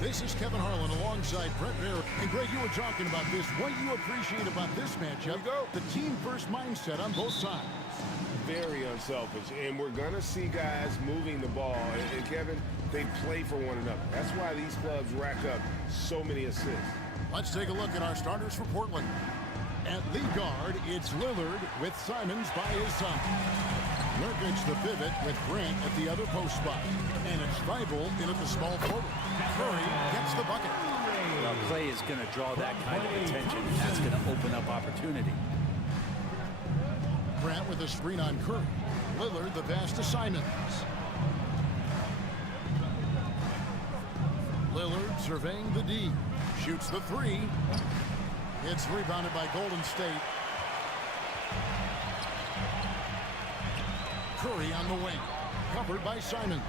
This is Kevin Harlan alongside Brent Bear. And Greg, you were talking about this. What you appreciate about this matchup, the team-first mindset on both sides. Very unselfish, and we're going to see guys moving the ball. And Kevin, they play for one another. That's why these clubs rack up so many assists. Let's take a look at our starters for Portland. At lead guard, it's Lillard with Simons by his side. Nurkic the pivot with Grant at the other post spot. And it's Thibault in at the small forward. Curry gets the bucket. Well, play is going to draw that kind of attention, and that's going to open up opportunity. Grant with a screen on Curry. Lillard the pass to Simons. Lillard surveying the D. Shoots the three. It's rebounded by Golden State. Curry on the wing. Covered by Simons.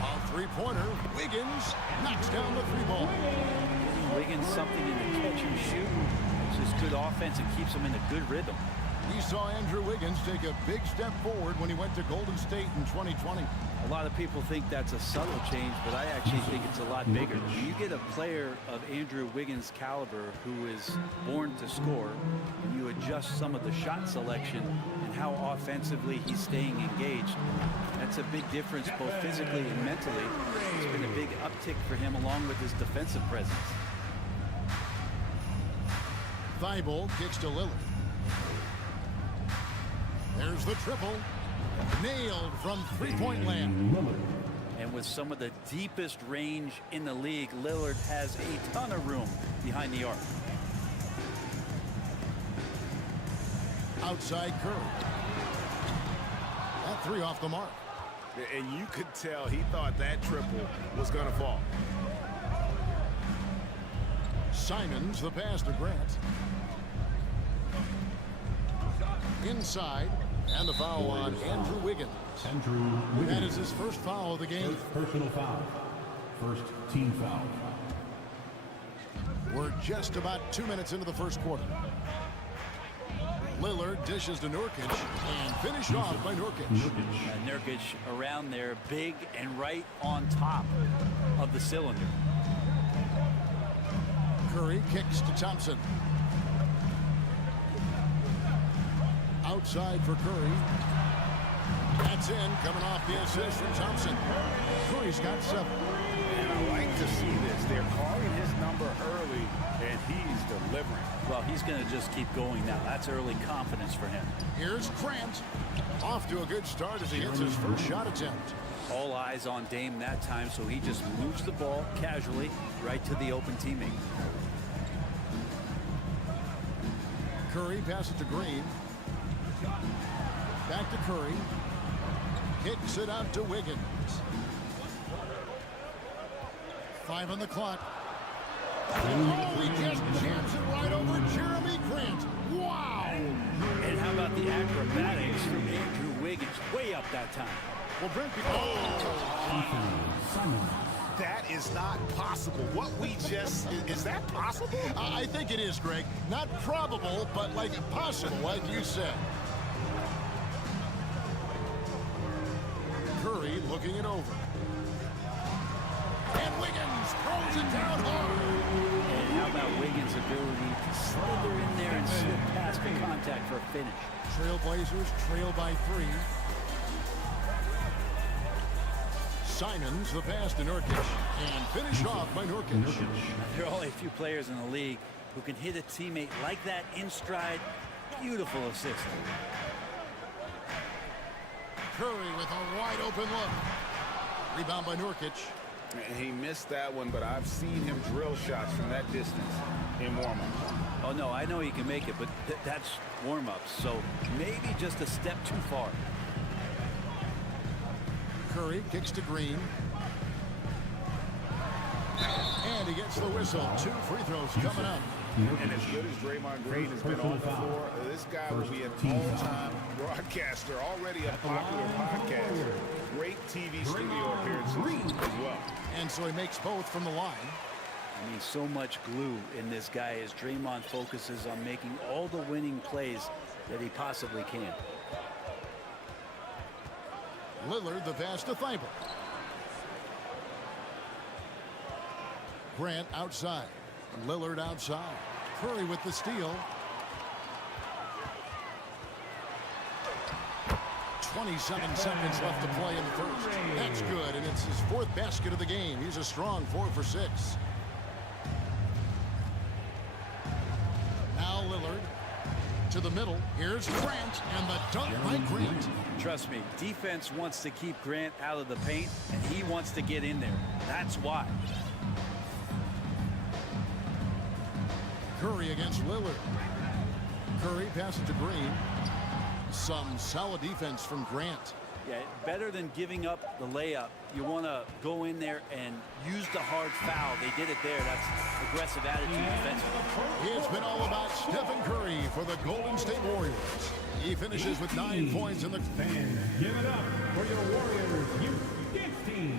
A three-pointer. Wiggins knocks down the three ball. Wiggins something in the catch and shoot. It's just good offense and keeps him in a good rhythm. We saw Andrew Wiggins take a big step forward when he went to Golden State in 2020. A lot of people think that's a subtle change, but I actually think it's a lot bigger. When you get a player of Andrew Wiggins' caliber who is born to score, and you adjust some of the shot selection and how offensively he's staying engaged, that's a big difference both physically and mentally. It's been a big uptick for him along with his defensive presence. Thibault kicks to Lillard. There's the triple. Nailed from three-point land. And with some of the deepest range in the league, Lillard has a ton of room behind the arc. Outside Curry. That three off the mark. And you could tell he thought that triple was going to fall. Simons the pass to Grant. Inside. And the foul on Andrew Wiggins. That is his first foul of the game. First personal foul. First team foul. We're just about 2 minutes into the first quarter. Lillard dishes to Nurkic and finished off by Nurkic. Nurkic around there, big and right on top of the cylinder. Curry kicks to Thompson. Outside for Curry. That's in, coming off the assist from Thompson. Curry's got 7. And I like to see this. They're calling his number early, and he's delivering. Well, he's going to just keep going now. That's early confidence for him. Here's Grant. Off to a good start as he hits his first shot attempt. All eyes on Dame that time, so he just moves the ball casually right to the open teammate. Curry passes to Green. Back to Curry. Kicks it out to Wiggins. 5 on the clock. Oh, he just jams it right over Jeremy Grant. Wow! And how about the acrobatics from Andrew Wiggins? Way up that time. Well, Brent, That is not possible. What we just, is that possible? I think it is, Greg. Not probable, but like possible, like you said. Curry looking it over. And Wiggins throws it down hard. And how about Wiggins' ability to slither in there and slip past the contact for a finish? Trailblazers trail by 3. Simons the pass to Nurkic and finished off by Nurkic. There are only a few players in the league who can hit a teammate like that in stride. Beautiful assist. Curry with a wide open look. Rebound by Nurkic. And he missed that one, but I've seen him drill shots from that distance in warm-up. Oh, no, I know he can make it, but that's warm-ups, so maybe just a step too far. Curry kicks to Green. And he gets the whistle. 2 free throws coming up. And as good as Draymond Green has been on the floor, this guy will be an all-time broadcaster, already a popular podcast. Great TV studio appearances as well. And so he makes both from the line. I mean, so much glue in this guy as Draymond focuses on making all the winning plays that he possibly can. Lillard the pass to Thibault. Grant outside. Lillard outside. Curry with the steal. 27 seconds left to play in the first. That's good, and it's his 4th basket of the game. He's a strong 4 for 6. Now Lillard to the middle. Here's Grant, and the dunk by Grant. Trust me, defense wants to keep Grant out of the paint, and he wants to get in there. That's why. Curry against Lillard. Curry passes to Green. Some solid defense from Grant. Yeah, better than giving up the layup. You want to go in there and use the hard foul. They did it there. That's aggressive attitude defensively. It's been all about Stephen Curry for the Golden State Warriors. He finishes with 9 points in the... Fans, give it up for your Warriors youth team.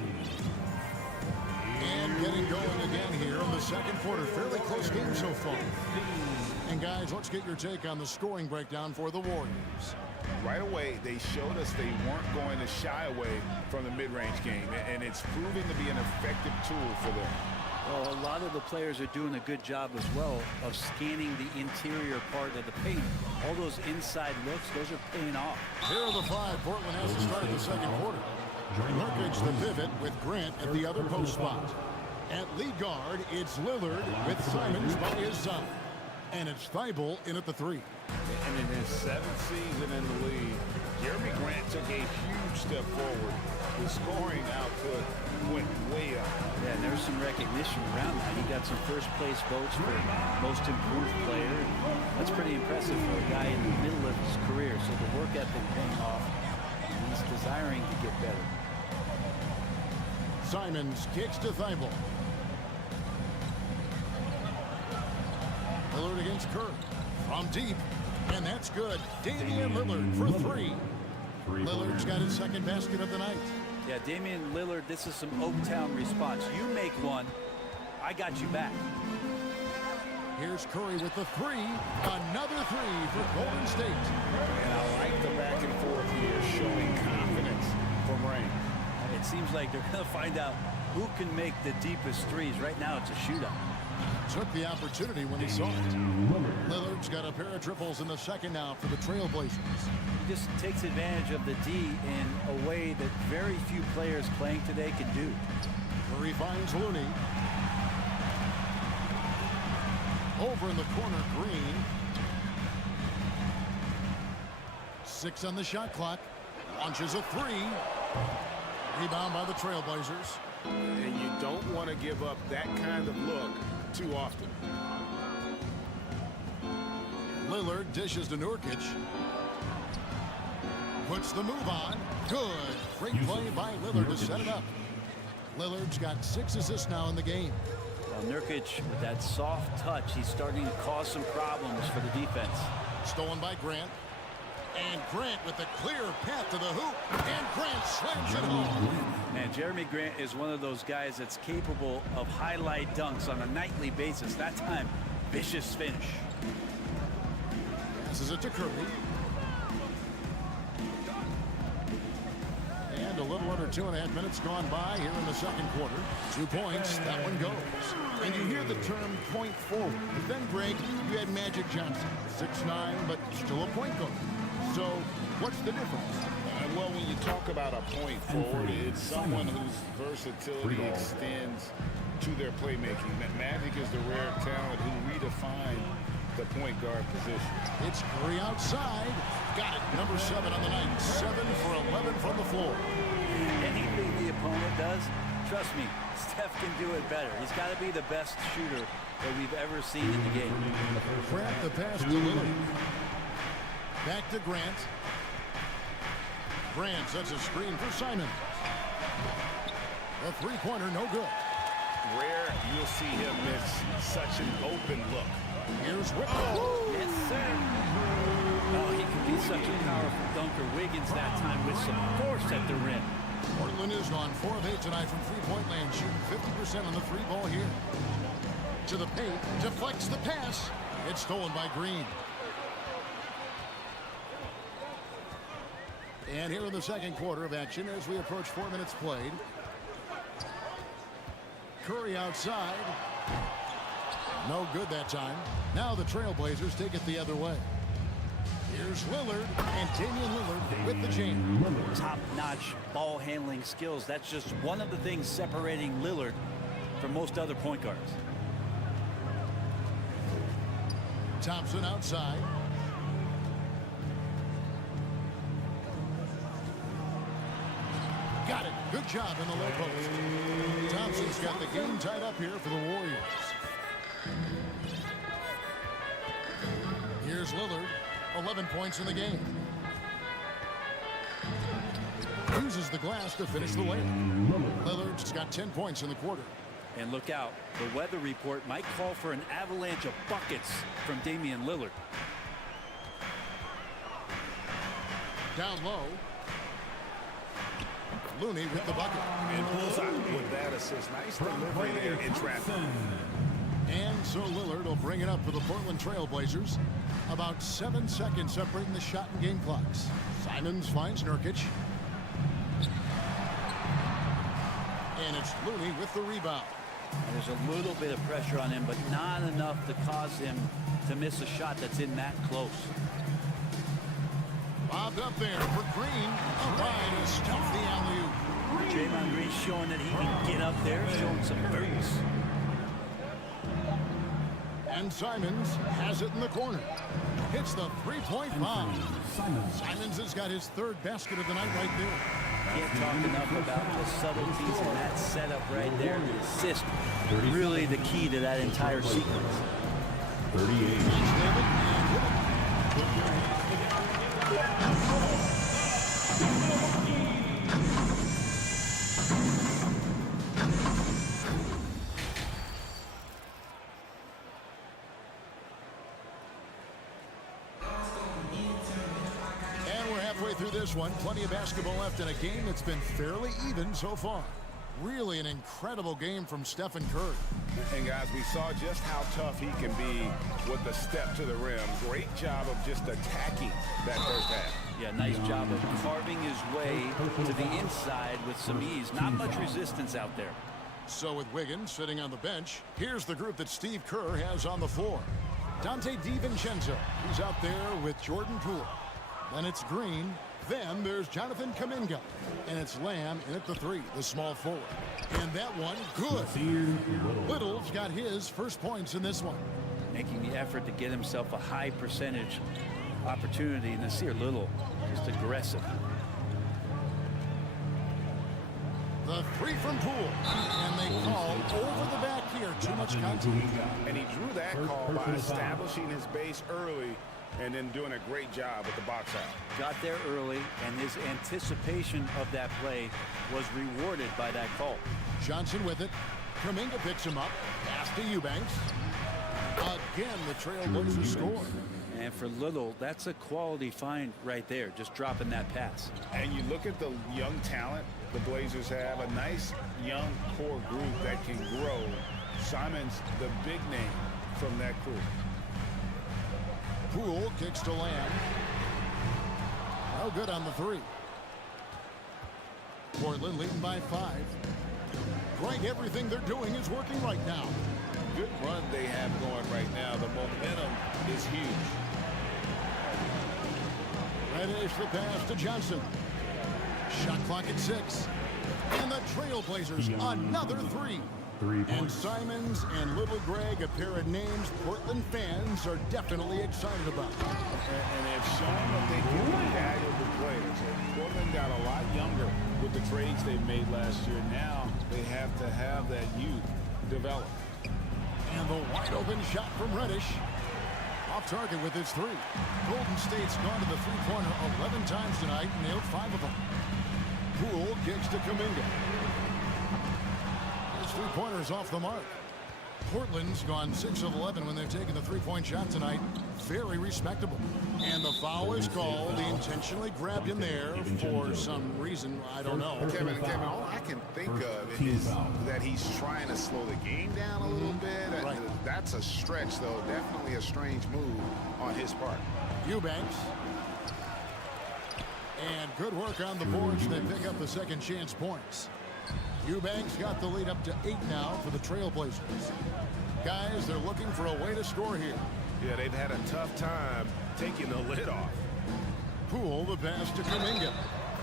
And getting going again here in the second quarter. Fairly close game so far. And guys, let's get your take on the scoring breakdown for the Warriors. Right away, they showed us they weren't going to shy away from the mid-range game, and it's proving to be an effective tool for them. Well, a lot of the players are doing a good job as well of scanning the interior part of the paint. All those inside looks, those are paying off. Here are the 5 Portland has to start the second quarter. Nurkic the pivot with Grant at the other post spot. At lead guard, it's Lillard with Simons by his side. And it's Thibault in at the 3. And in his 7th season in the league, Jeremy Grant took a huge step forward. His scoring output went way up. Yeah, and there's some recognition around that. He got some first-place votes for most improved player. That's pretty impressive for a guy in the middle of his career. So the work ethic paying off. He's desiring to get better. Simons kicks to Thibault. Lillard against Curry. From deep. And that's good. Damian Lillard for 3. Lillard's got his 2nd basket of the night. Yeah, Damian Lillard, this is some Oaktown response. You make one, I got you back. Here's Curry with the 3. Another 3 for Golden State. And I like the back and forth here, showing confidence from Rain. It seems like they're going to find out who can make the deepest threes. Right now, it's a shootout. Took the opportunity when he saw it. Lillard's got a pair of triples in the second now for the Trailblazers. He just takes advantage of the D in a way that very few players playing today can do. Curry finds Looney. Over in the corner, Green. 6 on the shot clock. Launches a 3. Rebound by the Trailblazers. And you don't want to give up that kind of look too often. Lillard dishes to Nurkic. Puts the move on. Good. Great play by Lillard to set it up. Lillard's got 6 assists now in the game. Well, Nurkic, with that soft touch, he's starting to cause some problems for the defense. Stolen by Grant. And Grant with a clear path to the hoop. And Grant slams it home. Man, Jeremy Grant is one of those guys that's capable of highlight dunks on a nightly basis. That time, vicious finish. Passes it to Curry. And a little under 2.5 minutes gone by here in the second quarter. 2 points. That one goes. And you hear the term point forward. But then, Greg, you had Magic Johnson. 6'9", but still a point guard. So what's the difference? Well, when you talk about a point forward, it's someone whose versatility extends to their playmaking. Magic is the rare talent who redefined the point guard position. It's Curry outside. Got it. Number 7 on the night. 7 for 11 from the floor. Anything the opponent does, trust me, Steph can do it better. He's got to be the best shooter that we've ever seen in the game. Grant the pass to Lillard. Back to Grant. Grant sets a screen for Simon. A 3-pointer, no good. Rare you'll see him miss such an open look. Here's Whitman. Yes, sir. Oh, he can be such a powerful dunker. Wiggins that time with some force at the rim. Portland is on 4 of 8 tonight from three-point land, shooting 50% on the 3-ball here. To the paint, deflects the pass. It's stolen by Green. And here in the second quarter of action as we approach 4 minutes played. Curry outside. No good that time. Now the Trailblazers take it the other way. Here's Lillard, and Damian Lillard with the jam. Top-notch ball handling skills. That's just one of the things separating Lillard from most other point guards. Thompson outside. Got it. Good job in the low post. Thompson's got the game tied up here for the Warriors. Here's Lillard. 11 points in the game. Uses the glass to finish the layup. Lillard's got 10 points in the quarter. And look out, the weather report might call for an avalanche of buckets from Damian Lillard. Down low. Looney with the bucket. And pulls out with that assist. Nice delivery there in traffic. And so Lillard will bring it up for the Portland Trailblazers. About 7 seconds separating the shot and game clocks. Simons finds Nurkic. And it's Looney with the rebound. There's a little bit of pressure on him, but not enough to cause him to miss a shot that's in that close. Bobbed up there for Green. Up high to stuff the alley-oop. Draymond Green showing that he can get up there, showing some boots. And Simons has it in the corner. Hits the three-point bomb. Simons has got his third basket of the night right there. Can't talk enough about the subtleties in that setup right there. The assist, really the key to that entire sequence. 38. Through this one, plenty of basketball left in a game that's been fairly even so far. Really an incredible game from Stephen Curry. And guys, we saw just how tough he can be with the step to the rim. Great job of just attacking that first half. Yeah, nice job of carving his way to the inside with some ease. Not much resistance out there. So with Wiggins sitting on the bench, here's the group that Steve Kerr has on the floor. Dante DiVincenzo, he's out there with Jordan Poole. Then it's Green. Then there's Jonathan Kuminga. And it's Lamb in at the three, the small forward. And that one, good. Little's got his first points in this one. Making the effort to get himself a high percentage opportunity. And this here Little, just aggressive. The three from Poole. And they call over the back here. Too much contact. And he drew that call by establishing his base early and then doing a great job with the box out. Got there early, and his anticipation of that play was rewarded by that call. Johnson with it. Kuminga picks him up. Pass to Eubanks. Again, the Trailblazers score. And for Little, that's a quality find right there, just dropping that pass. And you look at the young talent the Blazers have, a nice young core group that can grow. Simon's the big name from that group. Poole kicks to Lamb. No good on the three. Portland leading by 5. Greg, everything they're doing is working right now. Good run they have going right now. The momentum is huge. Reddish the pass to Johnson. Shot clock at 6. And the Trailblazers, another three. And Simons and Little Greg, a pair of names Portland fans are definitely excited about. And they've shown that they can be valuable players. And Portland got a lot younger with the trades they made last year. Now they have to have that youth develop. And the wide open shot from Reddish. Off target with his three. Golden State's gone to the three-pointer 11 times tonight and nailed 5 of them. Poole kicks to Kuminga. His three-pointers off the mark. Portland's gone 6 of 11 when they've taken the three-point shot tonight. Very respectable. And the foul is called. He intentionally grabbed him there for some reason. I don't know. Kevin, all I can think of is that he's trying to slow the game down a little bit. Right. That's a stretch, though. Definitely a strange move on his part. Eubanks. And good work on the boards. They pick up the second chance points. Eubanks got the lead up to 8 now for the Trailblazers. Guys, they're looking for a way to score here. Yeah, they've had a tough time taking the lid off. Poole, the pass to Kuminga.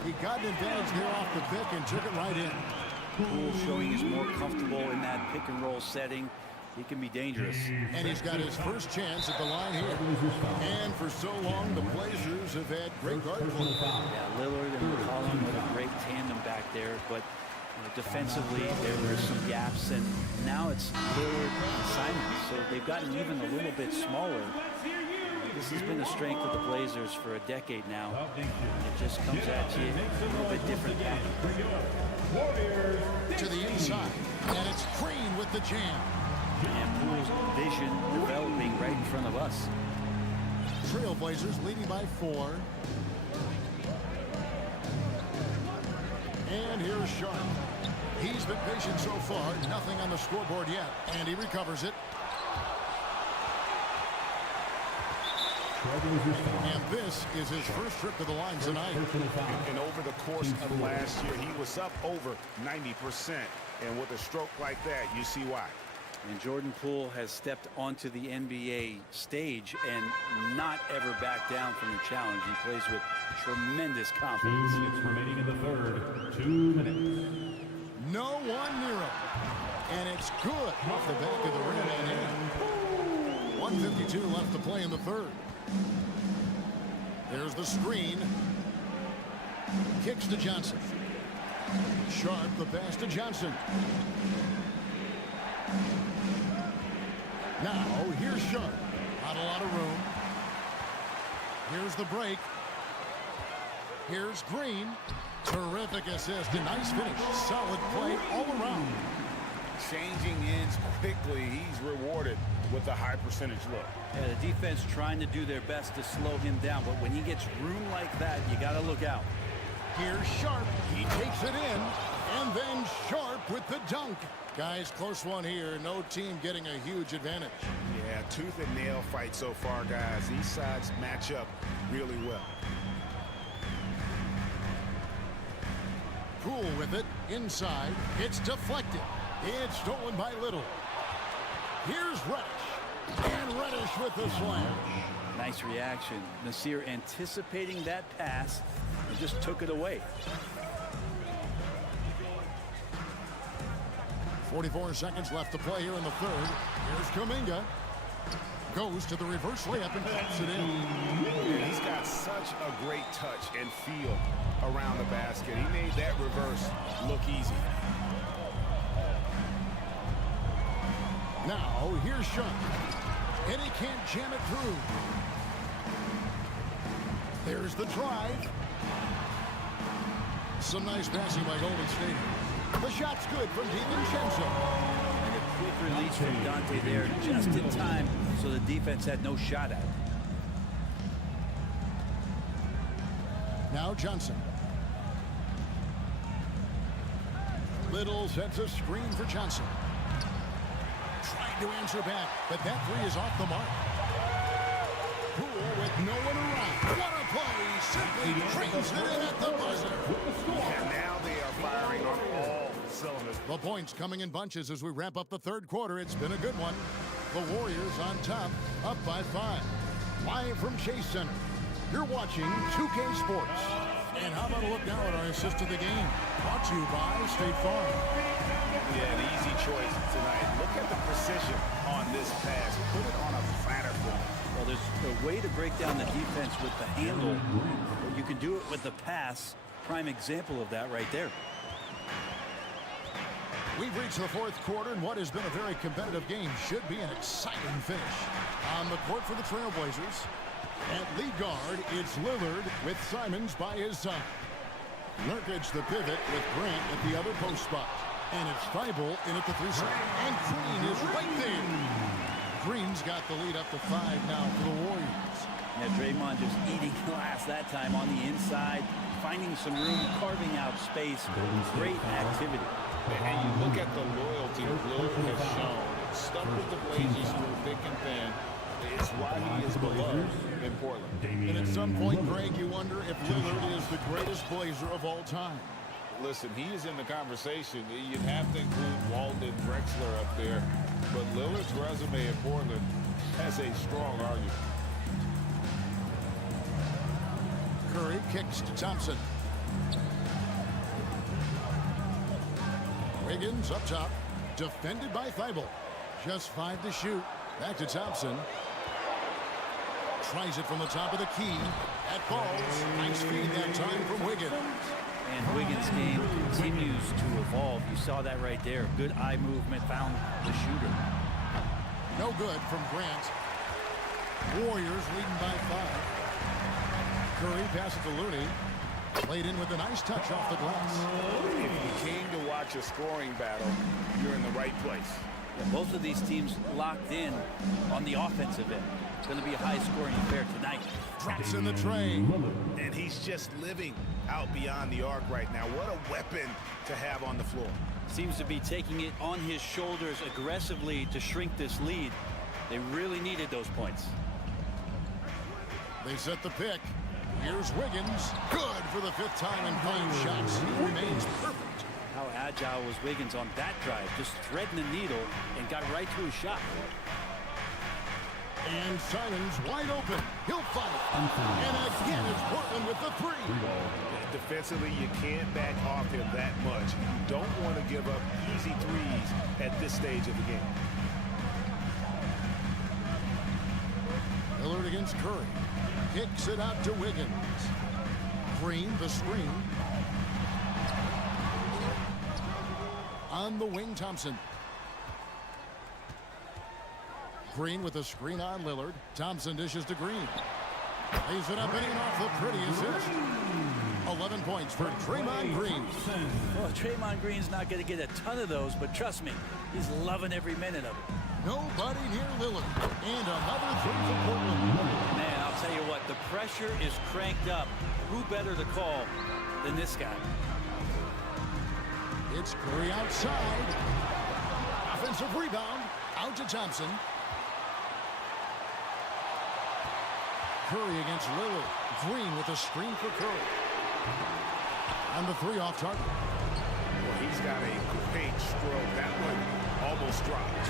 He got an advantage there off the pick and took it right in. Poole showing he's more comfortable in that pick and roll setting. He can be dangerous. And he's got his first chance at the line here. And for so long, the Blazers have had great guard play. Yeah, Lillard and McCollum with a great tandem back there, but defensively there were some gaps, and now it's Lillard and Simons, so they've gotten even a little bit smaller. This has been the strength of the Blazers for a decade now. It just comes at you a little bit different. To the inside, and it's Green with the jam. And Poole's vision developing right in front of us. Trailblazers leading by 4. And here's Sharp. He's been patient so far. Nothing on the scoreboard yet. And he recovers it. And this is his first trip to the line tonight. And over the course of last year, he was up over 90%. And with a stroke like that, you see why. And Jordan Poole has stepped onto the NBA stage and not ever backed down from the challenge. He plays with tremendous confidence. 2 minutes remaining in the third. 2 minutes. No one near him. And it's good off the back of the rim and in. 1:52 left to play in the third. There's the screen. Kicks to Johnson. Sharp, the pass to Johnson. Now, here's Sharp. Not a lot of room. Here's the break. Here's Green. Terrific assist. A nice finish. Solid play all around. Changing ends quickly. He's rewarded with a high percentage look. Yeah, the defense trying to do their best to slow him down, but when he gets room like that, you got to look out. Here's Sharp. He takes it in. And then Sharp with the dunk. Guys, close one here. No team getting a huge advantage. Yeah, tooth and nail fight so far, guys. These sides match up really well. Poole with it. Inside. It's deflected. It's stolen by Little. Here's Reddish. And Reddish with the slam. Nice reaction. Nasir anticipating that pass and just took it away. 44 seconds left to play here in the third. Here's Kuminga. Goes to the reverse layup and puts it in. Yeah, he's got such a great touch and feel around the basket. He made that reverse look easy. Now, here's Sharp. And he can't jam it through. There's the drive. Some nice passing by Golden State. The shot's good from DiVincenzo. And a quick release from Dante there just in time, so the defense had no shot at it. Now Johnson. Little sets a screen for Johnson. Trying to answer back, but that three is off the mark. Poole with no one around. What a play! Simply drains it in at the buzzer. And now they are firing on all cylinders. The points coming in bunches as we wrap up the third quarter. It's been a good one. The Warriors on top, up by 5. Live from Chase Center, you're watching 2K Sports. And how about a look now at our assist of the game? Brought to you by State Farm. Yeah, an easy choice tonight. Look at the precision on this pass. Put it on a flatter form. Well, there's a way to break down the defense with the handle, but you can do it with the pass. Prime example of that right there. We've reached the fourth quarter, and what has been a very competitive game should be an exciting finish. On the court for the Trailblazers, at lead guard, it's Lillard with Simons by his side. Nurkic the pivot with Grant at the other post spot. And it's Thibault in at the 3 spot. And Green is right there. Green's got the lead up to 5 now for the Warriors. Yeah, Draymond just eating glass that time on the inside, finding some room, carving out space. Great activity. And you look at the loyalty Lillard has shown. Stuck with the Blazers through thick and thin. It's why he is beloved in Portland. And at some point, Greg, you wonder if Lillard is the greatest Blazer of all time. Listen, he is in the conversation. You'd have to include Walden, Drexler up there. But Lillard's resume in Portland has a strong argument. Curry kicks to Thompson. Wiggins up top. Defended by Thibault. Just 5 to shoot. Back to Thompson. Tries it from the top of the key. That falls. Nice feed that time from Wiggins. And Wiggins' game continues to evolve. You saw that right there. Good eye movement, found the shooter. No good from Grant. Warriors leading by 5. Curry passes to Looney. Played in with a nice touch off the glass. If you came to watch a scoring battle, you're in the right place. Yeah, both of these teams locked in on the offensive end. It's going to be a high-scoring affair tonight. Drops in the tray. And he's just living out beyond the arc right now. What a weapon to have on the floor. Seems to be taking it on his shoulders aggressively to shrink this lead. They really needed those points. They set the pick. Here's Wiggins. Good for the 5th time in 5 shots. He remains perfect. How agile was Wiggins on that drive? Just threading the needle and got right to his shot. And Simons wide open. He'll fight. And again it's Portland with the 3. Defensively, you can't back off him that much. You don't want to give up easy threes at this stage of the game. Lillard against Curry. Kicks it out to Wiggins. Green, the screen. On the wing, Thompson. Green with a screen on Lillard. Thompson dishes to Green. Lays it up and in off the pretty assist. 11 points for Draymond Green. Well, Draymond Green's not going to get a ton of those, but trust me, he's loving every minute of it. Nobody near Lillard. And another 3 for Portland. Man, I'll tell you what, the pressure is cranked up. Who better to call than this guy? It's Curry outside. Offensive rebound. Out to Thompson. Curry against Lillard. Green with a screen for Curry. And the 3 off target. Well, he's got a great stroke. That one almost dropped.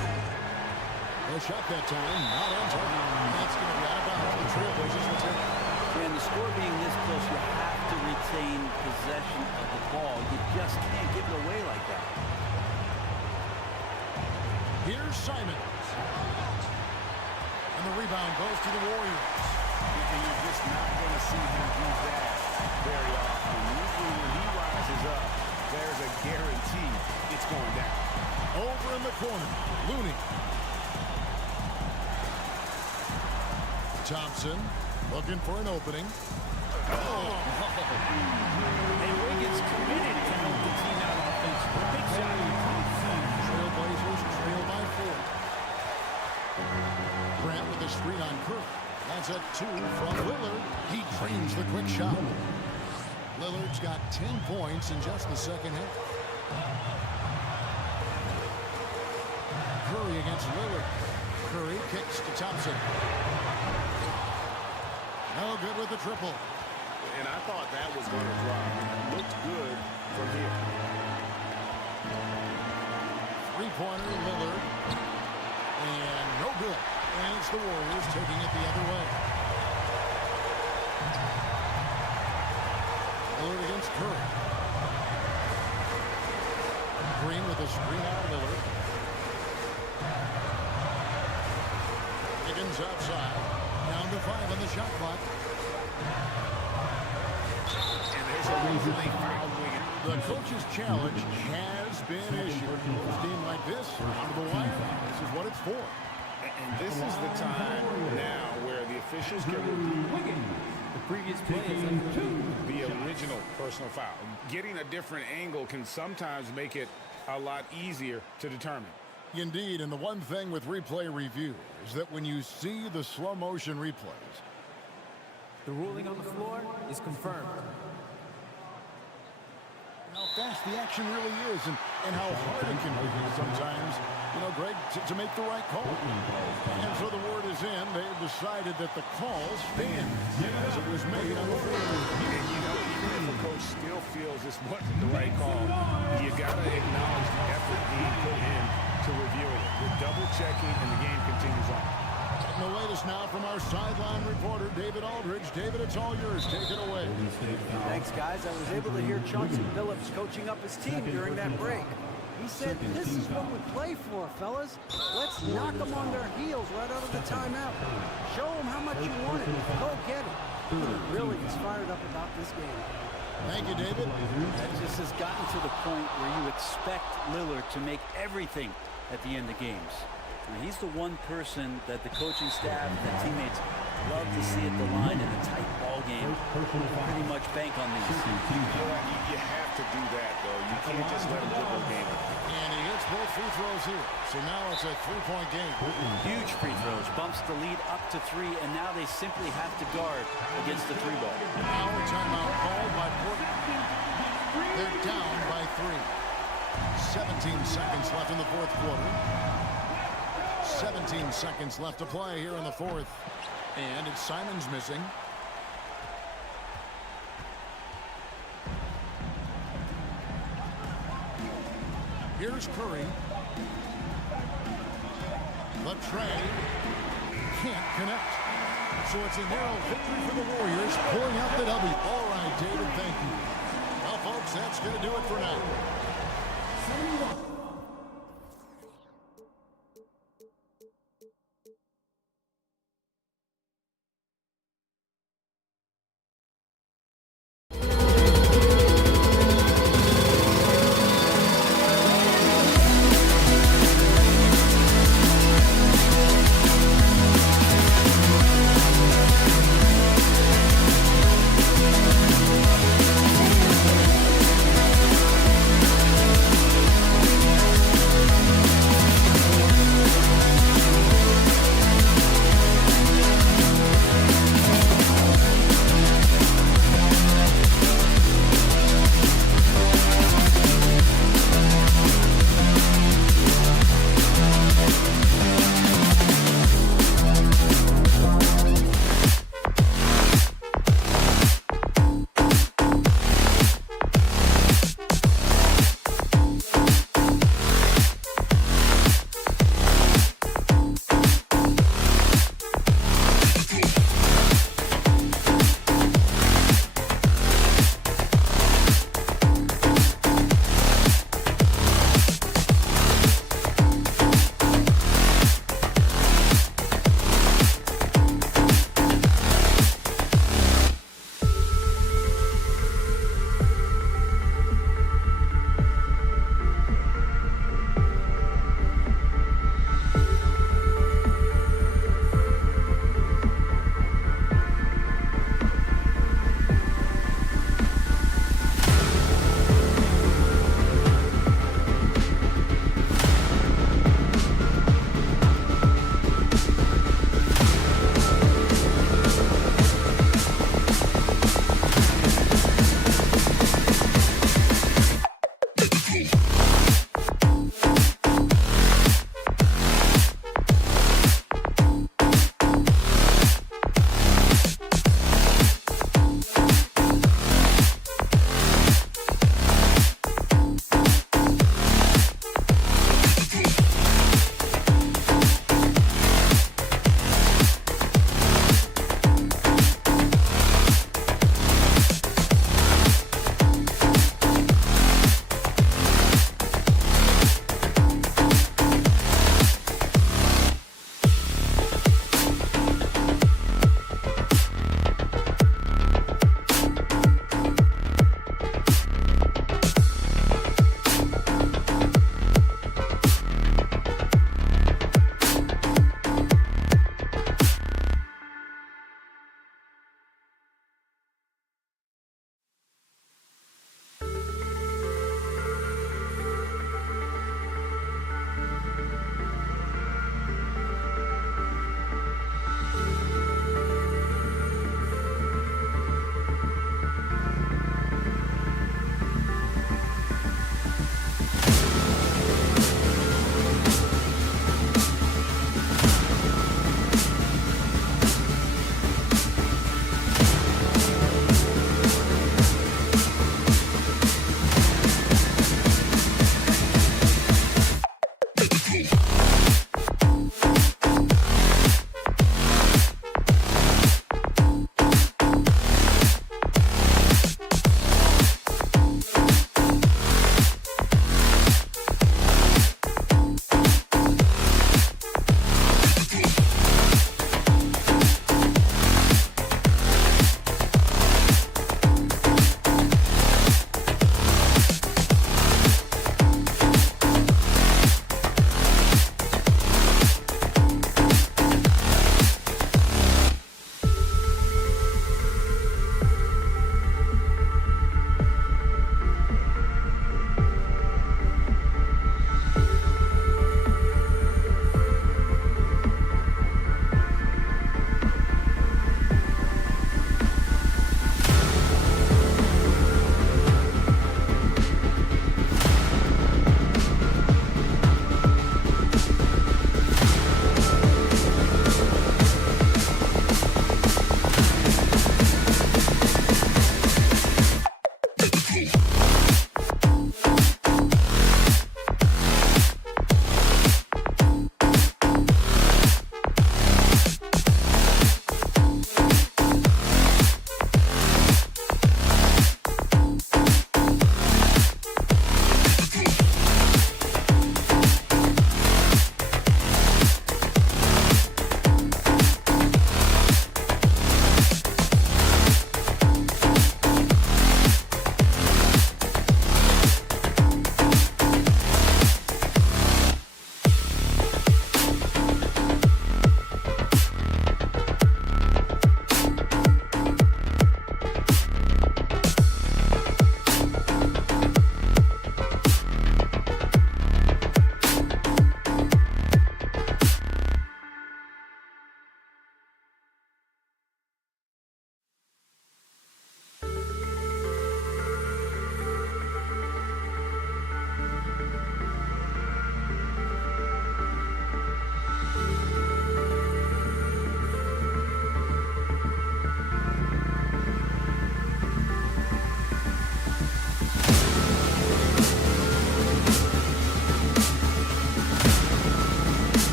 No shot that time. Not on target. That's going to be out of bounds. The Trailblazers will take it. And the score being this close, you have to retain possession of the ball. You just can't give it away like that. Here's Simons. And the rebound goes to the Warriors. And you're just not going to see him do that very often. Usually when he rises up, there's a guarantee it's going down. Over in the corner, Looney. Thompson looking for an opening. Oh! And Wiggins committed to help the team out offensively. Big shot. Trailblazers trail by 4. Grant with a screen on Curry. That's a 2 from Lillard. He drains the quick shot. Lillard's got 10 points in just the second half. Curry against Lillard. Curry kicks to Thompson. No good with the triple. And I thought that was going to drop. It looked good from here. 3-pointer, Lillard. And no good. And it's the Warriors taking it the other way. Lillard against Curry. Green with a screen out of Lillard. Wiggins outside. Down to 5 on the shot clock. And there's a reason they fouled Wiggins. The coach's challenge has been issued. A team like this, onto the wire. This is what it's for. And this is the time now where the officials can review The previous play is 2. the original personal foul. Getting a different angle can sometimes make it a lot easier to determine. Indeed, and the one thing with replay review is that when you see the slow motion replays, The ruling on the floor is confirmed. Well, fast the action really is and how hard it can be sometimes, you know, Greg, to make the right call. And so the word is in. They have decided that the call stands as it was made on the field. And, you know, even if a coach still feels this wasn't the right call, you got to acknowledge the effort being put in to reviewing it. We're double-checking, and the game continues on. And the latest now from our sideline reporter, David Aldridge. David, it's all yours. Take it away. Thanks, guys. I was able to hear Chauncey Billups coaching up his team during that break. He said, this is what we play for, fellas. Let's knock them on their heels right out of the timeout. Show them how much you want it. Go get it. Really is fired up about this game. Thank you, David. That just has gotten to the point where you expect Lillard to make everything at the end of games. And he's the one person that the coaching staff and the teammates love to see at the line in a tight ball game. Pretty much bank on these. You have to do that, though. You can't just let him dribble a game. And he hits both free throws here. So now it's a three-point game. Huge free throws. Bumps the lead up to 3, and now they simply have to guard against the 3-ball. Now a timeout called by Portland. They're down by 3. 17 seconds left in the fourth quarter. 17 seconds left to play here in the fourth. And it's Simons missing. Here's Curry. The tray can't connect. So it's a narrow victory for the Warriors, pulling out the W. All right, David, thank you. Well, folks, that's going to do it for now.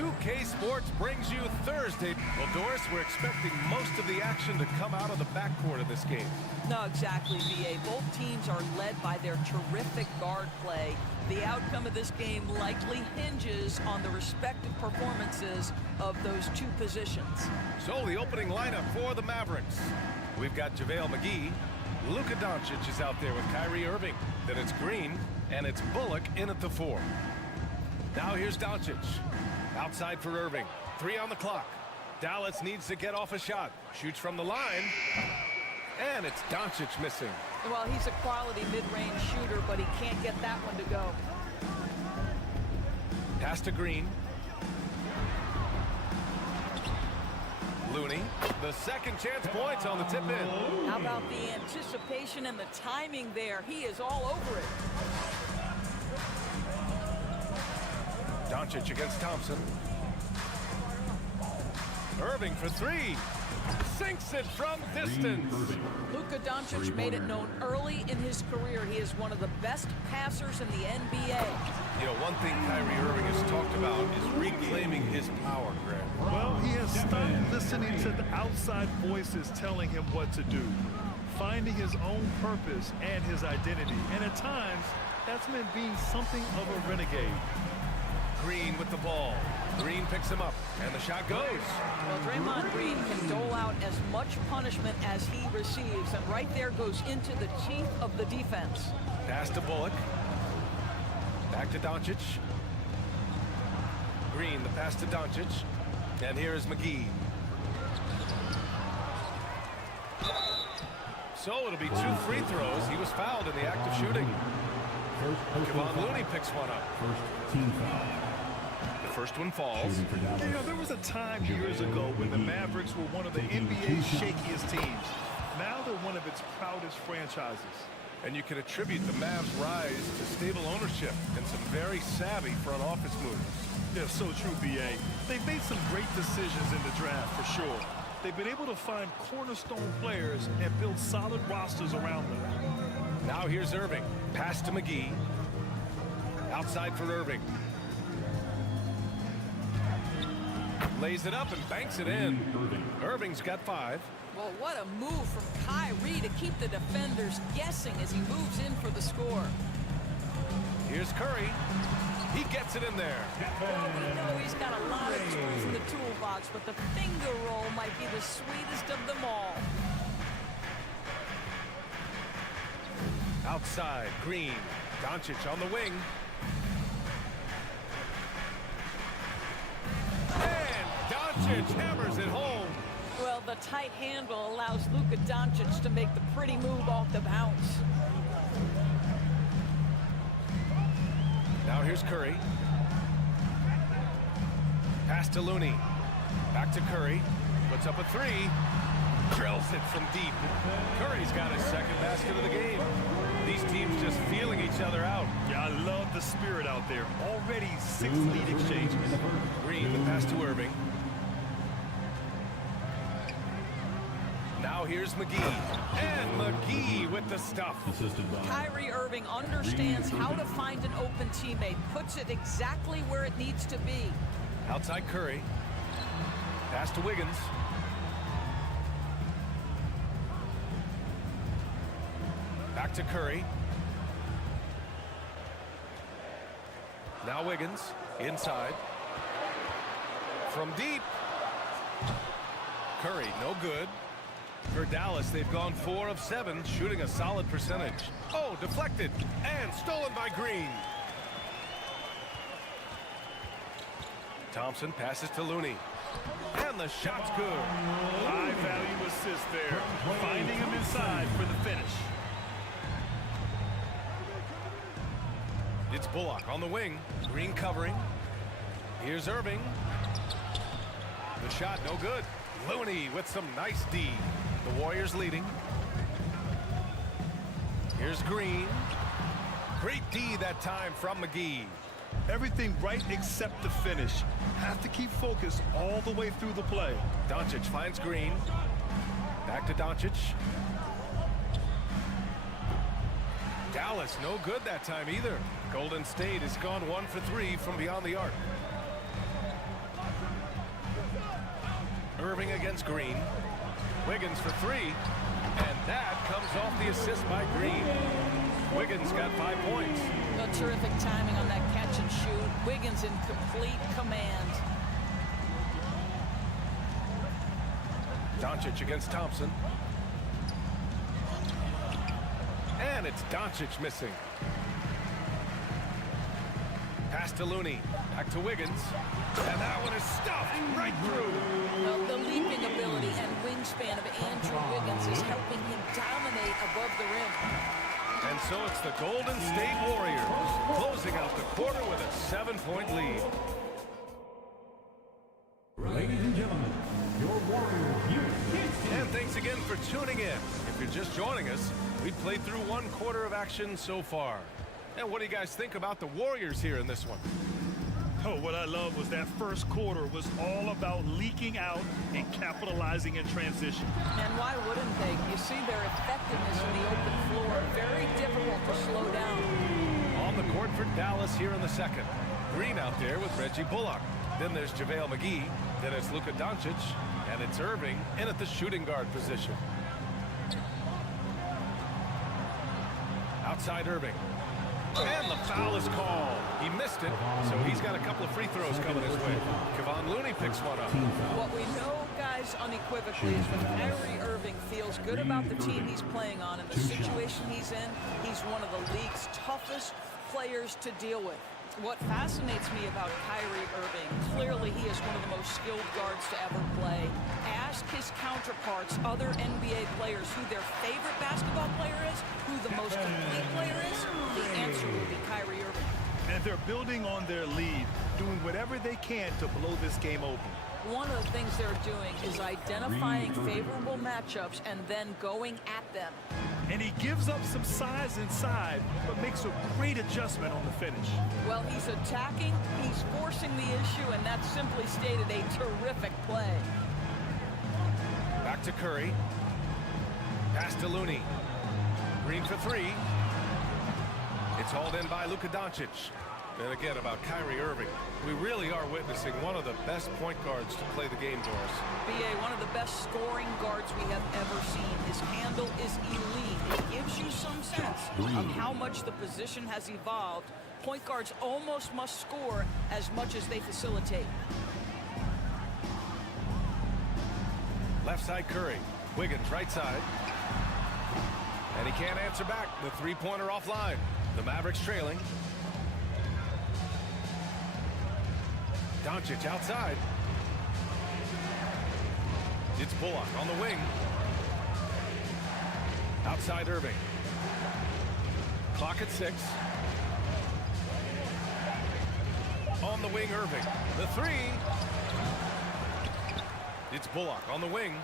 2K Sports brings you Thursday. Well, Doris, we're expecting most of the action to come out of the backcourt of this game. No, exactly, VA. Both teams are led by their terrific guard play. The outcome of this game likely hinges on the respective performances of those two positions. So the opening lineup for the Mavericks. We've got JaVale McGee. Luka Doncic is out there with Kyrie Irving. Then it's Green, and it's Bullock in at the 4. Now here's Doncic. Outside for Irving. 3 on the clock. Dallas needs to get off a shot. Shoots from the line. And it's Doncic missing. Well, he's a quality mid-range shooter, but he can't get that one to go. Pass to Green. Looney. The second chance points on the tip in. How about the anticipation and the timing there? He is all over it. Doncic against Thompson. Irving for 3. Sinks it from distance. Luka Doncic made it known early in his career he is one of the best passers in the NBA. You know, one thing Kyrie Irving has talked about is reclaiming his power, Grant. Well, he has stopped listening to the outside voices telling him what to do, finding his own purpose and his identity. And at times, that's meant being something of a renegade. Green with the ball. Green picks him up, and the shot goes. Well, Draymond Green can dole out as much punishment as he receives, and right there goes into the teeth of the defense. Pass to Bullock. Back to Doncic. Green, the pass to Doncic. And here is McGee. So it'll be 2 free throws. He was fouled in the act of shooting. Kevon Looney picks one up. First team foul. The first one falls. You know, there was a time years ago when the Mavericks were one of the NBA's shakiest teams. Now they're one of its proudest franchises. And you can attribute the Mavs' rise to stable ownership and some very savvy front office moves. Yeah, so true, BA. They've made some great decisions in the draft, for sure. They've been able to find cornerstone players and build solid rosters around them. Now here's Irving. Pass to McGee. Outside for Irving. Lays it up and banks it in. Irving's got 5. Well, what a move from Kyrie to keep the defenders guessing as he moves in for the score. Here's Curry. He gets it in there. Well, we know he's got a lot of tools in the toolbox, but the finger roll might be the sweetest of them all. Outside, Green. Doncic on the wing. And Doncic hammers it home. Well, the tight handle allows Luka Doncic to make the pretty move off the bounce. Now here's Curry. Pass to Looney. Back to Curry. Puts up a 3. Drills it from deep. Curry's got his second basket of the game. These teams just feeling each other out. Yeah, I love the spirit out there. Already 6 lead exchanges. Green, the pass to Irving. Now here's McGee. And McGee with the stuff. Kyrie Irving understands how to find an open teammate, puts it exactly where it needs to be. Outside Curry. Pass to Wiggins. Back to Curry. Now Wiggins. Inside. From deep. Curry, no good. For Dallas, they've gone 4 of 7, shooting a solid percentage. Oh, deflected and stolen by Green. Thompson passes to Looney. And the shot's good. High value assist there. Finding him inside for the finish. It's Bullock on the wing. Green covering. Here's Irving. The shot no good. Looney with some nice D. The Warriors leading. Here's Green. Great D that time from McGee. Everything right except the finish. Have to keep focused all the way through the play. Doncic finds Green. Back to Doncic. Dallas no good that time either. Golden State has gone 1 for 3 from beyond the arc. Irving against Green. Wiggins for three. And that comes off the assist by Green. Wiggins got 5 points. No, terrific timing on that catch and shoot. Wiggins in complete command. Doncic against Thompson. And it's Doncic missing. Pass to Looney. Back to Wiggins. And that one is stuffed right through. Well, the leaping ability and wingspan of Andrew Wiggins is helping him dominate above the rim. And so it's the Golden State Warriors closing out the quarter with a 7-point lead. Ladies and gentlemen, your Warriors, And thanks again for tuning in. If you're just joining us, we played through 1 quarter of action so far. And what do you guys think about the Warriors here in this one? Oh, what I love was that first quarter was all about leaking out and capitalizing in transition. And why wouldn't they? You see their effectiveness in the open floor. Very difficult to slow down. On the court for Dallas here in the second. Green out there with Reggie Bullock. Then there's JaVale McGee. Then it's Luka Doncic. And it's Irving in at the shooting guard position. Outside Irving. And the foul is called. He missed it, so he's got a couple of free throws coming his way. Kevon Looney picks one up. What we know, guys, unequivocally is when Kyrie Irving feels good about the team he's playing on and the situation he's in, he's one of the league's toughest players to deal with. What fascinates me about Kyrie Irving, clearly he is one of the most skilled guards to ever play. Ask his counterparts, other NBA players, who their favorite basketball player is, who the most complete player is, the answer will be Kyrie Irving. And they're building on their lead, doing whatever they can to blow this game open. One of the things they're doing is identifying favorable matchups and then going at them. And he gives up some size inside, but makes a great adjustment on the finish. Well, he's attacking, he's forcing the issue, and that's simply stated a terrific play. Back to Curry. Pass to Looney. Green for three. It's hauled in by Luka Doncic. And again, about Kyrie Irving, we really are witnessing one of the best point guards to play the game, Doris. BA, one of the best scoring guards we have ever seen. His handle is elite. It gives you some sense of how much the position has evolved. Point guards almost must score as much as they facilitate. Left side Curry. Wiggins right side. And he can't answer back. The three-pointer offline. The Mavericks trailing. Doncic outside. It's Bullock on the wing. Outside Irving. Clock at 6. On the wing, Irving. The three. It's Bullock on the wing.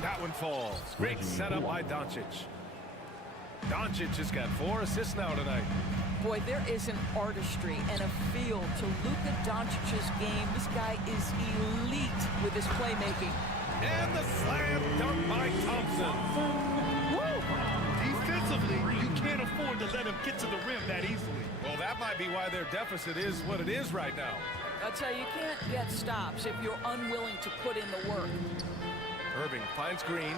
That one falls. Great setup by Doncic. Doncic has got 4 assists now tonight. Boy, there is an artistry and a feel to Luka Doncic's game. This guy is elite with his playmaking. And the slam dunk by Thompson. Woo! Defensively, you can't afford to let him get to the rim that easily. Well, that might be why their deficit is what it is right now. I'll tell you, you can't get stops if you're unwilling to put in the work. Irving finds Green.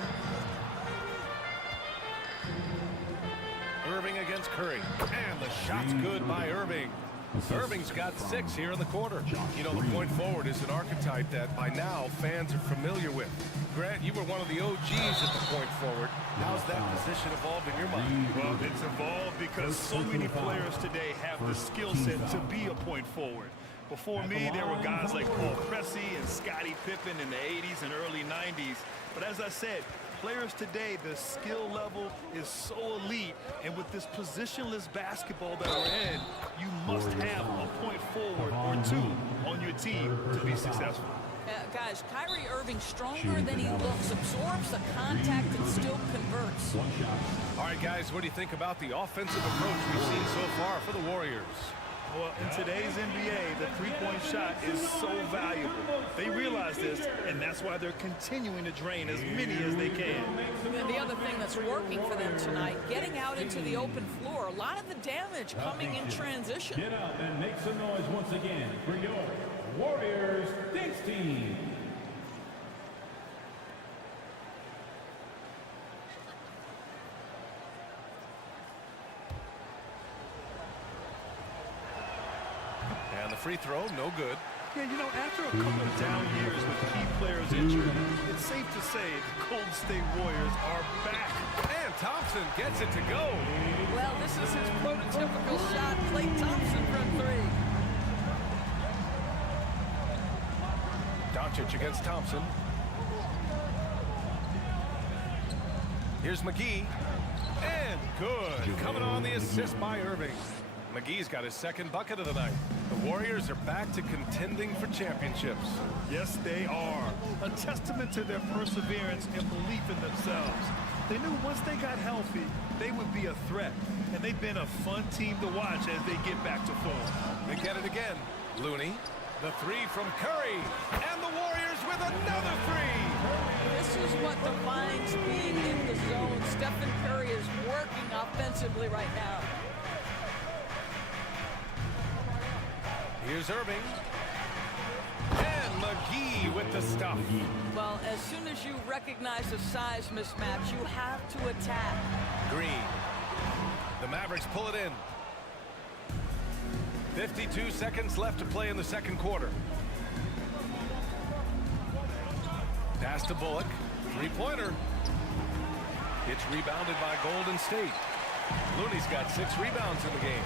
Irving against Curry. And the shot's good by Irving. Irving's got 6 here in the quarter. You know, the point forward is an archetype that by now fans are familiar with. Grant, you were one of the OGs at the point forward. How's that position evolved in your mind? Well, it's evolved because so many players today have the skill set to be a point forward. Before me, there were guys like Paul Pressey and Scottie Pippen in the 80s and early 90s. But as I said, players today, the skill level is so elite. And with this positionless basketball that we're in, you must have a point forward or 2 on your team to be successful. Guys, Kyrie Irving stronger than he looks, absorbs the contact and still converts. All right, guys, what do you think about the offensive approach we've seen so far for the Warriors? Well, in today's NBA, the three-point shot is so valuable. They realize this, and that's why they're continuing to drain as many as they can. And the other thing that's working for them tonight, getting out into the open floor, a lot of the damage coming in transition. Get up and make some noise once again for your Warriors Knicks team. All right, guys, what do you think about the offensive approach we've seen so far for the Warriors? Get up and make some noise once again for your Warriors Knicks team. Warriors Knicks team. Warriors Knicks team. free throw, no good. Yeah, you know, after a couple of down years with key players injured, it's safe to say the Golden State Warriors are back. And Thompson gets it to go. Well, this is his prototypical shot. Klay Thompson from three. Doncic against Thompson. Here's McGee. And good. Coming on the assist by Irving. McGee's got his second bucket of the night. The Warriors are back to contending for championships. Yes, they are. A testament to their perseverance and belief in themselves. They knew once they got healthy, they would be a threat. And they've been a fun team to watch as they get back to form. They get it again. Looney. The three from Curry. And the Warriors with another three. This is what defines being in the zone. Stephen Curry is working offensively right now. Here's Irving. And McGee with the stuff. Well, as soon as you recognize a size mismatch, you have to attack. Green. The Mavericks pull it in. 52 seconds left to play in the second quarter. Pass to Bullock. Three-pointer. It's rebounded by Golden State. Looney's got 6 rebounds in the game.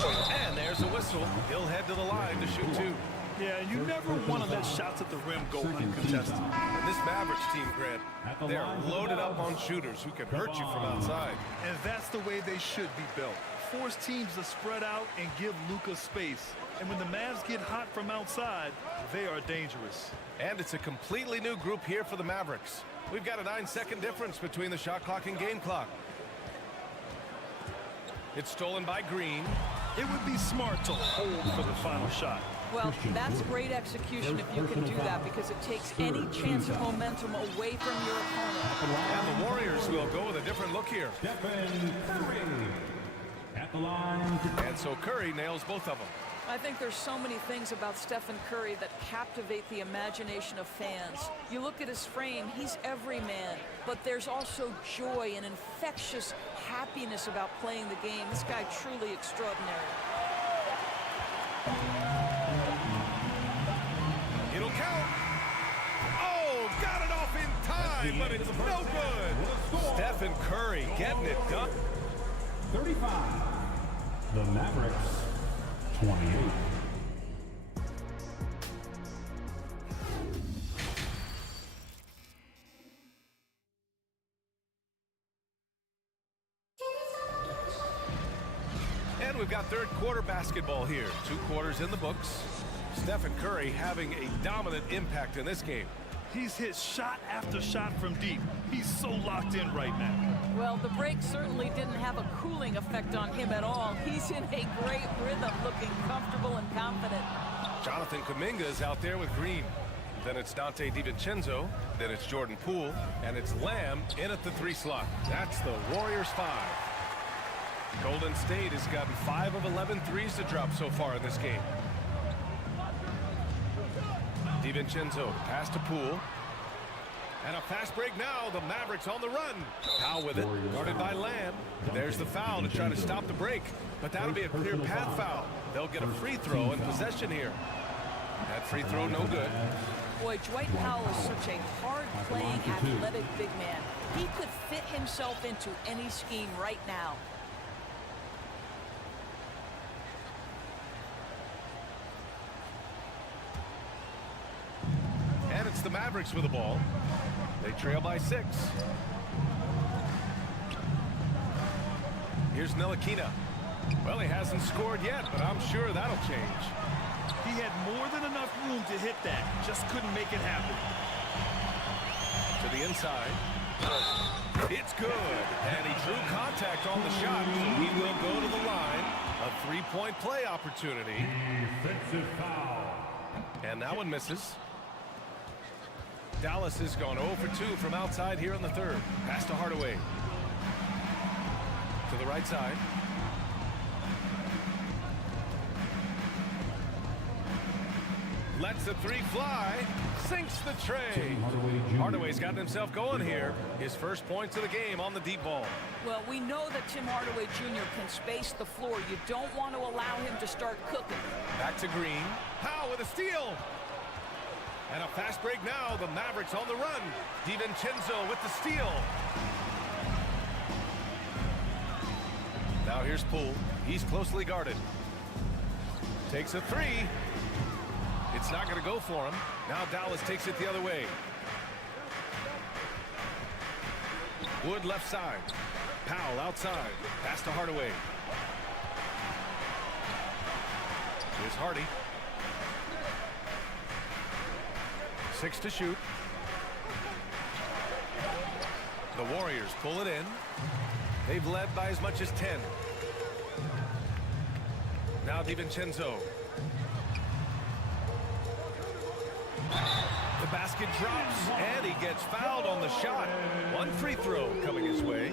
And there's a whistle. He'll head to the line to shoot 2. Yeah, you never want to let shots at the rim go uncontested. And this Mavericks team, Grant, they're loaded up on shooters who can hurt you from outside. And that's the way they should be built. Force teams to spread out and give Luka space. And when the Mavs get hot from outside, they are dangerous. And it's a completely new group here for the Mavericks. We've got a 9-second difference between the shot clock and game clock. It's stolen by Green. It would be smart to hold for the final shot. Well, that's great execution if you can do that, because it takes any chance of momentum away from your opponent. And the Warriors will go with a different look here. Stephen Curry at the line. And so Curry nails both of them. I think there's so many things about Stephen Curry that captivate the imagination of fans. You look at his frame, he's every man, but there's also joy and infectious happiness about playing the game. This guy truly extraordinary. It'll count. Oh, got it off in time, but it's no good. Stephen Curry getting it done. 35. The Mavericks, 28. And we've got third quarter basketball here. 2 quarters in the books. Stephen Curry having a dominant impact in this game. He's hit shot after shot from deep. He's so locked in right now. Well, the break certainly didn't have a cooling effect on him at all. He's in a great rhythm, looking comfortable and confident. Jonathan Kuminga is out there with Green. Then it's Dante DiVincenzo. Then it's Jordan Poole. And it's Lamb in at the 3 slot. That's the Warriors 5. Golden State has gotten 5 of 11 threes to drop so far in this game. DiVincenzo, pass to Poole. And a fast break now. The Mavericks on the run. Powell with it, guarded by Lamb. There's the foul to try to stop the break. But that'll be a clear path foul. They'll get a free throw in possession here. That free throw no good. Boy, Dwight Powell is such a hard-playing, athletic big man. He could fit himself into any scheme right now. And it's the Mavericks with the ball. They trail by 6. Here's Ntilikina. Well, he hasn't scored yet, but I'm sure that'll change. He had more than enough room to hit that. Just couldn't make it happen. To the inside. It's good. And he drew contact on the shot. So he will go to the line. A 3-point play opportunity. Defensive foul. And that one misses. Dallas has gone 0 for 2 from outside here in the third. Pass to Hardaway. To the right side. Lets the three fly. Sinks the tray. Hardaway's gotten himself going here. His first points of the game on the deep ball. Well, we know that Tim Hardaway Jr. can space the floor. You don't want to allow him to start cooking. Back to Green. Powell with a steal. And a fast break now. The Mavericks on the run. DiVincenzo with the steal. Now here's Poole. He's closely guarded. Takes a three. It's not going to go for him. Now Dallas takes it the other way. Wood left side. Powell outside. Pass to Hardaway. Here's Hardy. 6 to shoot. The Warriors pull it in. They've led by as much as 10. Now DiVincenzo. The basket drops, and he gets fouled on the shot. One free throw coming his way.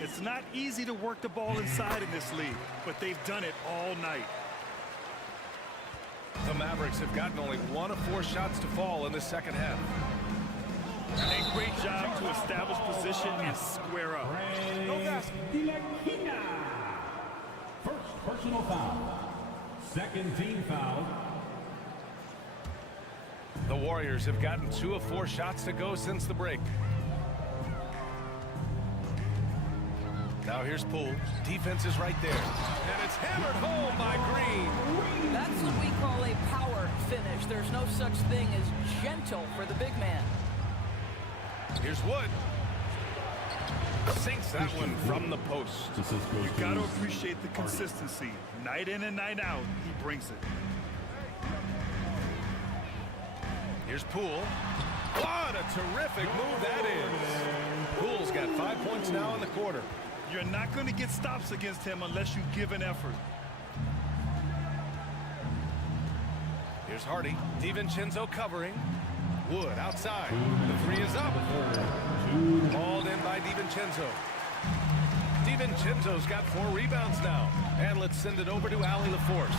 It's not easy to work the ball inside in this league, but they've done it all night. The Mavericks have gotten only 1 of 4 shots to fall in the second half. A great job to establish position and square up. First personal foul. Second team foul. The Warriors have gotten 2 of 4 shots to go since the break. Now here's Poole. Defense is right there. And it's hammered home by Green. That's what we call a power finish. There's no such thing as gentle for the big man. Here's Wood. Sinks that one from the post. You got to appreciate the consistency. Night in and night out, he brings it. Here's Poole. What a terrific move that is. Poole's got 5 points now in the quarter. You're not going to get stops against him unless you give an effort. Here's Hardy. DiVincenzo covering. Wood outside. The three is up. Hauled in by DiVincenzo. DiVincenzo's got 4 rebounds now. And let's send it over to Allie LaForce.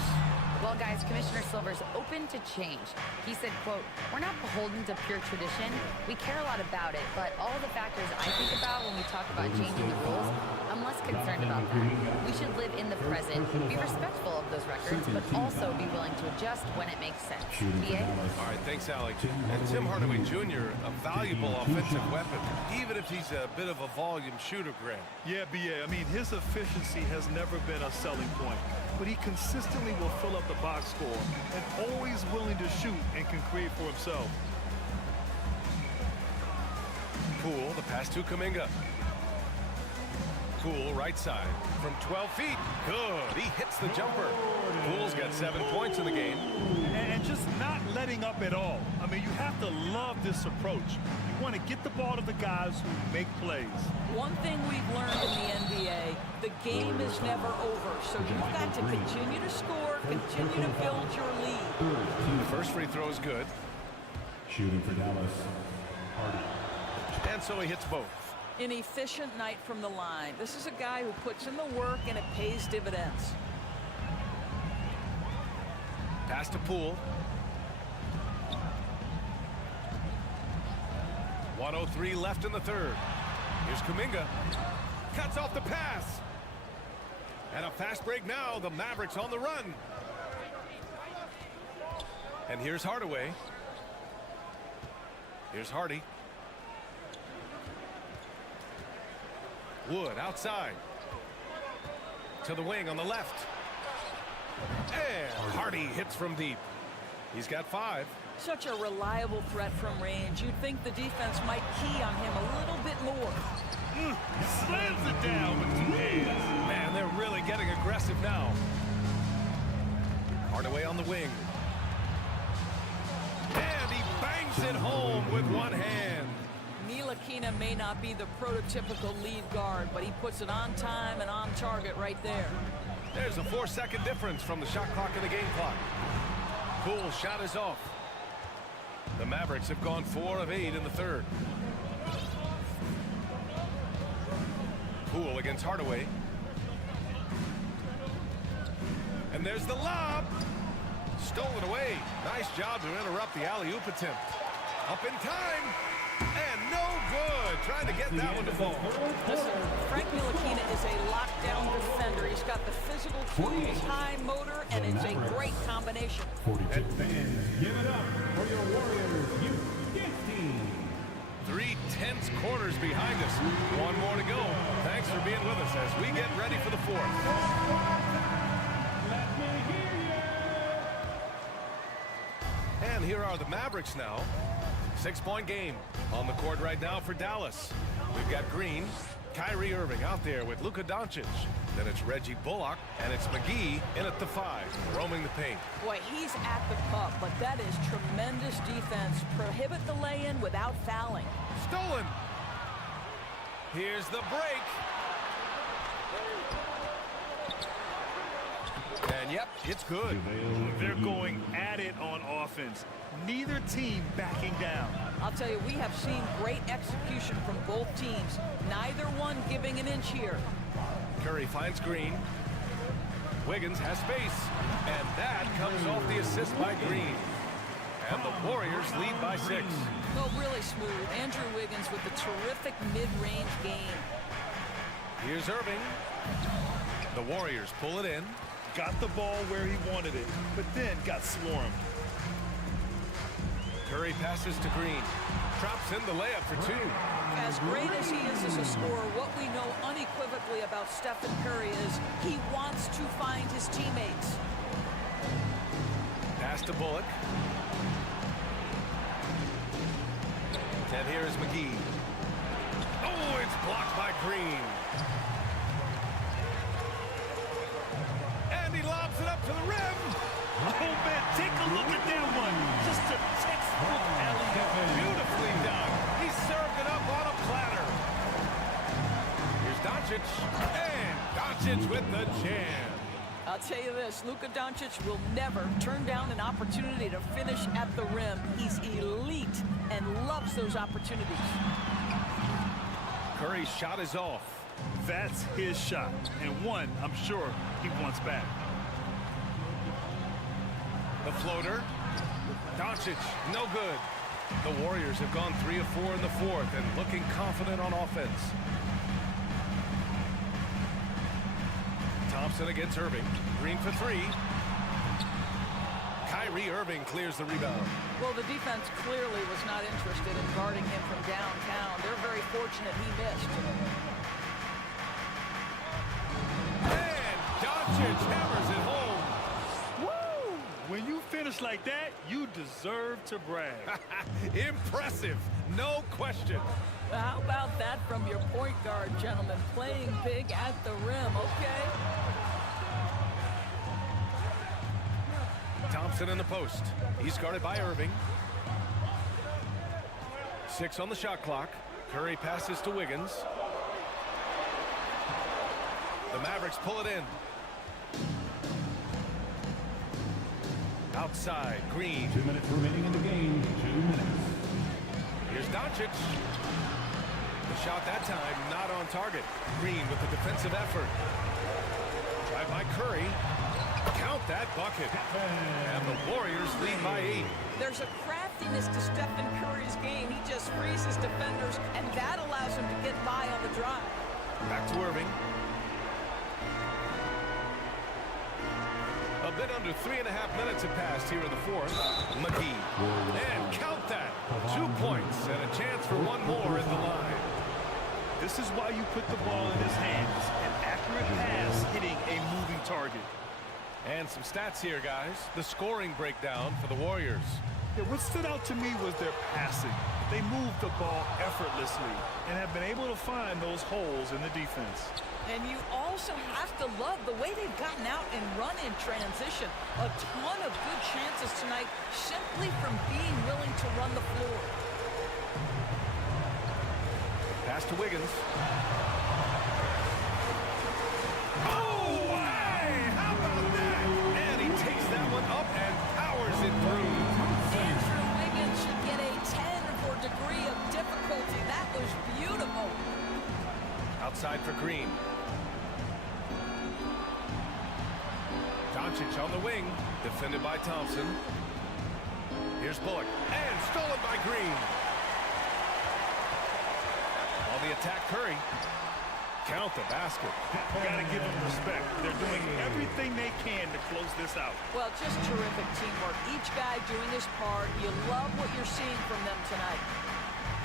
Well, guys, Commissioner Silver's open to change. He said, quote, "We're not beholden to pure tradition. We care a lot about it, but all the factors I think about when we talk about changing the rules, I'm less concerned about that. We should live in the present, be respectful of those records, but also be willing to adjust when it makes sense." BA? All right, thanks, Allie. And Tim Hardaway Jr., a valuable offensive weapon, even if he's a bit of a volume shooter, Grant. Yeah, BA. I mean, his efficiency has never been a selling point, but he consistently will fill up the box score and always willing to shoot and can create for himself. Poole, the pass to Kuminga. Poole, right side, from 12 feet. Good. He hits the jumper. Poole's got 7 points in the game. And just not letting up at all. I mean, you have to love this approach. You want to get the ball to the guys who make plays. One thing we've learned in the NBA, the game is never over. So you've got to continue to score, continue to build your lead. The first free throw is good. Shooting for Dallas. Hardy. And so he hits both. An efficient night from the line. This is a guy who puts in the work and it pays dividends. Pass to Poole. 1:03 left in the third. Here's Kuminga. Cuts off the pass. And a fast break now. The Mavericks on the run. And here's Hardaway. Here's Hardy. Wood outside. To the wing on the left. And Hardy hits from deep. He's got 5. Such a reliable threat from range. You'd think the defense might key on him a little bit more. Slams it down with 2 hands. Man, they're really getting aggressive now. Hardaway on the wing. And he bangs it home with 1 hand. Ntilikina may not be the prototypical lead guard, but he puts it on time and on target right there. There's a 4-second difference from the shot clock and the game clock. Poole's shot is off. The Mavericks have gone 4 of 8 in the third. Poole against Hardaway. And there's the lob. Stolen away. Nice job to interrupt the alley-oop attempt. Up in time. And no good. Trying to get that one to fall. Listen, Frank Ntilikina is a lockdown defender. He's got the physical tools, high motor, and it's a great combination. Fans, give it up for your Warriors Youth team. 3 tense quarters behind us. One more to go. Thanks for being with us as we get ready for the fourth. Let me hear you. And here are the Mavericks now. 6-point game on the court right now for Dallas. We've got Green, Kyrie Irving out there with Luka Doncic. Then it's Reggie Bullock, and it's McGee in at the 5, roaming the paint. Boy, he's at the cup, but that is tremendous defense. Prohibit the lay-in without fouling. Stolen. Here's the break. And yep, it's good. They're going at it on offense. Neither team backing down. I'll tell you, we have seen great execution from both teams. Neither one giving an inch here. Curry finds Green. Wiggins has space. And that comes off the assist by Green. And the Warriors lead by 6. Oh, really smooth. Andrew Wiggins with a terrific mid-range game. Here's Irving. The Warriors pull it in. Got the ball where he wanted it, but then got swarmed. Curry passes to Green. Drops in the layup for 2. As great as he is as a scorer, what we know unequivocally about Stephen Curry is he wants to find his teammates. Pass to Bullock. And here is McGee. Oh, it's blocked by Green. And he lobs it up to the rim. Oh, man, take a look at that one. Just a textbook alley-oop. Beautifully done. He served it up on a platter. Here's Doncic. And Doncic with the jam. I'll tell you this, Luka Doncic will never turn down an opportunity to finish at the rim. He's elite and loves those opportunities. Curry's shot is off. That's his shot, and one I'm sure he wants back. The floater. Doncic, no good. The Warriors have gone 3 of 4 in the fourth and looking confident on offense. Thompson against Irving. Green for 3. Kyrie Irving clears the rebound. Well, the defense clearly was not interested in guarding him from downtown. They're very fortunate he missed. And Doncic hammers it home. Woo! When you finish like that, you deserve to brag. Impressive, no question. How about that from your point guard, gentlemen? Playing big at the rim, okay? Thompson in the post. He's guarded by Irving. 6 on the shot clock. Curry passes to Wiggins. The Mavericks pull it in. Outside, Green. 2 minutes remaining in the game. 2 minutes. Here's Doncic. The shot that time not on target. Green with the defensive effort. Drive by Curry. Count that bucket. And the Warriors lead by 8. There's a craftiness to Stephen Curry's game. He just freezes defenders, and that allows him to get by on the drive. Back to Irving. A bit under 3.5 minutes have passed here in the fourth. McGee. And count that. 2 points and a chance for one more at the line. This is why you put the ball in his hands. An accurate pass hitting a moving target. And some stats here, guys. The scoring breakdown for the Warriors. Yeah, what stood out to me was their passing. They moved the ball effortlessly and have been able to find those holes in the defense. And you also have to love the way they've gotten out and run in transition. A ton of good chances tonight simply from being willing to run the floor. Pass to Wiggins. Andrew Wiggins should get a 10 for degree of difficulty. That was beautiful. Outside for Green. Doncic on the wing, defended by Thompson. Here's Bullock, and stolen by Green. On the attack, Curry. Count the basket. Got to give them respect. They're doing everything they can to close this out. Well, just terrific teamwork. Each guy doing his part. You love what you're seeing from them tonight.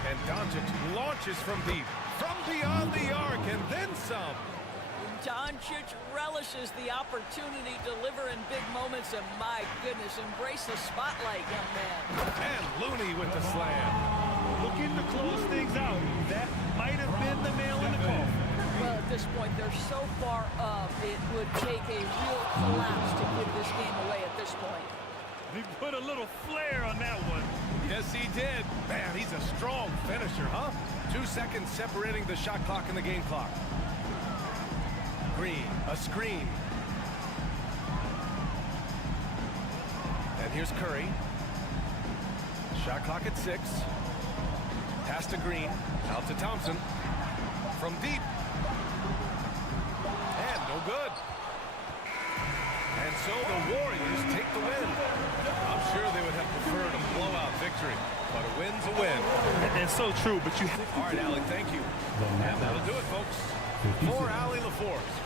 And Doncic launches from deep, from beyond the arc, and then some. Doncic relishes the opportunity to deliver in big moments, and my goodness, embrace the spotlight, young man. And Looney with the slam. Looking to close things out. That might have been the nail in the coffin. Well, at this point, they're so far up, it would take a real collapse to give this game away at this point. He put a little flair on that one. Yes, he did. Man, he's a strong finisher, huh? 2 seconds separating the shot clock and the game clock. Green, a screen. And here's Curry. Shot clock at 6. Pass to Green, out to Thompson. From deep. And no good. And so the Warriors take the win. I'm sure they would have preferred a blowout victory, but a win's a win. And so true, but you... All right, Allie, thank you. And that'll do it, folks. For Allie LaForce.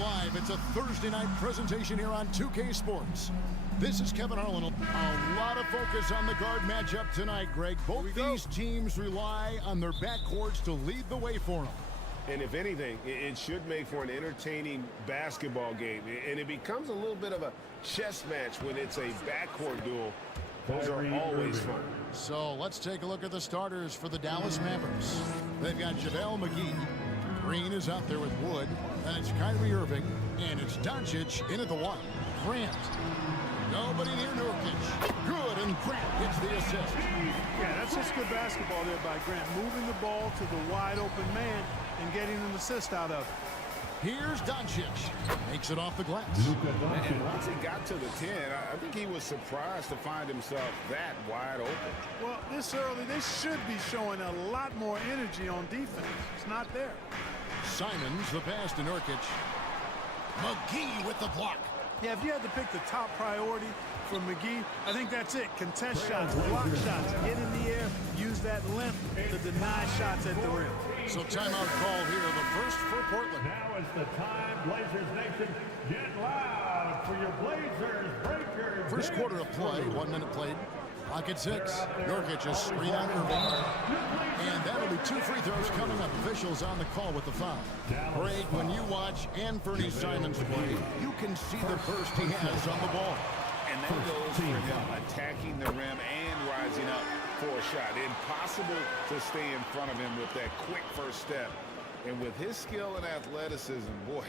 live. It's a Thursday night presentation here on 2K Sports. This is Kevin Harlan. A lot of focus on the guard matchup tonight, Greg. Both these teams rely on their backcourts to lead the way for them. And if anything, it should make for an entertaining basketball game. And it becomes a little bit of a chess match when it's a backcourt duel. Those are always fun. So let's take a look at the starters for the Dallas Mavericks. They've got JaVale McGee. Green is out there with Wood. And it's Kyrie Irving. And it's Doncic in at the one. Grant. Nobody near Nurkic. Good, and Grant gets the assist. Yeah, that's just good basketball there by Grant. Moving the ball to the wide open man and getting an assist out of it. Here's Doncic. Makes it off the glass. And once he got to the 10, I think he was surprised to find himself that wide open. Well, this early, they should be showing a lot more energy on defense. It's not there. Simons, the pass to Nurkic. McGee with the block. Yeah, if you had to pick the top priority for McGee, I think that's it. Contest shots, block shots, get in the air, use that length to deny shots at the rim. So timeout call here, the first for Portland. Now is the time, Blazers Nation. Get loud for your Blazers Breakers. First quarter of play, 1 minute played. Clock at 6. Nurkic a screen on Irving. And that'll be 2 free throws coming up. Officials on the call with the foul. Greg, when you watch Anthony Simons play, you can see the burst he has on the ball. And that goes for him attacking the rim and rising up for a shot. Impossible to stay in front of him with that quick first step. And with his skill and athleticism, boy,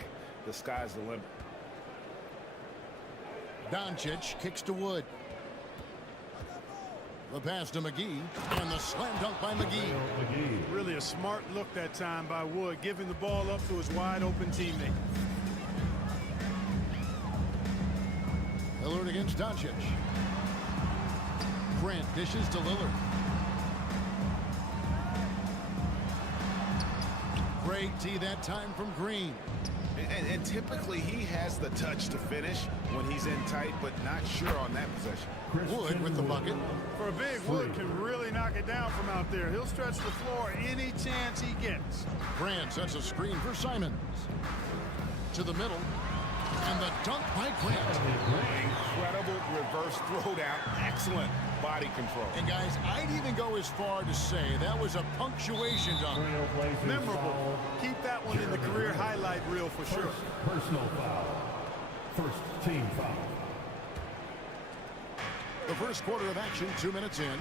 the sky's the limit. Doncic kicks to Wood. The pass to McGee, and the slam dunk by McGee. Really a smart look that time by Wood, giving the ball up to his wide open teammate. Lillard against Doncic. Grant dishes to Lillard. Great tee that time from Green. And typically he has the touch to finish when he's in tight, but not sure on that possession. Wood with the bucket. For a big, Wood can really knock it down from out there. He'll stretch the floor any chance he gets. Grant sets a screen for Simons. To the middle. And the dunk by Grant. Incredible reverse throwdown. Excellent body control. And guys, I'd even go as far to say that was a punctuation dunk. Memorable. Keep that one in the career highlight reel for sure. Personal foul. First team foul. The first quarter of action, 2 minutes in.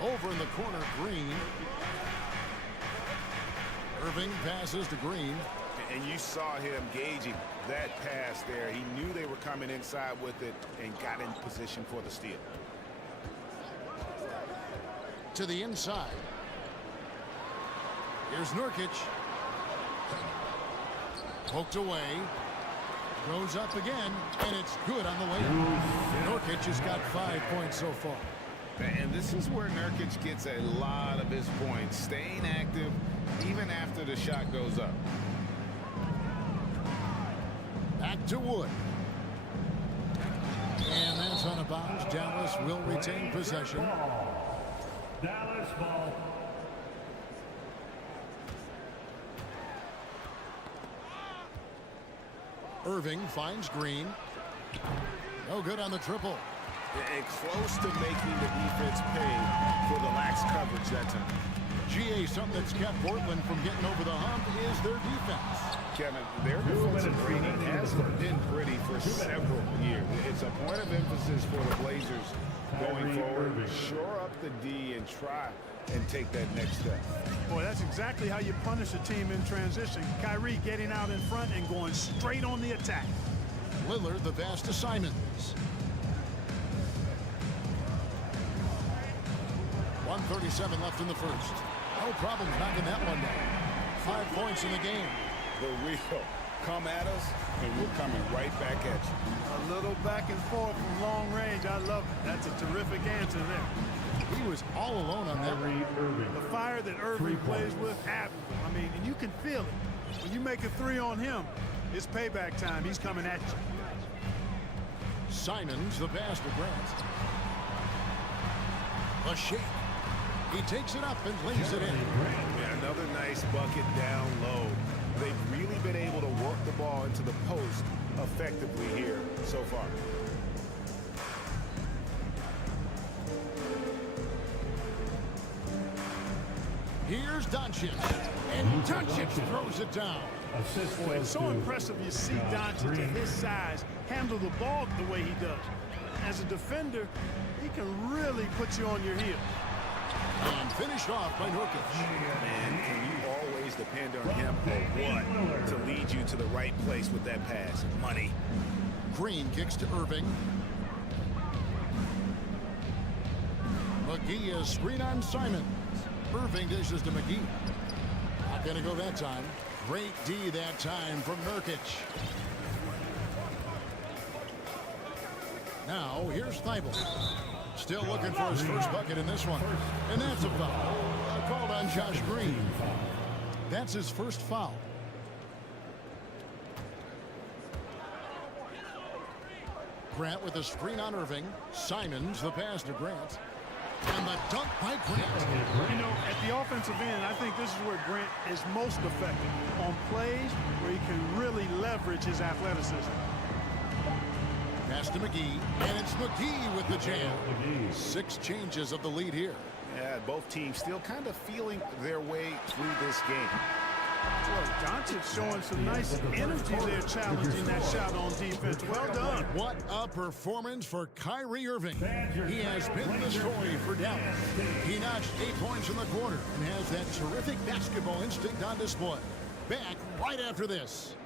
Over in the corner, Green. Irving passes to Green. And you saw him gauging that pass there. He knew they were coming inside with it and got in position for the steal. To the inside. Here's Nurkic. Poked away. Goes up again, and it's good on the way up. Nurkic has got 5 points so far. And this is where Nurkic gets a lot of his points, staying active even after the shot goes up. Back to Wood. And that's out of bounds. Dallas will retain possession. Dallas ball. Irving finds Green. No good on the triple. And close to making the defense pay for the lax coverage that time. GA, something that's kept Portland from getting over the hump is their defense. Kevin, their defensive rating hasn't been pretty for several years. It's a point of emphasis for the Blazers going forward. Shore up the D and try and take that next step. Boy, that's exactly how you punish a team in transition. Kyrie getting out in front and going straight on the attack. Lillard, the pass to Simons. 1:37 left in the first. No problem knocking that one down. 5 points in the game. The real come at us, and we're coming right back at you. A little back and forth from long range. I love it. That's a terrific answer there. He was all alone on that one. The fire that Irving plays with, I mean, and you can feel it. When you make a three on him, it's payback time. He's coming at you. Simons, the pass to Grant. A shake. He takes it up and lays it in. Yeah, another nice bucket down low. they've really been able to work the ball into the post effectively here so far. Here's Doncic, and Doncic throws it down. Boy, it's so impressive you see Doncic at his size handle the ball the way he does. As a defender, he can really put you on your heel. And finished off by Nurkic. And can you always depend on him or what to lead you to the right place with that pass? Money. Green kicks to Irving. McGee is screen on Simon. Irving dishes to McGee. Not going to go that time. Great D that time from Nurkic. Now, here's Thibault. Still looking for his first bucket in this one. And that's a foul. Called on Josh Green. That's his first foul. Grant with a screen on Irving. Simons the pass to Grant. And the dunk by Grant. You know, at the offensive end, I think this is where Grant is most effective. On plays where he can really leverage his athleticism. Pass to McGee, and it's McGee with the jam. 6 changes of the lead here. Yeah, both teams still kind of feeling their way through this game. Boy, Doncic showing some nice energy there, challenging that shot on defense. Well done. What a performance for Kyrie Irving. He has been the story for Dallas. He notched 8 points in the quarter and has that terrific basketball instinct on display. Back right after this.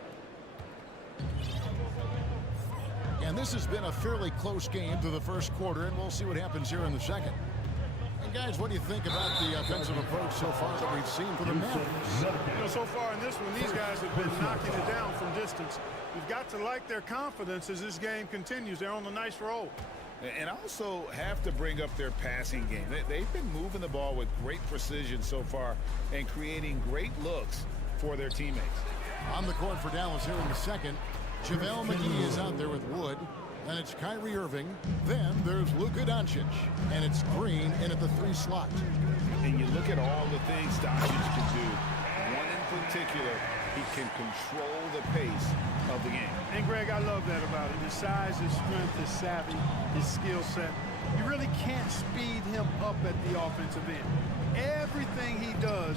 And this has been a fairly close game through the first quarter, and we'll see what happens here in the second. And guys, what do you think about the offensive approach so far that we've seen from the Mavericks? You know, so far in this one, these guys have been knocking it down from distance. You've got to like their confidence as this game continues. They're on a nice roll. And also have to bring up their passing game. They've been moving the ball with great precision so far and creating great looks for their teammates. On the court for Dallas here in the second, JaVale McGee is out there with Wood. And it's Kyrie Irving. Then there's Luka Doncic. And it's Green in at the 3 slot. And you look at all the things Doncic can do. One in particular, he can control the pace of the game. And Greg, I love that about him. His size, his strength, his savvy, his skill set. You really can't speed him up at the offensive end. Everything he does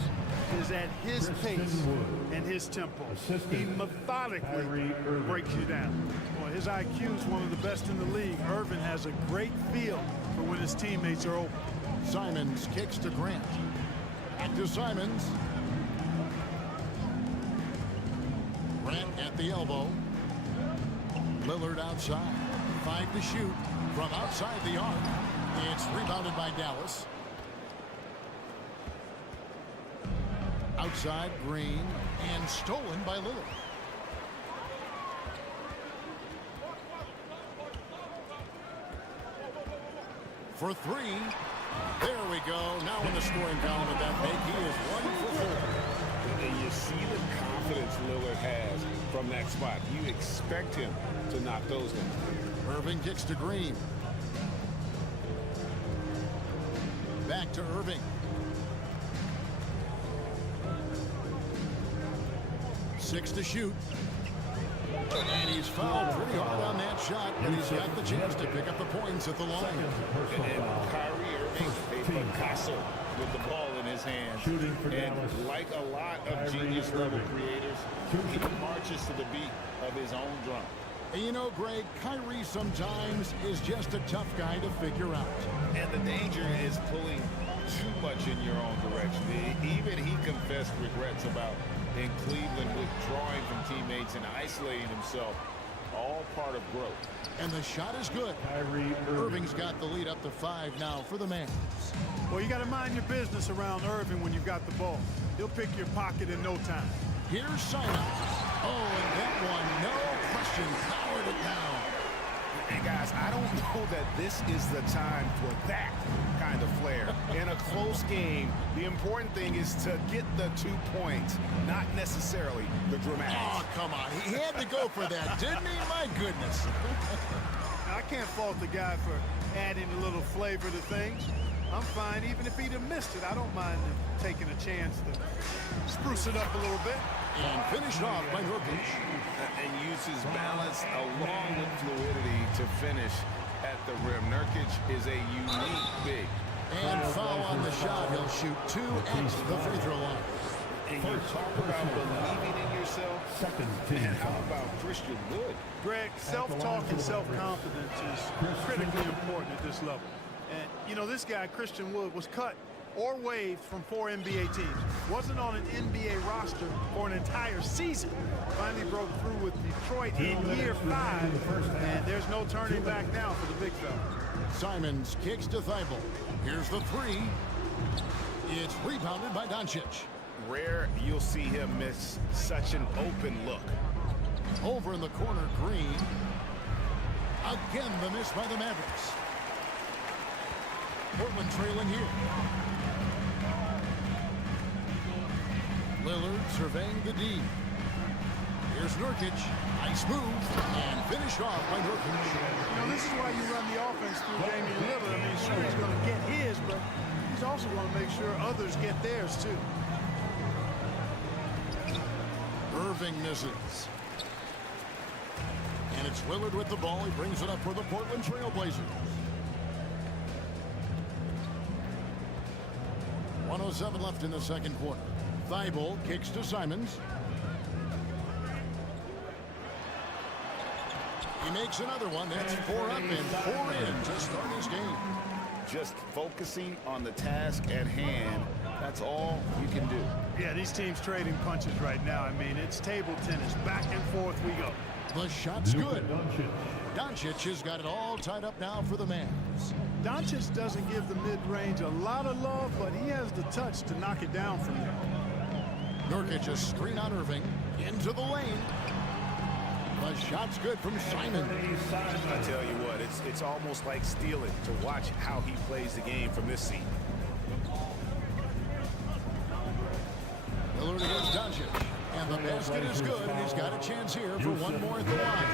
is at his pace and his tempo. He methodically breaks you down. Well, his IQ is one of the best in the league. Irvin has a great feel for when his teammates are open. Simons kicks to Grant. Back to Simons. Grant at the elbow. Lillard outside. 5 to shoot from outside the arc. It's rebounded by Dallas. Outside Green and stolen by Lillard. For 3. There we go. Now in the scoring column at that make, he is 1 for 4. And you see the confidence Lillard has from that spot. You expect him to knock those down. Irving kicks to Green. Back to Irving. 6 to shoot. And he's fouled pretty hard on that shot, but he's got the chance to pick up the points at the line. And Kyrie Irving, a Picasso with the ball in his hands. And like a lot of genius-level creators, he marches to the beat of his own drum. And you know, Greg, Kyrie sometimes is just a tough guy to figure out. And the danger is pulling too much in your own direction. Even he confessed regrets about in Cleveland withdrawing from teammates and isolating himself. All part of growth. And the shot is good. Irving's got the lead up to 5 now for the Mavs. Well, you got to mind your business around Irving when you've got the ball. He'll pick your pocket in no time. Here's Simon. Oh, and that one, no question, powered it down. And guys, I don't know that this is the time for that kind of flair. In a close game, the important thing is to get the 2 points, not necessarily the dramatics. Oh, come on. He had to go for that, didn't he? My goodness. I can't fault the guy for adding a little flavor to things. I'm fine. Even if he'd have missed it, I don't mind him taking a chance to spruce it up a little bit. And finished off by Nurkic. And uses balance along with fluidity to finish at the rim. Nurkic is a unique big. And foul on the shot. He'll shoot 2 at the free throw line. And you talk about believing in yourself. And how about Christian Wood? Greg, self-talk and self-confidence is critically important at this level. And, you know, this guy, Christian Wood, was cut or waived from 4 NBA teams. Wasn't on an NBA roster for an entire season. Finally broke through with Detroit in year 5. And there's no turning back now for the big fella. Simons kicks to Thibault. Here's the 3. It's rebounded by Doncic. Rare you'll see him miss such an open look. Over in the corner, Green. Again, the miss by the Mavericks. Portland trailing here. Lillard surveying the D. Here's Nurkic. Nice move. And finished off by Nurkic. You know, this is why you run the offense through Damian Lillard. I mean, sure, he's going to get his, but he's also going to make sure others get theirs, too. Irving misses. And it's Lillard with the ball. He brings it up for the Portland Trail Blazers. 1:07 left in the second quarter. Thibault kicks to Simons. He makes another one. That's 4 up and 4 in to start his game. Just focusing on the task at hand. That's all you can do. Yeah, these teams trading punches right now. I mean, it's table tennis. Back and forth we go. The shot's good. Doncic has got it all tied up now for the Mavs. Doncic doesn't give the mid-range a lot of love, but he has the touch to knock it down from there. Nurkic a screen on Irving. Into the lane. The shot's good from Simon. I tell you what, it's almost like stealing to watch how he plays the game from this seat. Lillard against Doncic. And the basket is good, and he's got a chance here for one more at the line.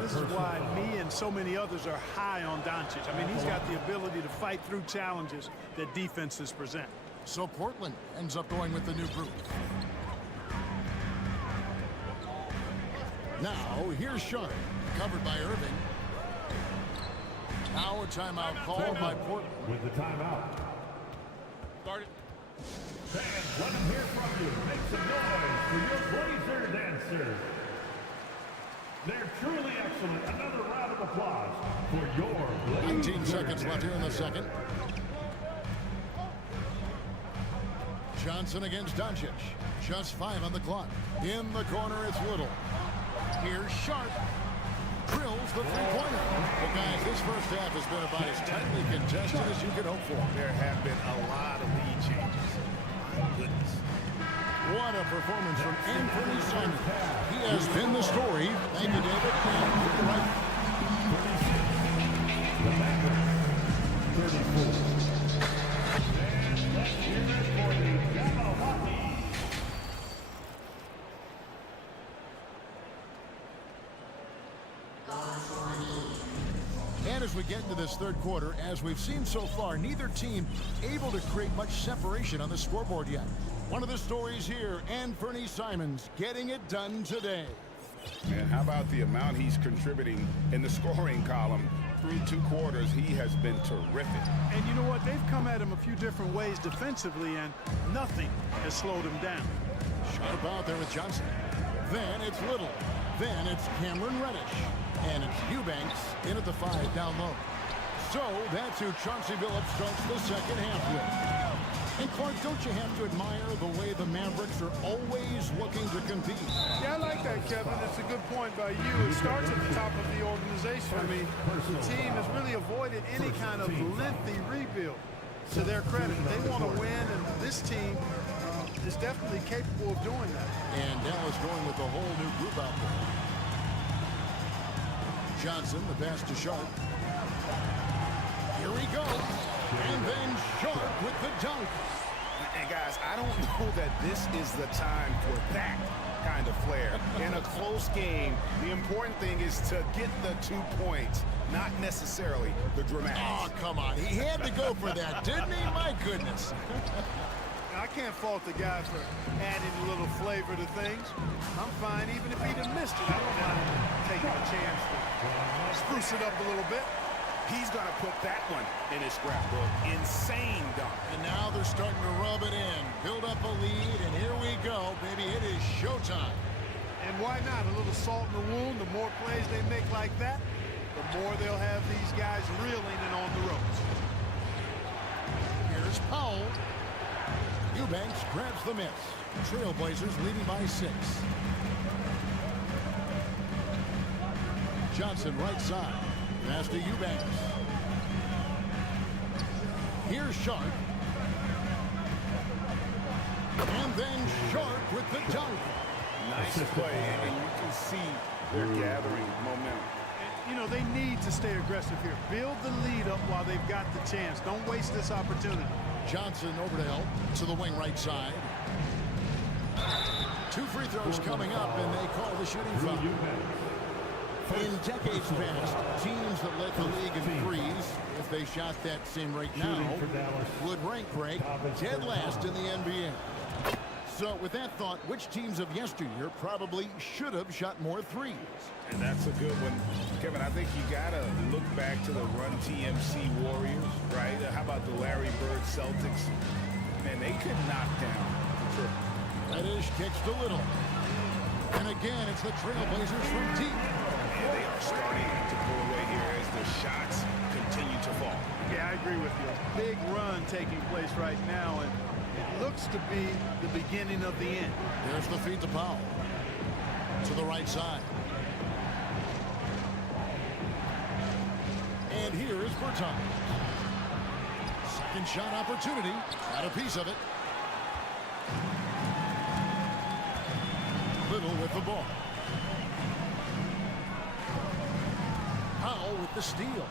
This is why me and so many others are high on Doncic. I mean, he's got the ability to fight through challenges that defenses present. So Portland ends up going with the new group. Now, here's Sharp, covered by Irving. Now a timeout called by Portland. With the timeout. Start it. Fans, let them hear from you. Make some noise for your Blazer dancers. They're truly excellent. Another round of applause for your Blazer 19 seconds left here in the second. Johnson against Doncic. Just 5 on the clock. In the corner, it's Little. Here's Sharp. Drills the three-pointer. Well, guys, this first half has been about as tightly contested as you could hope for. There have been a lot of lead changes. My goodness. What a performance from Anthony Simons. He has been the story. Thank you, David. And to the right. The Mavericks, 34. And let's hear it for the Yamahati. And as we get into this third quarter, as we've seen so far, neither team able to create much separation on the scoreboard yet. One of the stories here, Anthony Simons getting it done today. And how about the amount he's contributing in the scoring column? Through 2 quarters, he has been terrific. And you know what? They've come at him a few different ways defensively, and nothing has slowed him down. Sharp out there with Johnson. Then it's Little. Then it's Cameron Reddish. And it's Eubanks in at the 5 down low. So that's who Chauncey Billups starts the second half with. And Clark, don't you have to admire the way the Mavericks are always looking to compete? Yeah, I like that, Kevin. It's a good point by you. It starts at the top of the organization. I mean, the team has really avoided any kind of lengthy rebuild. To their credit, they want to win, and this team is definitely capable of doing that. And Dallas going with a whole new group out there. Johnson, the pass to Sharp. Here he goes. And then Sharp with the dunk. And guys, I don't know that this is the time for that kind of flair. In a close game, the important thing is to get the 2 points, not necessarily the dramatics. Oh, come on. He had to go for that, didn't he? My goodness. I can't fault the guy for adding a little flavor to things. I'm fine even if he'd have missed it. I don't mind taking a chance to spruce it up a little bit. He's going to put that one in his scrapbook. Insane dunk. And now they're starting to rub it in, build up a lead, and here we go, baby. It is showtime. And why not? A little salt in the wound. The more plays they make like that, the more they'll have these guys reeling and on the ropes. Here's Powell. Eubanks grabs the miss. Trailblazers leading by 6. Johnson right side. Pass to Eubanks. Here's Sharp. And then Sharp with the dunk. Nice play, and you can see they're gathering momentum. And, you know, they need to stay aggressive here. Build the lead up while they've got the chance. Don't waste this opportunity. Johnson over to help to the wing right side. 2 free throws coming up, and they call the shooting foul. In decades past, teams that led the league in threes, if they shot that same rate now, would rank break dead last in the NBA. So with that thought, which teams of yesteryear probably should have shot more threes? And that's a good one. Kevin, I think you got to look back to the Run TMC Warriors, right? How about the Larry Bird Celtics? Man, they could knock down the triple. Reddish kicks to Little. And again, it's the Trailblazers from deep. And they are starting to pull away here as the shots continue to fall. Yeah, I agree with you. A big run taking place right now, and it looks to be the beginning of the end. There's the feed to Powell. To the right side. And here is Bertans. Second shot opportunity. Got a piece of it. Little with the ball. Powell with the steal.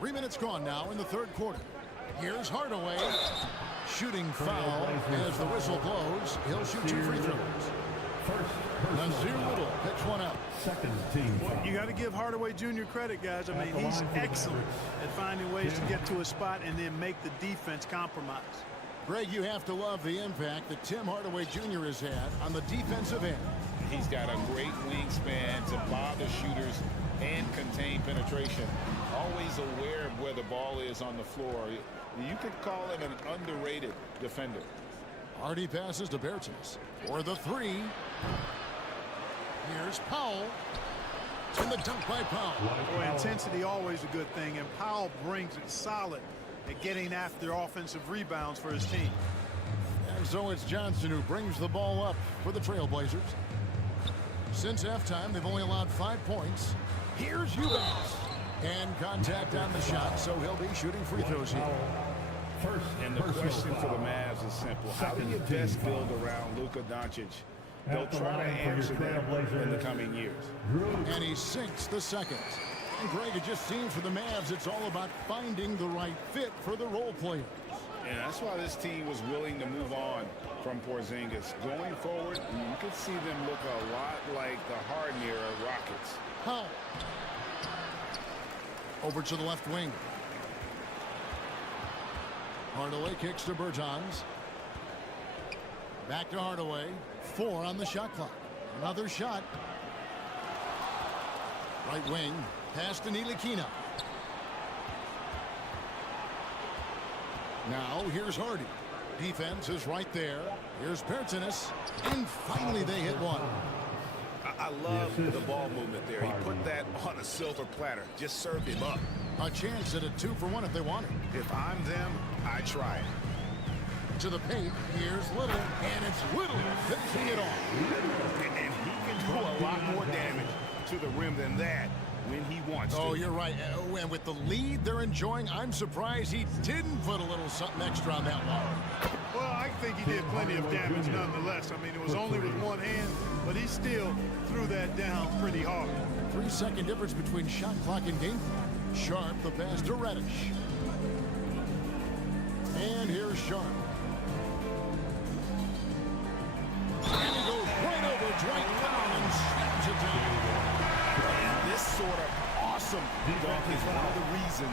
3 minutes gone now in the third quarter. Here's Hardaway. Shooting foul as the whistle blows. He'll shoot 2 free throws. Nasir Little picks one out. Second team. Well, you got to give Hardaway Jr. credit, guys. I mean, he's excellent at finding ways to get to a spot and then make the defense compromise. Greg, you have to love the impact that Tim Hardaway Jr. has had on the defensive end. He's got a great wingspan to bother shooters and contain penetration. Always aware of where the ball is on the floor. You could call him an underrated defender. Hardy passes to Bertans for the 3. Here's Powell. And the dunk by Powell. Boy, intensity always a good thing, and Powell brings it solid at getting after offensive rebounds for his team. And so it's Johnson who brings the ball up for the Trailblazers. Since halftime, they've only allowed 5 points. Here's Eubanks. And contact on the shot, so he'll be shooting free throws here. And the question for the Mavs is simple. How do you best build around Luka Doncic? They'll try to answer that in the coming years. And he sinks the second. And Greg, it just seems for the Mavs, it's all about finding the right fit for the role players. And that's why this team was willing to move on from Porzingis. Going forward, you could see them look a lot like the Harden-era Rockets. Powell. Over to the left wing. Hardaway kicks to Bertans. Back to Hardaway. 4 on the shot clock. Another shot. Right wing. Pass to Ntilikina. Now here's Hardy. Defense is right there. Here's Bertans. And finally they hit one. I love the ball movement there. He put that on a silver platter. Just served him up. A chance at a 2 for 1 if they want it. If I'm them, I try it. To the paint, here's Little, and it's Little finishing it off. And he can do a lot more damage to the rim than that when he wants to. Oh, you're right. And with the lead they're enjoying, I'm surprised he didn't put a little something extra on that one. Well, I think he did plenty of damage nonetheless. I mean, it was only with one hand, but he still threw that down pretty hard. 3-second difference between shot clock and game clock. Sharp, the pass to Reddish. And here's Sharp. And he goes right over Dwight Powell and slams it down. And this sort of awesome dunk is one of the reasons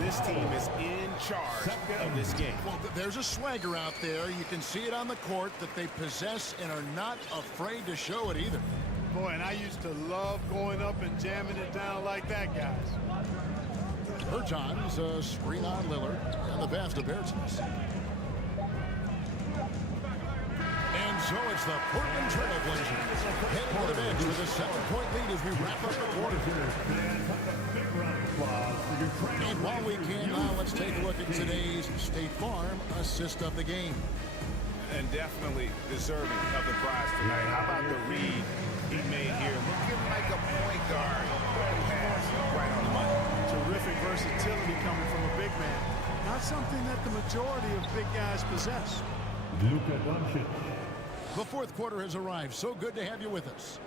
this team is in charge of this game. Well, there's a swagger out there. You can see it on the court that they possess and are not afraid to show it either. Boy, and I used to love going up and jamming it down like that, guys. Bertans, a screen on Lillard, and the pass to Bertans. And so it's the Portland Trail Blazers heading to the bench with a 7-point lead as we wrap up the quarter. And while we can now, let's take a look at today's State Farm assist of the game. And definitely deserving of the prize tonight. How about the read he made here? Looking like a point guard. Pass right on the money. Terrific versatility coming from a big man. Not something that the majority of big guys possess. The fourth quarter has arrived. So good to have you with us.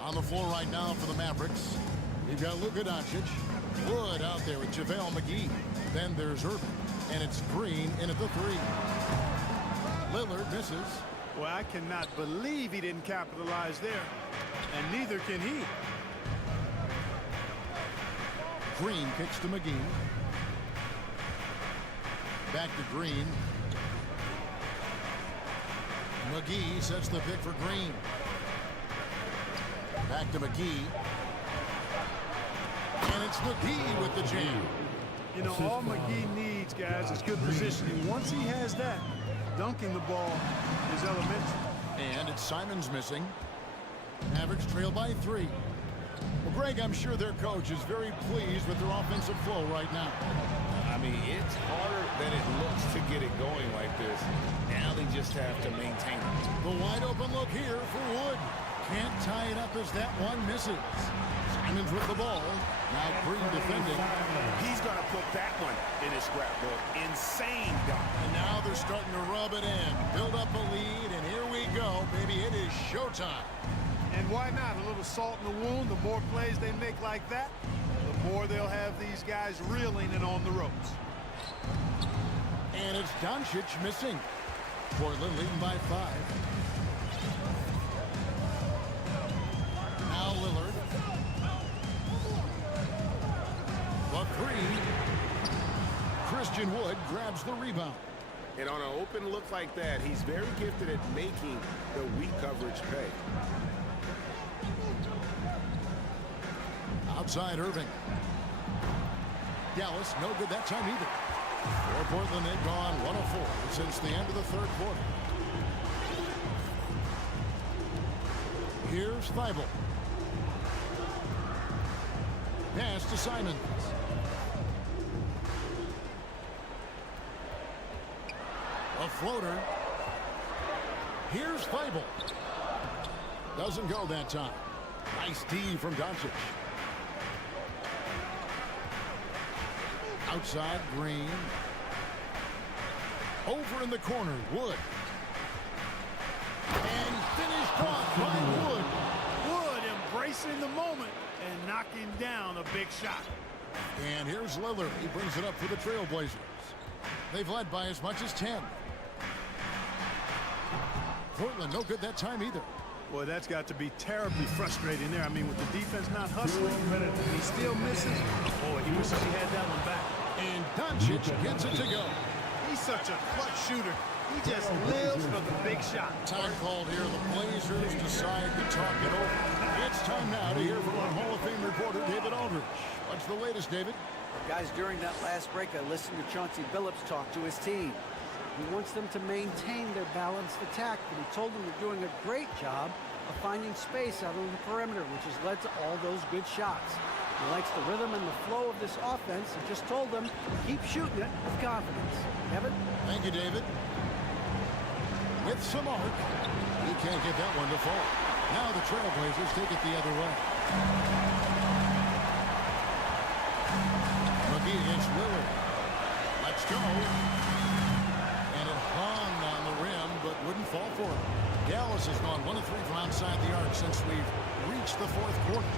On the floor right now for the Mavericks, we've got Luka Doncic. Wood out there with JaVale McGee. Then there's Irving. And it's Green in at the 3. Lillard misses. Well, I cannot believe he didn't capitalize there. And neither can he. Green kicks to McGee. Back to Green. McGee sets the pick for Green. Back to McGee. And it's McGee with the jam. You know, all McGee needs, guys, is good positioning. Once he has that, dunking the ball is elementary. And it's Simons missing. Mavericks trail by 3. Well, Greg, I'm sure their coach is very pleased with their offensive flow right now. I mean, it's harder than it looks to get it going like this. Now they just have to maintain it. The wide open look here for Wood. Can't tie it up as that one misses. Simons with the ball. Now Green defending. He's going to put that one in his scrapbook. Insane dunk. And now they're starting to rub it in. Build up a lead, and here we go, baby. It is showtime. And why not? A little salt in the wound. The more plays they make like that, the more they'll have these guys reeling and on the ropes. And it's Doncic missing. Portland leading by 5. Now Lillard. The 3. Christian Wood grabs the rebound. And on an open look like that, he's very gifted at making the weak coverage pay. Outside Irving. Dallas, no good that time either. For Portland, they've gone 1 of 4 since the end of the third quarter. Here's Thibault. Pass to Simons. A floater. Here's Thibault. Doesn't go that time. Nice D from Doncic. Outside Green. Over in the corner, Wood. And finished off by Wood. Wood embracing the moment and knocking down a big shot. And here's Lillard. He brings it up for the Trailblazers. They've led by as much as 10. Portland, no good that time either. Boy, that's got to be terribly frustrating there. I mean, with the defense not hustling, he still misses. Boy, he wishes he had that one back. And Doncic gets it to go. He's such a clutch shooter. He just lives for the big shot. Time called here. The Blazers decide to talk it over. It's time now to hear from our Hall of Fame reporter, David Aldridge. What's the latest, David? Guys, during that last break, I listened to Chauncey Billups talk to his team. He wants them to maintain their balanced attack, but he told them they're doing a great job of finding space out on the perimeter, which has led to all those good shots. He likes the rhythm and the flow of this offense and just told them, keep shooting it with confidence. Kevin? Thank you, David. With some arc, he can't get that one to fall. Now the Trailblazers take it the other way. McGee against Lillard. Let's go. And it hung on the rim, but wouldn't fall for him. Dallas has gone 1 of 3 from outside the arc since we've reached the fourth quarter.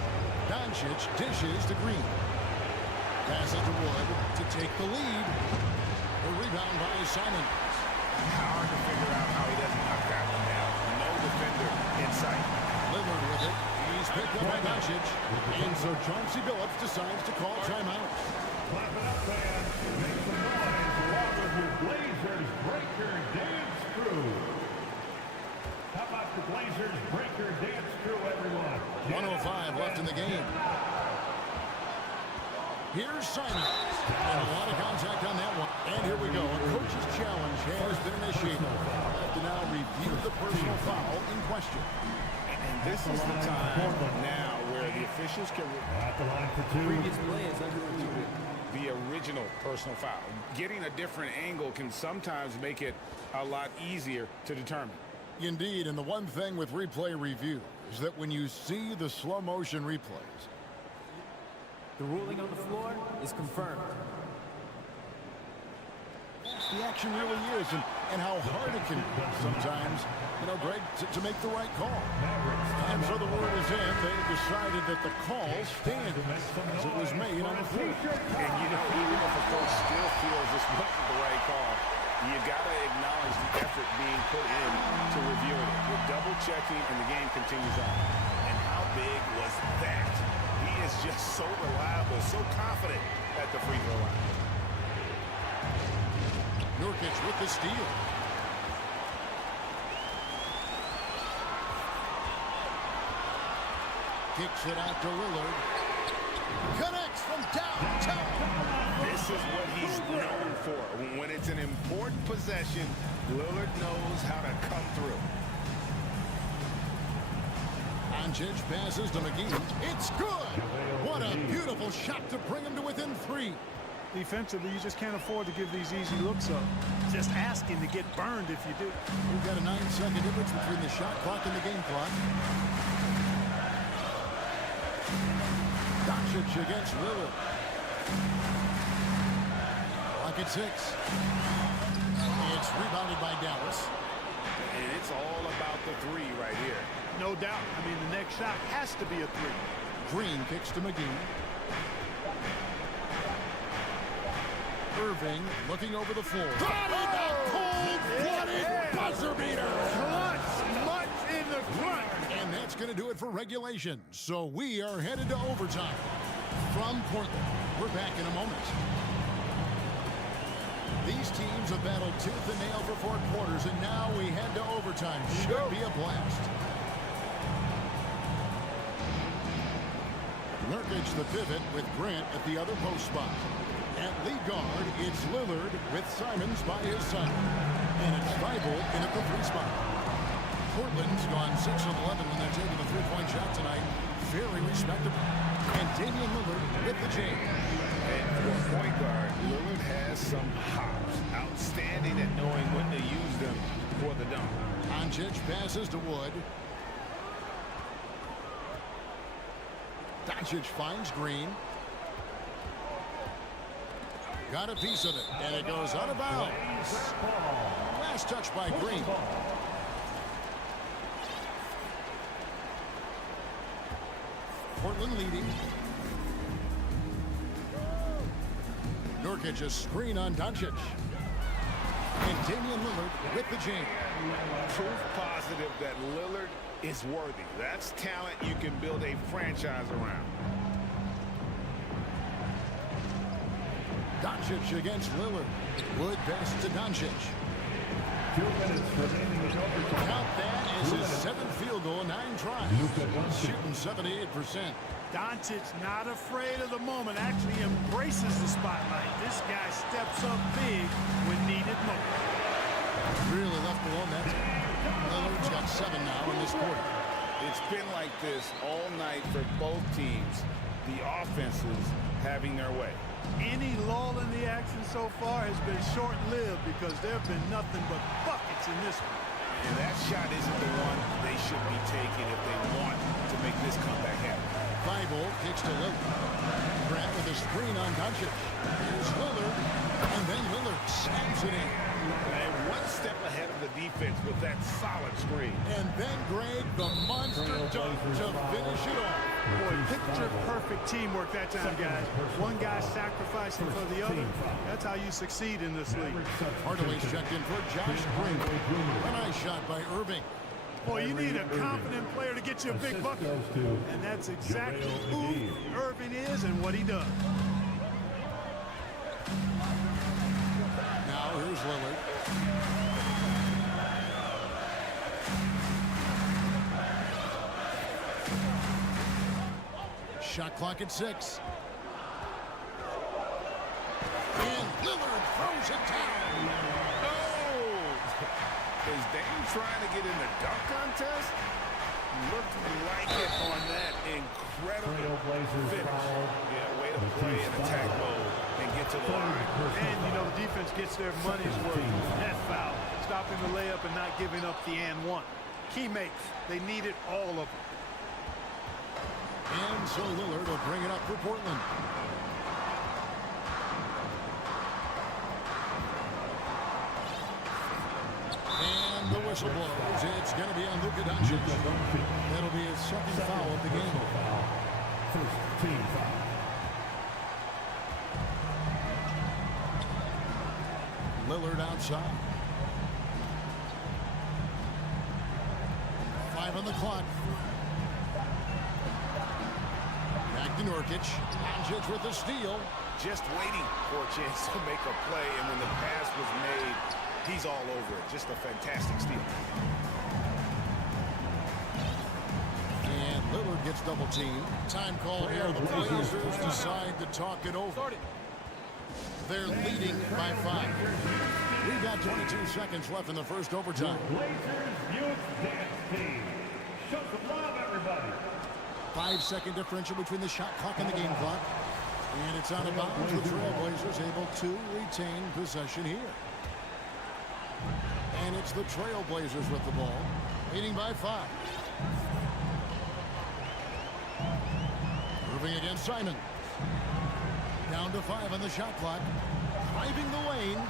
Doncic dishes to Green. Passes to Wood to take the lead. The rebound by Simons. Hard to figure out how he doesn't knock that one down. No defender in sight. Lillard with it. He He's picked up by Doncic. And so Chauncey Billups decides to call timeout. Clap it up, fans. Make some noise along with your Blazers breaker dance crew. How about the Blazers breaker dance crew, everyone? 1:05 left in the game. Here's Simon. And a lot of contact on that one. And here we go. A coach's challenge has been initiated. I'll have to now review the personal foul in question. And this is the time now where the officials can At the line for two. previous play is unreviewed. The original personal foul. Getting a different angle can sometimes make it a lot easier to determine. Indeed, and the one thing with replay review is that when you see the slow motion replays, the ruling on the floor is confirmed. the action really is, and how hard it can be sometimes, you know, Greg, to make the right call. And so the word is in. They decided that the call stands as it was made on the floor. And, you know, even if a coach still feels this wasn't the right call, you got to acknowledge the effort being put in to reviewing it. We're double-checking, and the game continues on. And how big was that? He is just so reliable, so confident at the free throw line. Nurkic with the steal. Kicks it out to Lillard. Connects from downtown. This is what he's known for. When it's an important possession, Lillard knows how to come through. Doncic passes to McGee. It's good. What a beautiful shot to bring him to within 3. Defensively, you just can't afford to give these easy looks up. Just asking to get burned if you do. We've got a 9-second difference between the shot clock and the game clock. Doncic against Lillard. Clock at 6. It's rebounded by Dallas. And it's all about the three right here. No doubt. I mean, the next shot has to be a 3. Green kicks to McGee. Irving looking over the floor. Got it! A cold-blooded buzzer beater! Clutch! Much in the front! And that's going to do it for regulation. So we are headed to overtime. From Portland, we're back in a moment. These teams have battled tooth and nail for 4 quarters, and now we head to overtime. Should be a blast. Nurkic the pivot with Grant at the other post spot. At lead guard, it's Lillard with Simons by his side. And it's Thibault in at the 3 spot. Portland's gone 6 of 11 when they're taking the 3-point shot tonight. Very respectable. And Damian Lillard with the jam. And for point guard, Lillard has some hops. Outstanding at knowing when to use them for the dunk. Doncic passes to Wood. Doncic finds Green. Got a piece of it, and it goes out of bounds. Last touch by Green. Portland leading. Nurkic a screen on Doncic. And Damian Lillard with the jam. Proof positive that Lillard is worthy. That's talent you can build a franchise around. Doncic against Lillard. Wood pass to Doncic. 2 minutes remaining in overtime. Count that as his 7th field goal, 9 tries. Shooting 78%. Doncic not afraid of the moment, actually embraces the spotlight. This guy steps up big when needed most. Really left alone that time. Lillard's got 7 now in this quarter. It's been like this all night for both teams. The offenses having their way. Any lull in the action so far has been short-lived because there have been nothing but buckets in this one. And that shot isn't the one they should be taking if they want to make this comeback happen. Thibault kicks to Lillard. Grant with a screen on Doncic. Here's Lillard. And then Lillard slams it in. And one step ahead of the defense with that solid screen. And then Greg, the monster dunk to finish it off. Boy, picture-perfect teamwork that time, guys. One guy sacrificing for the other. That's how you succeed in this league. Hardaway's checked in for Josh Green. A nice shot by Irving. Boy, you need a confident player to get you a big bucket. And that's exactly who Irving is and what he does. Now here's Lillard. Shot clock at 6. And Lillard throws it down. Is Dame trying to get in the dunk contest? Looked like it on that incredible finish. Yeah, way to play in attack mode and get to the line. And, you know, the defense gets their money's worth. That foul, stopping the layup and not giving up the and one. Key makes. They needed all of them. And so Lillard will bring it up for Portland. And the whistle blows. It's going to be on Luka Doncic. That'll be his second foul of the game. First team foul. Lillard outside. 5 on the clock. Back to Nurkic. Doncic with the steal. Just waiting for a chance to make a play, and when the pass was made, he's all over it. Just a fantastic steal. And Lillard gets double teamed. Time called here. The Blazers decide to talk it over. They're leading by 5. We've got 22 seconds left in the first overtime. Blazers youth dance team. Show some love, everybody. 5-second differential between the shot clock and the game clock. And it's out of bounds. The Trailblazers able to retain possession here. And it's the Trailblazers with the ball, leading by 5. Moving against Simon. Down to 5 on the shot clock. Driving the lane.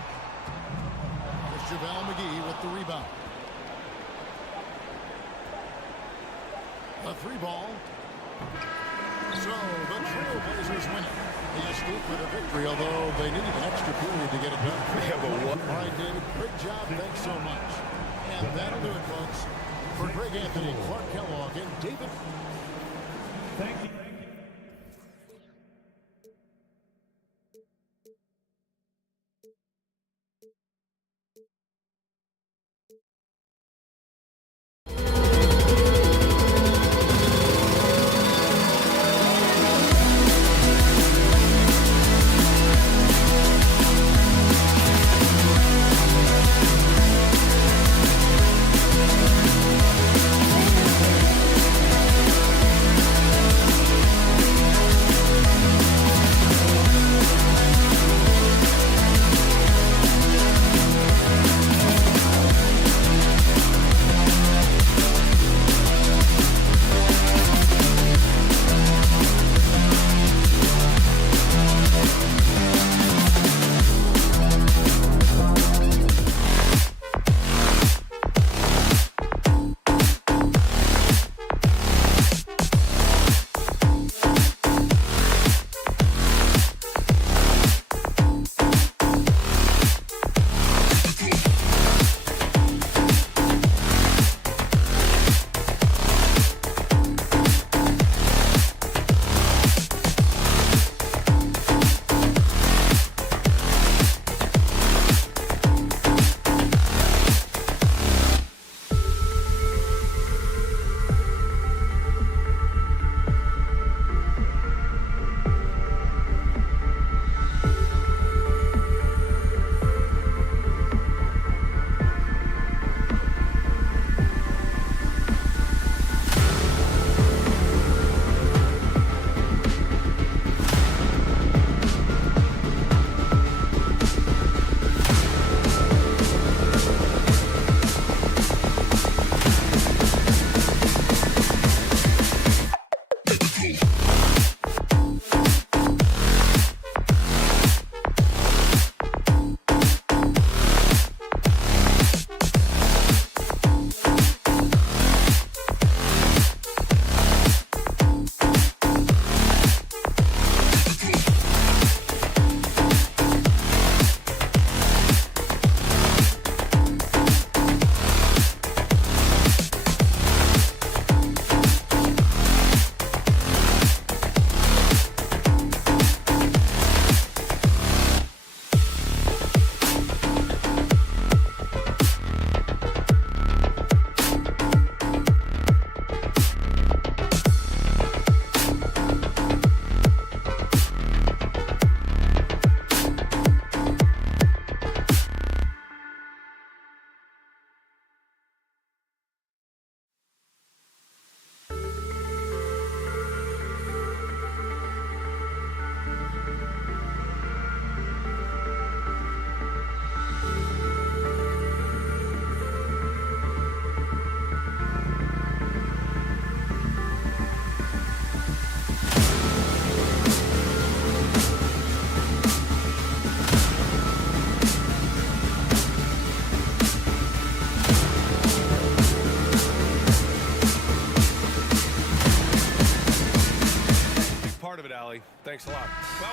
It's JaVale McGee with the rebound. The 3 ball. So the Trailblazers win it. They escape with a victory, although they needed an extra period to get it done. All right, David, great job. Thanks so much. And that'll do it, folks. For Greg Anthony, Clark Kellogg, and David. Thank you.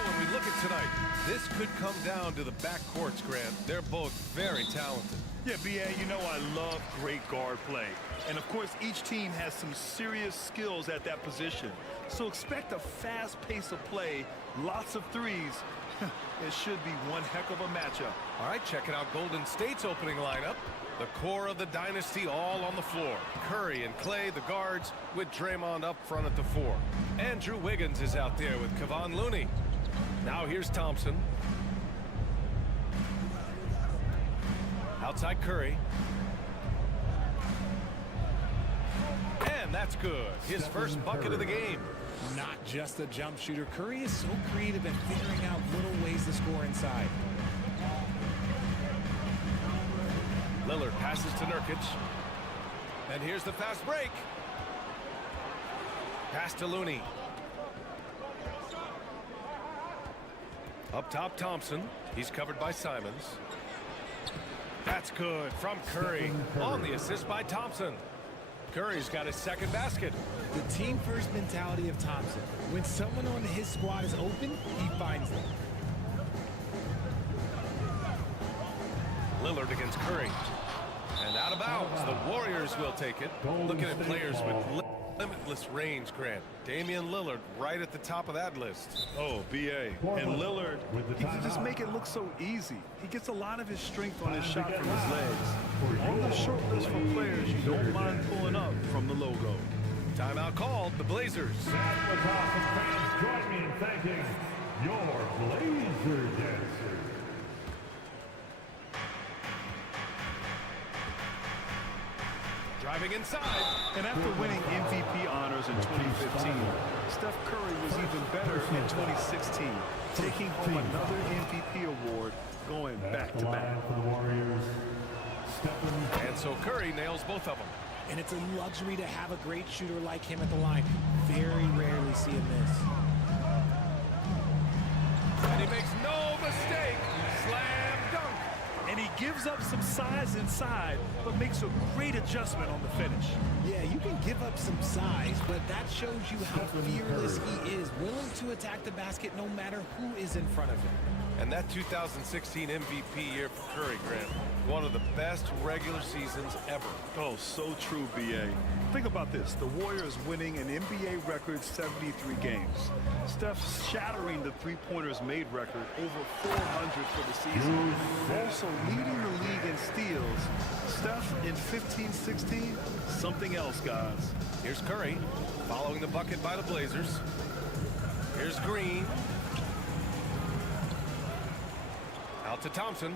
when we look at tonight, this could come down to the backcourts, Grant. They're both very talented. Yeah, B.A., you know I love great guard play. And, of course, each team has some serious skills at that position. So expect a fast pace of play, lots of threes. It should be one heck of a matchup. All right, checking out Golden State's opening lineup. The core of the dynasty all on the floor. Curry and Clay, the guards, with Draymond up front at the 4. Andrew Wiggins is out there with Kevon Looney. Now here's Thompson. Outside Curry. And that's good. His first bucket of the game. Not just a jump shooter, Curry is so creative at figuring out little ways to score inside. Lillard passes to Nurkic. And here's the fast break. Pass to Looney. Up top, Thompson. He's covered by Simons. That's good from Curry. On the assist by Thompson. Curry's got his second basket. The team-first mentality of Thompson. When someone on his squad is open, he finds them. Lillard against Curry. And out of bounds. The Warriors will take it. Looking at players with limitless range, Grant. Damian Lillard right at the top of that list. Oh, B.A. And Lillard, he can just make it look so easy. He gets a lot of his strength on his shot from his legs. On the short list for players you don't mind pulling up from the logo. Timeout called, the Blazers. That was awesome, fans. Join me in thanking your Blazer dancers. Driving inside. And after winning MVP honors in 2015, Steph Curry was even better in 2016, taking home another MVP award, going back-to-back. And so Curry nails both of them. And it's a luxury to have a great shooter like him at the line. Very rarely see him miss. And he makes no mistake. Slam dunk. And he gives up some size inside, but makes a great adjustment on the finish. Yeah, you can give up some size, but that shows you how fearless he is, willing to attack the basket no matter who is in front of him. And that 2016 MVP year for Curry, Grant, one of the best regular seasons ever. Oh, so true, B.A. Think about this. The Warriors winning an NBA record 73 games. Steph shattering the three-pointers made record, over 400 for the season. Also leading the league in steals. Steph in 15-16, something else, guys. Here's Curry, following the bucket by the Blazers. Here's Green. Out to Thompson.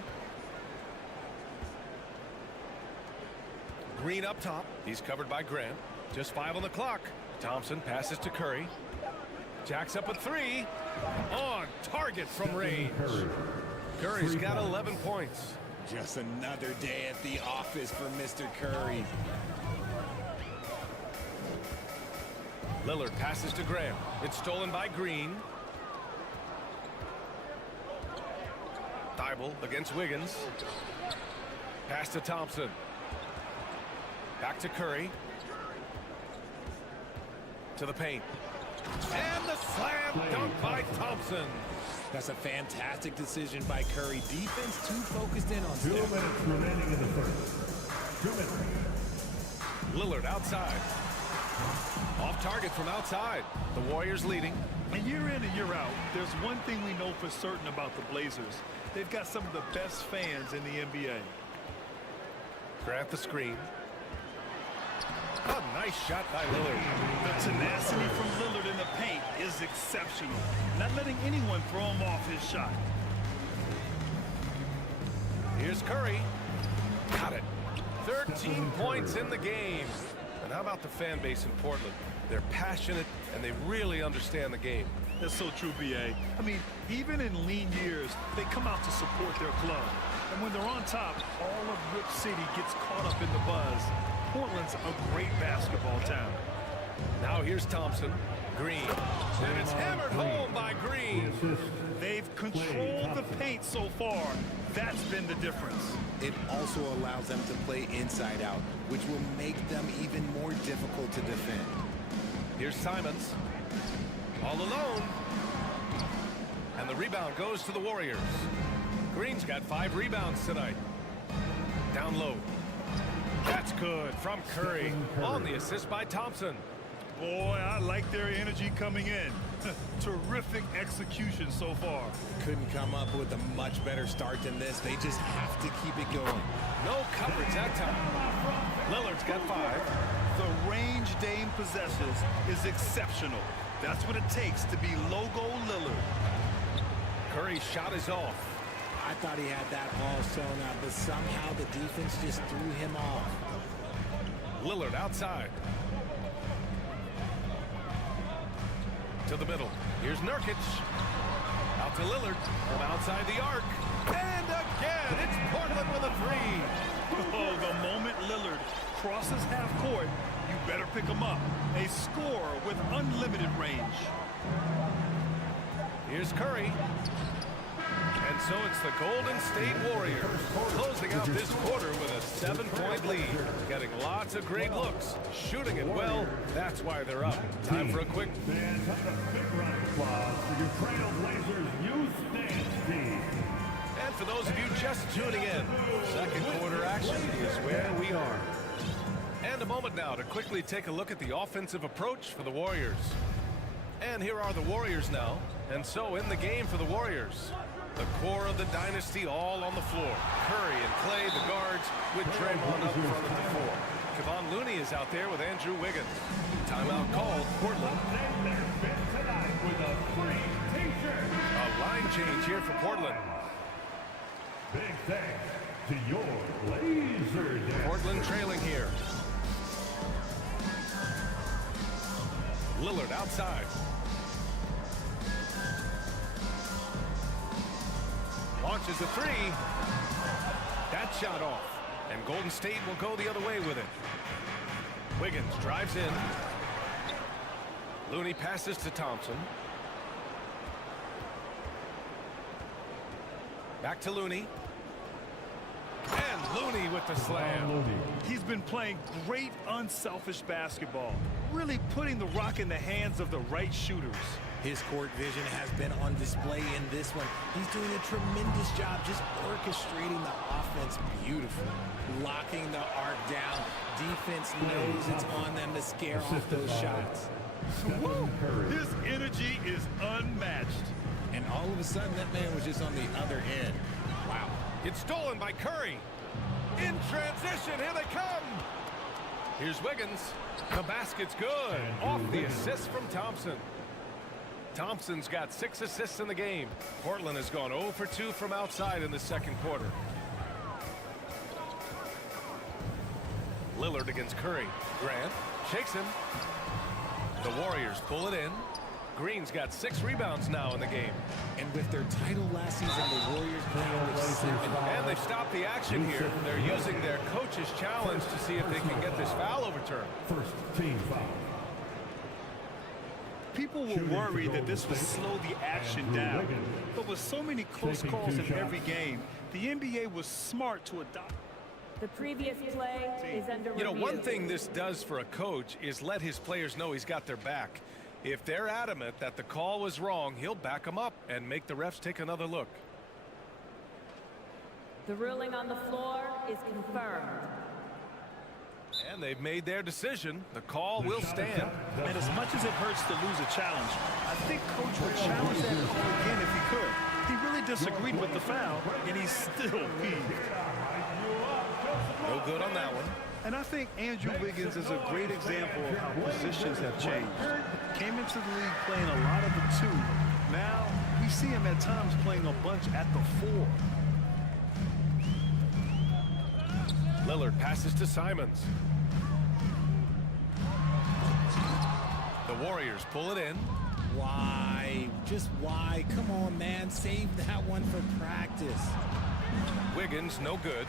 Green up top. He's covered by Grant. Just 5 on the clock. Thompson passes to Curry. Jacks up a 3. On target from range. Curry's got 11 points. Just another day at the office for Mr. Curry. Lillard passes to Graham. It's stolen by Green. Thibault against Wiggins. Pass to Thompson. Back to Curry. To the paint. And the slam dunk by Thompson. That's a fantastic decision by Curry. Defense too focused in on 2 minutes remaining in the first. 2 minutes. Lillard outside. Off target from outside. The Warriors leading. And year in and year out, there's one thing we know for certain about the Blazers. They've got some of the best fans in the NBA. Grant the screen. A nice shot by Lillard. The tenacity from Lillard in the paint is exceptional. Not letting anyone throw him off his shot. Here's Curry. Got it. 13 points in the game. And how about the fan base in Portland? They're passionate and they really understand the game. That's so true, B.A. I mean, even in lean years, they come out to support their club. And when they're on top, all of Rip City gets caught up in the buzz. Portland's a great basketball town. Now here's Thompson. Green. And it's hammered home by Green. They've controlled the paint so far. That's been the difference. It also allows them to play inside out, which will make them even more difficult to defend. Here's Simons. All alone. And rebound goes to the Warriors. Green's got 5 rebounds tonight. Down low. That's good from Curry. On the assist by Thompson. Boy, I like their energy coming in. Terrific execution so far. Couldn't come up with a much better start than this. They just have to keep it going. No coverage that time. Lillard's got 5. The range Dame possesses is exceptional. That's what it takes to be logo Lillard. Curry's shot is off. I thought he had that ball sewn up, but somehow the defense just threw him off. Lillard outside. To the middle. Here's Nurkic. Out to Lillard. From outside the arc. And again, it's Portland with a 3. Oh, the moment Lillard crosses half court, you better pick him up. A scorer with unlimited range. Here's Curry. And so it's the Golden State Warriors closing out this quarter with a 7-point lead. Getting lots of great looks. Shooting it well. That's why they're up. Time for a quick... Fans, have a big round of applause for your Trailblazers youth dance team. And for those of you just tuning in, second quarter action is where we are. And a moment now to quickly take a look at the offensive approach for the Warriors. And here are the Warriors now. And so in the game for the Warriors, the core of the dynasty all on the floor. Curry and Clay, the guards, with Draymond up front at the 4. Kevon Looney is out there with Andrew Wiggins. Timeout called, Portland. With a free t-shirt. A line change here for Portland. Big thanks to your Blazers. Portland trailing here. Lillard outside. Launches a 3. That shot off. And Golden State will go the other way with it. Wiggins drives in. Looney passes to Thompson. Back to Looney. And Looney with the slam. He's been playing great unselfish basketball, really putting the rock in the hands of the right shooters. His court vision has been on display in this one. He's doing a tremendous job just orchestrating the offense beautifully. Locking the arc down. Defense knows it's on them to scare off those shots. His energy is unmatched. And all of a sudden, that man was just on the other end. Wow. It's stolen by Curry. In transition, here they come. Here's Wiggins. The basket's good. Off the assist from Thompson. Thompson's got 6 assists in the game. Portland has gone 0 for 2 from outside in the second quarter. Lillard against Curry. Grant shakes him. The Warriors pull it in. Green's got 6 rebounds now in the game. And with their title last season, the Warriors playing with 7. And they've stopped the action here. They're using their coach's challenge to see if they can get this foul overturned. First team foul. People were worried that this would slow the action down. But with so many close calls in every game, the NBA was smart to adopt. The previous play is under review. You know, one thing this does for a coach is let his players know he's got their back. If they're adamant that the call was wrong, he'll back them up and make the refs take another look. The ruling on the floor is confirmed. And they've made their decision. The call will stand. And as much as it hurts to lose a challenge, I think Coach would challenge that call again if he could. He really disagreed with the foul, and he's still peeved. No good on that one. And I think Andrew Wiggins is a great example of how positions have changed. Came into the league playing a lot of the 2. Now, we see him at times playing a bunch at the 4. Lillard passes to Simons. The Warriors pull it in. Why? Just why? Come on, man. Save that one for practice. Wiggins, no good.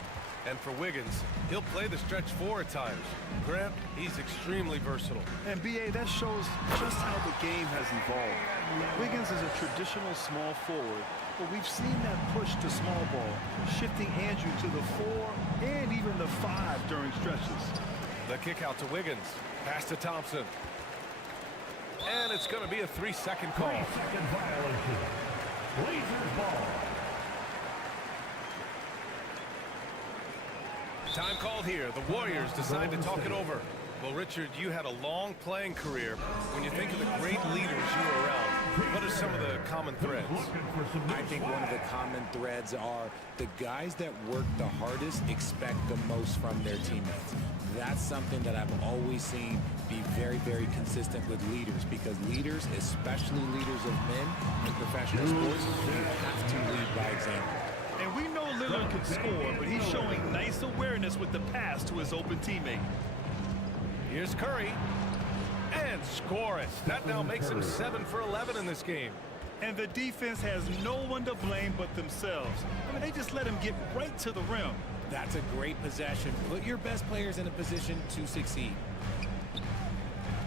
And for Wiggins, he'll play the stretch 4 at times. Grant, he's extremely versatile. And B.A., that shows just how the game has evolved. Wiggins is a traditional small forward, but we've seen that push to small ball, shifting Andrew to the 4 and even the 5 during stretches. The kick out to Wiggins. Pass to Thompson. And it's going to be a 3-second call. 3-second violation. Blazers ball. Time called here. The Warriors decide to talk it over. Well, Richard, you had a long playing career. When you think of the great leaders you were around, what are some of the common threads? I think one of the common threads are the guys that work the hardest expect the most from their teammates. That's something that I've always seen be very, very consistent with leaders, because leaders, especially leaders of men in professional sports, you have to lead by example. And we know Lillard can score, but he's showing nice awareness with the pass to his open teammate. Here's Curry. And score it. That now makes him 7 for 11 in this game. And the defense has no one to blame but themselves. I mean, they just let him get right to the rim. That's a great possession. Put your best players in a position to succeed.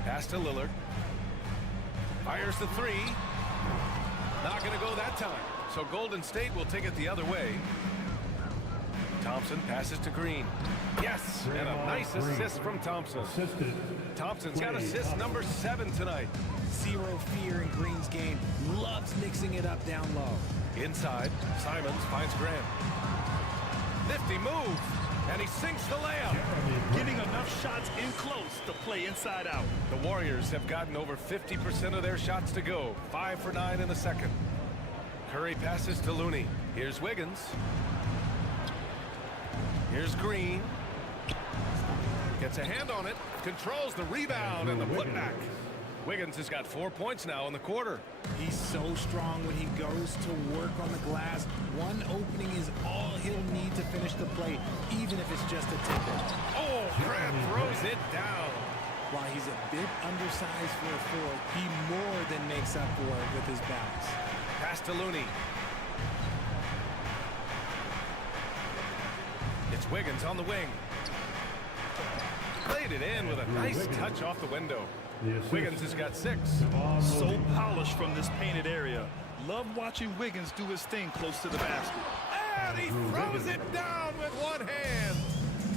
Pass to Lillard. Fires the three. Not going to go that time. So Golden State will take it the other way. Thompson passes to Green. Yes, and a nice assist from Thompson. Thompson's got assist number 7 tonight. Zero fear in Green's game. Loves mixing it up down low. Inside, Simons finds Grant. Nifty move, and he sinks the layup. Getting enough shots in close to play inside out. The Warriors have gotten over 50% of their shots to go. 5 for 9 in the second. Curry passes to Looney. Here's Wiggins. Here's Green. Gets a hand on it. Controls the rebound and the putback. Wiggins has got 4 points now in the quarter. He's so strong when he goes to work on the glass. One opening is all he'll need to finish the play, even if it's just a tip-in. Oh, Grant throws it down. While he's a bit undersized for a forward, he more than makes up for it with his bounce. Pass to Looney. It's Wiggins on the wing. Played it in with a nice touch off the window. Wiggins has got 6. So polished from this painted area. Love watching Wiggins do his thing close to the basket. And he throws it down with one hand.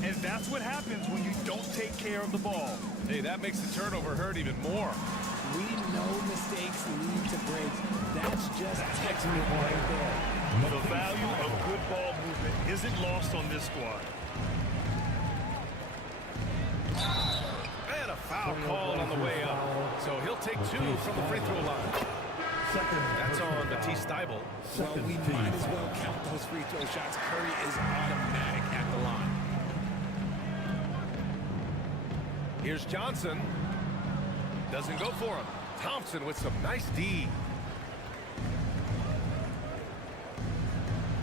And that's what happens when you don't take care of the ball. Hey, that makes the turnover hurt even more. We know mistakes lead to breaks. That's just textbook right there. The value of good ball movement isn't lost on this squad. And a foul called on the way up. So he'll take 2 from the free throw line. That's on Matisse Thybulle. Well, we might as well count those free throw shots. Curry is automatic at the line. Here's Johnson. Doesn't go for him. Thompson with some nice D.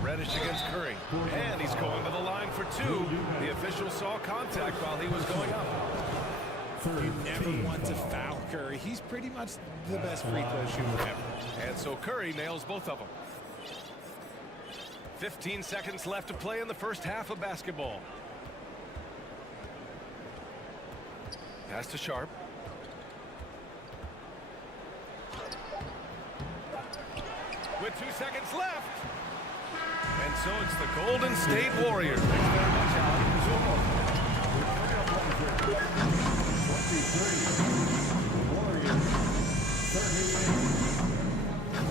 Reddish against Curry. And he's going to the line for 2. The official saw contact while he was going up. You never want to foul Curry. He's pretty much the best free throw shooter ever. And so Curry nails both of them. 15 seconds left to play in the first half of basketball. Pass to Sharp. With 2 seconds left. And so it's the Golden State Warriors.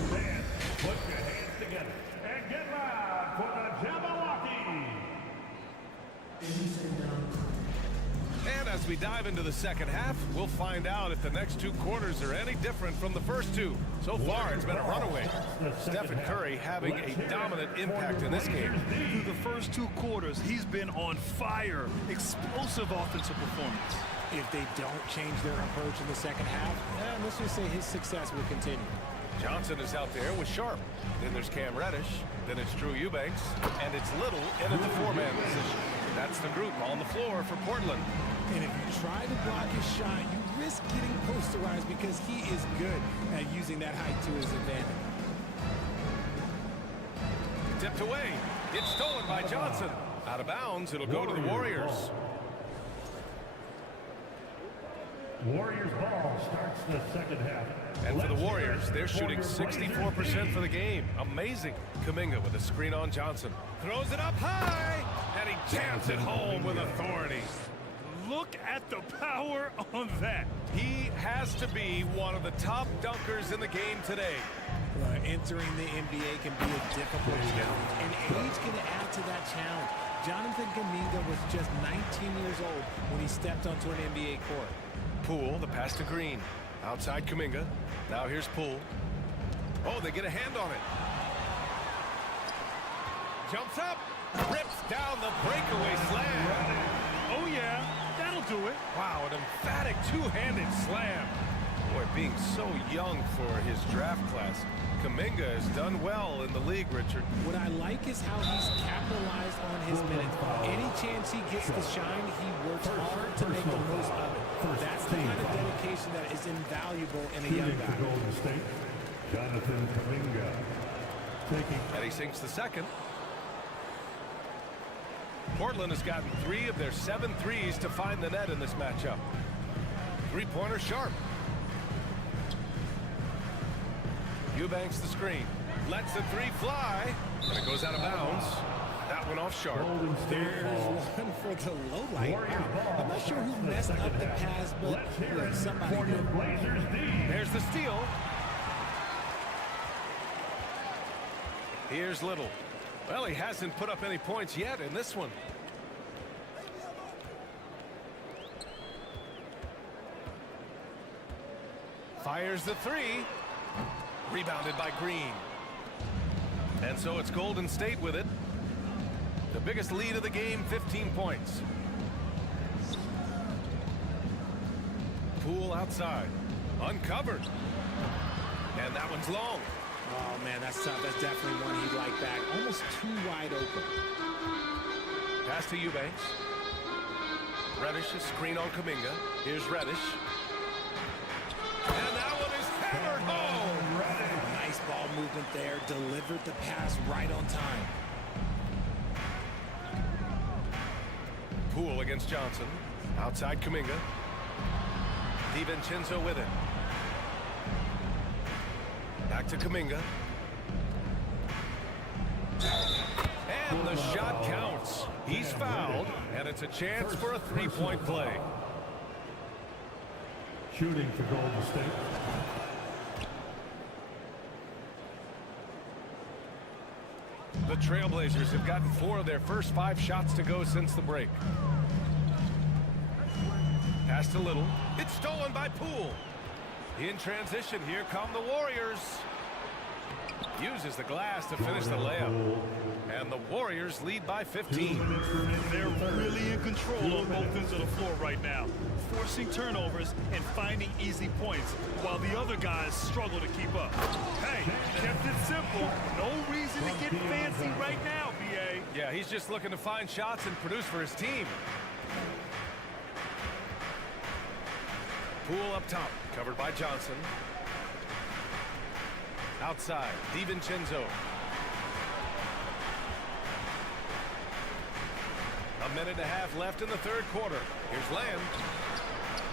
Fans, put your hands together and get loud for the Jabberwocky. And as we dive into the second half, we'll find out if the next 2 quarters are any different from the first 2. So far, it's been a runaway. Stephen Curry having a dominant impact in this game. Through the first 2 quarters, he's been on fire. Explosive offensive performance. If they don't change their approach in the second half, let's just say his success will continue. Johnson is out there with Sharp. Then there's Cam Reddish. Then it's Drew Eubanks. And it's Little in at the 4-man position. That's the group on the floor for Portland. And if you try to block his shot, you risk getting posterized because he is good at using that height to his advantage. Tipped away. It's stolen by Johnson. Out of bounds, it'll go to the Warriors. Warriors ball starts the second half. And for the Warriors, they're shooting 64% for the game. Amazing. Kuminga with a screen on Johnson. Throws it up high, and he jams it home with authority. Look at the power on that. He has to be one of the top dunkers in the game today. Entering the NBA can be a difficult challenge, and age can add to that challenge. Jonathan Kuminga was just 19 years old when he stepped onto an NBA court. Poole, the pass to Green. Outside Kuminga. Now here's Poole. Oh, they get a hand on it. Jumps up. Rips down the breakaway slam. Oh, yeah. That'll do it. Wow, an emphatic two-handed slam. Boy, being so young for his draft class, Kuminga has done well in the league, Richard. What I like is how he's capitalized on his minutes. Any chance he gets to shine, he works hard to make the most of it. That's the kind of dedication that is invaluable in a young guy. Golden State, Jonathan Kuminga. And he sinks the second. Portland has gotten 3 of their 7 threes to find the net in this matchup. Three-pointer sharp. Eubanks the screen. Lets the 3 fly. And it goes out of bounds. That one off sharp. There's one for the low light. I'm not sure who messed up the pass, but look, somebody did. There's the steal. Here's Little. Well, he hasn't put up any points yet in this one. Fires the 3. Rebounded by Green. And so it's Golden State with it. The biggest lead of the game, 15 points. Poole outside. Uncovered. And that one's long. Oh, man, that's tough. That's definitely one he'd like back. Almost too wide open. Pass to Eubanks. Reddish, a screen on Kuminga. Here's Reddish. And that one is hammered home. Nice ball movement there. Delivered the pass right on time. Poole against Johnson. Outside Kuminga. DiVincenzo with it. Back to Kuminga. And the shot counts. He's fouled, and it's a chance for a three-point play. Shooting for Golden State. The Trailblazers have gotten 4 of their first 5 shots to go since the break. Pass to Little. It's stolen by Poole. In transition, here come the Warriors. Uses the glass to finish the layup. And the Warriors lead by 15. They're really in control on both ends of the floor right now, forcing turnovers and finding easy points, while the other guys struggle to keep up. Hey, kept it simple. No reason to get fancy right now, BA. Yeah, he's just looking to find shots and produce for his team. Poole up top, covered by Johnson. Outside, DiVincenzo. A minute and a half left in the third quarter. Here's Lamb.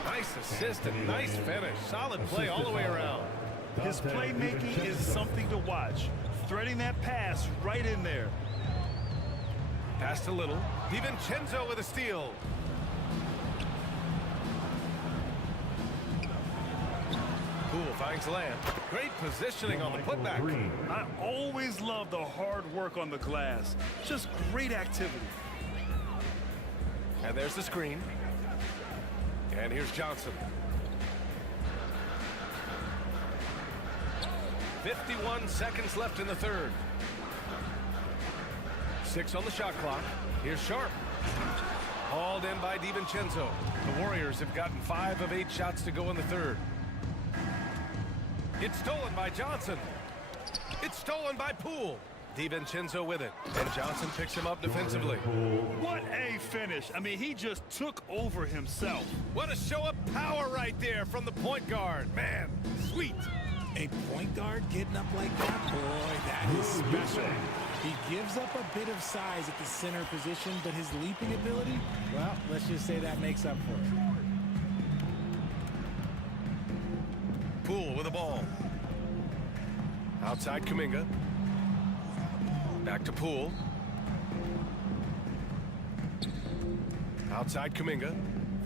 Nice assist and nice finish. Solid play all the way around. His playmaking is something to watch. Threading that pass right in there. Pass to Little. DiVincenzo with a steal. Poole finds Lamb. Great positioning on the putback. I always love the hard work on the glass. Just great activity. And there's the screen. And here's Johnson. 51 seconds left in the third. 6 on the shot clock. Here's Sharp. Hauled in by DiVincenzo. The Warriors have gotten 5 of 8 shots to go in the third. It's stolen by Johnson. It's stolen by Poole. DiVincenzo with it. And Johnson picks him up defensively. What a finish. I mean, he just took over himself. What a show of power right there from the point guard. Man, sweet. A point guard getting up like that? Boy, that is special. He gives up a bit of size at the center position, but his leaping ability, well, let's just say that makes up for it. Poole with the ball. Outside Kuminga. Back to Poole. Outside Kuminga.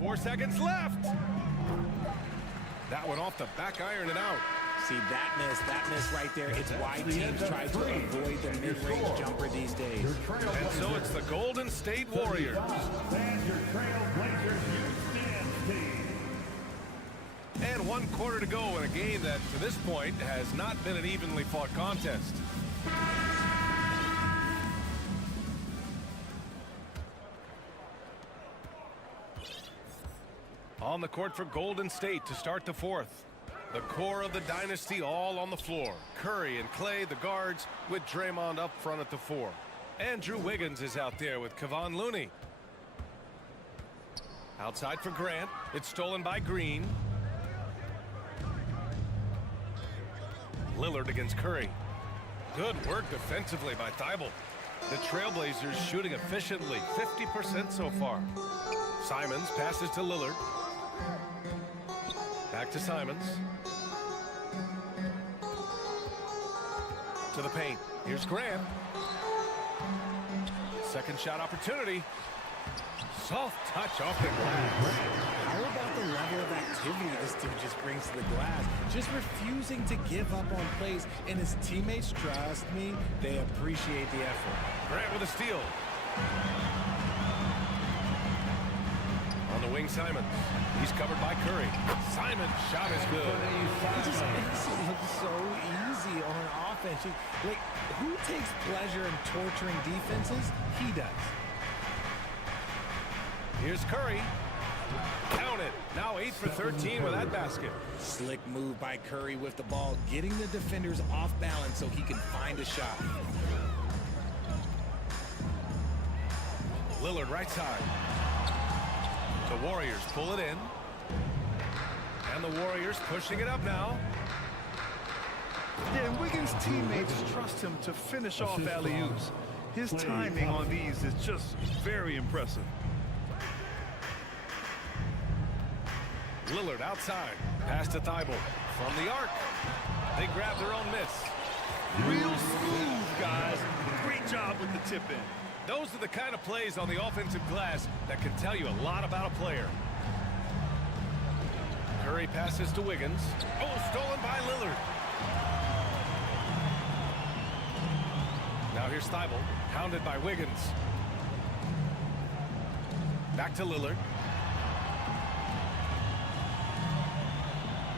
4 seconds left. That one off the back iron and out. See, that miss right there, it's why teams try to avoid the mid-range jumper these days. And so it's the Golden State Warriors. And your Trailblazers Houston team. And 1 quarter to go in a game that, to this point, has not been an evenly fought contest. On the court for Golden State to start the 4th. The core of the dynasty all on the floor. Curry and Clay, the guards, with Draymond up front at the 4. Andrew Wiggins is out there with Kevon Looney. Outside for Grant. It's stolen by Green. Lillard against Curry. Good work defensively by Thibault. The Trailblazers shooting efficiently, 50% so far. Simons passes to Lillard. Back to Simons. To the paint. Here's Grant. Second shot opportunity. Soft touch off the glass. How about the level of activity this dude just brings to the glass? Just refusing to give up on plays, and his teammates, trust me, they appreciate the effort. Grant with a steal. On the wing, Simons. He's covered by Curry. Simon's shot is good. It just makes it look so easy on offense. Like, who takes pleasure in torturing defenses? He does. Here's Curry. Count it. Now 8 for 13 with that basket. Slick move by Curry with the ball, getting the defenders off balance so he can find a shot. Lillard right side. The Warriors pull it in. And the Warriors pushing it up now. Yeah, and Wiggins' teammates trust him to finish off alley-oops. His timing on these is just very impressive. Lillard outside. Pass to Thibault. From the arc. They grab their own miss. Real smooth, guys. Great job with the tip-in. Those are the kind of plays on the offensive glass that can tell you a lot about a player. Curry passes to Wiggins. Oh, stolen by Lillard. Now here's Thibault, hounded by Wiggins. Back to Lillard.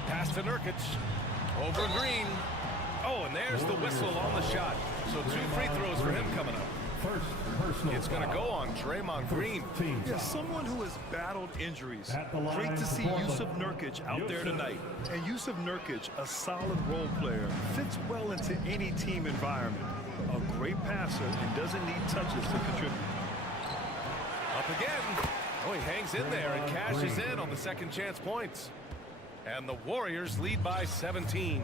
Pass to Nurkic. Over Green. Oh, and there's the whistle on the shot. So 2 free throws for him coming up. It's going to go on Draymond Green. Yeah, someone who has battled injuries. Great to see Yusuf Nurkic out there tonight. And Yusuf Nurkic, a solid role player, fits well into any team environment. A great passer and doesn't need touches to contribute. Up again. Oh, he hangs in there and cashes in on the second chance points. And the Warriors lead by 17.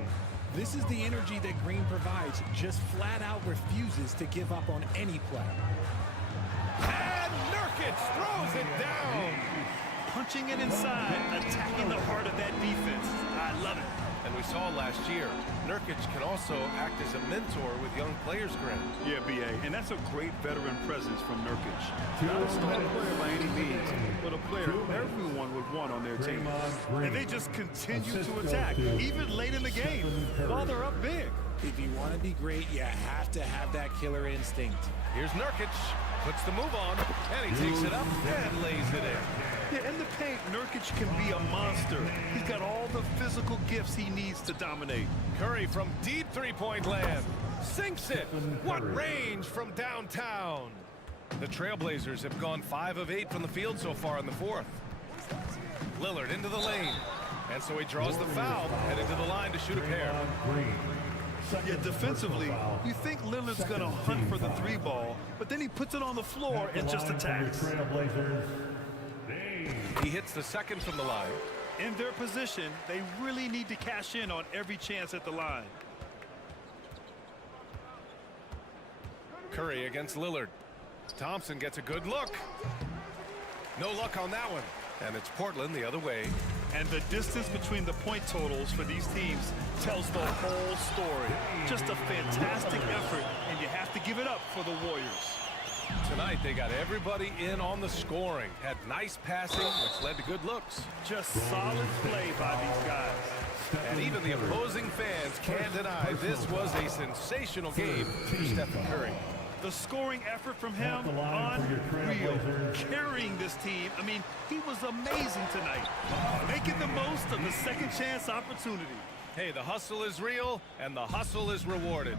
This is the energy that Green provides, just flat out refuses to give up on any play. And Nurkic throws it down. Punching it inside, attacking the heart of that defense. I love it. And we saw last year, Nurkic can also act as a mentor with young players, Grant. Yeah, B.A., and that's a great veteran presence from Nurkic. Not a star player by any means, but a player everyone would want on their team. And they just continue to attack, even late in the game, while they're up big. If you want to be great, you have to have that killer instinct. Here's Nurkic, puts the move on, and he takes it up and lays it in. Yeah, in the paint, Nurkic can be a monster. He's got all the physical gifts he needs to dominate. Curry from deep three-point land. Sinks it. What range from downtown. The Trailblazers have gone 5 of 8 from the field so far in the 4th. Lillard into the lane. And so he draws the foul, headed to the line to shoot a pair. Yeah, defensively, you think Lillard's going to hunt for the 3-ball, but then he puts it on the floor and just attacks. He hits the second from the line. In their position, they really need to cash in on every chance at the line. Curry against Lillard. Thompson gets a good look. No luck on that one. And it's Portland the other way. And the distance between the point totals for these teams tells the whole story. Just a fantastic effort, and you have to give it up for the Warriors. Tonight, they got everybody in on the scoring. Had nice passing, which led to good looks. Just solid play by these guys. And even the opposing fans can't deny this was a sensational game for Stephen Curry. The scoring effort from him, unreal. Carrying this team. I mean, he was amazing tonight. Making the most of the second chance opportunity. Hey, the hustle is real, and the hustle is rewarded.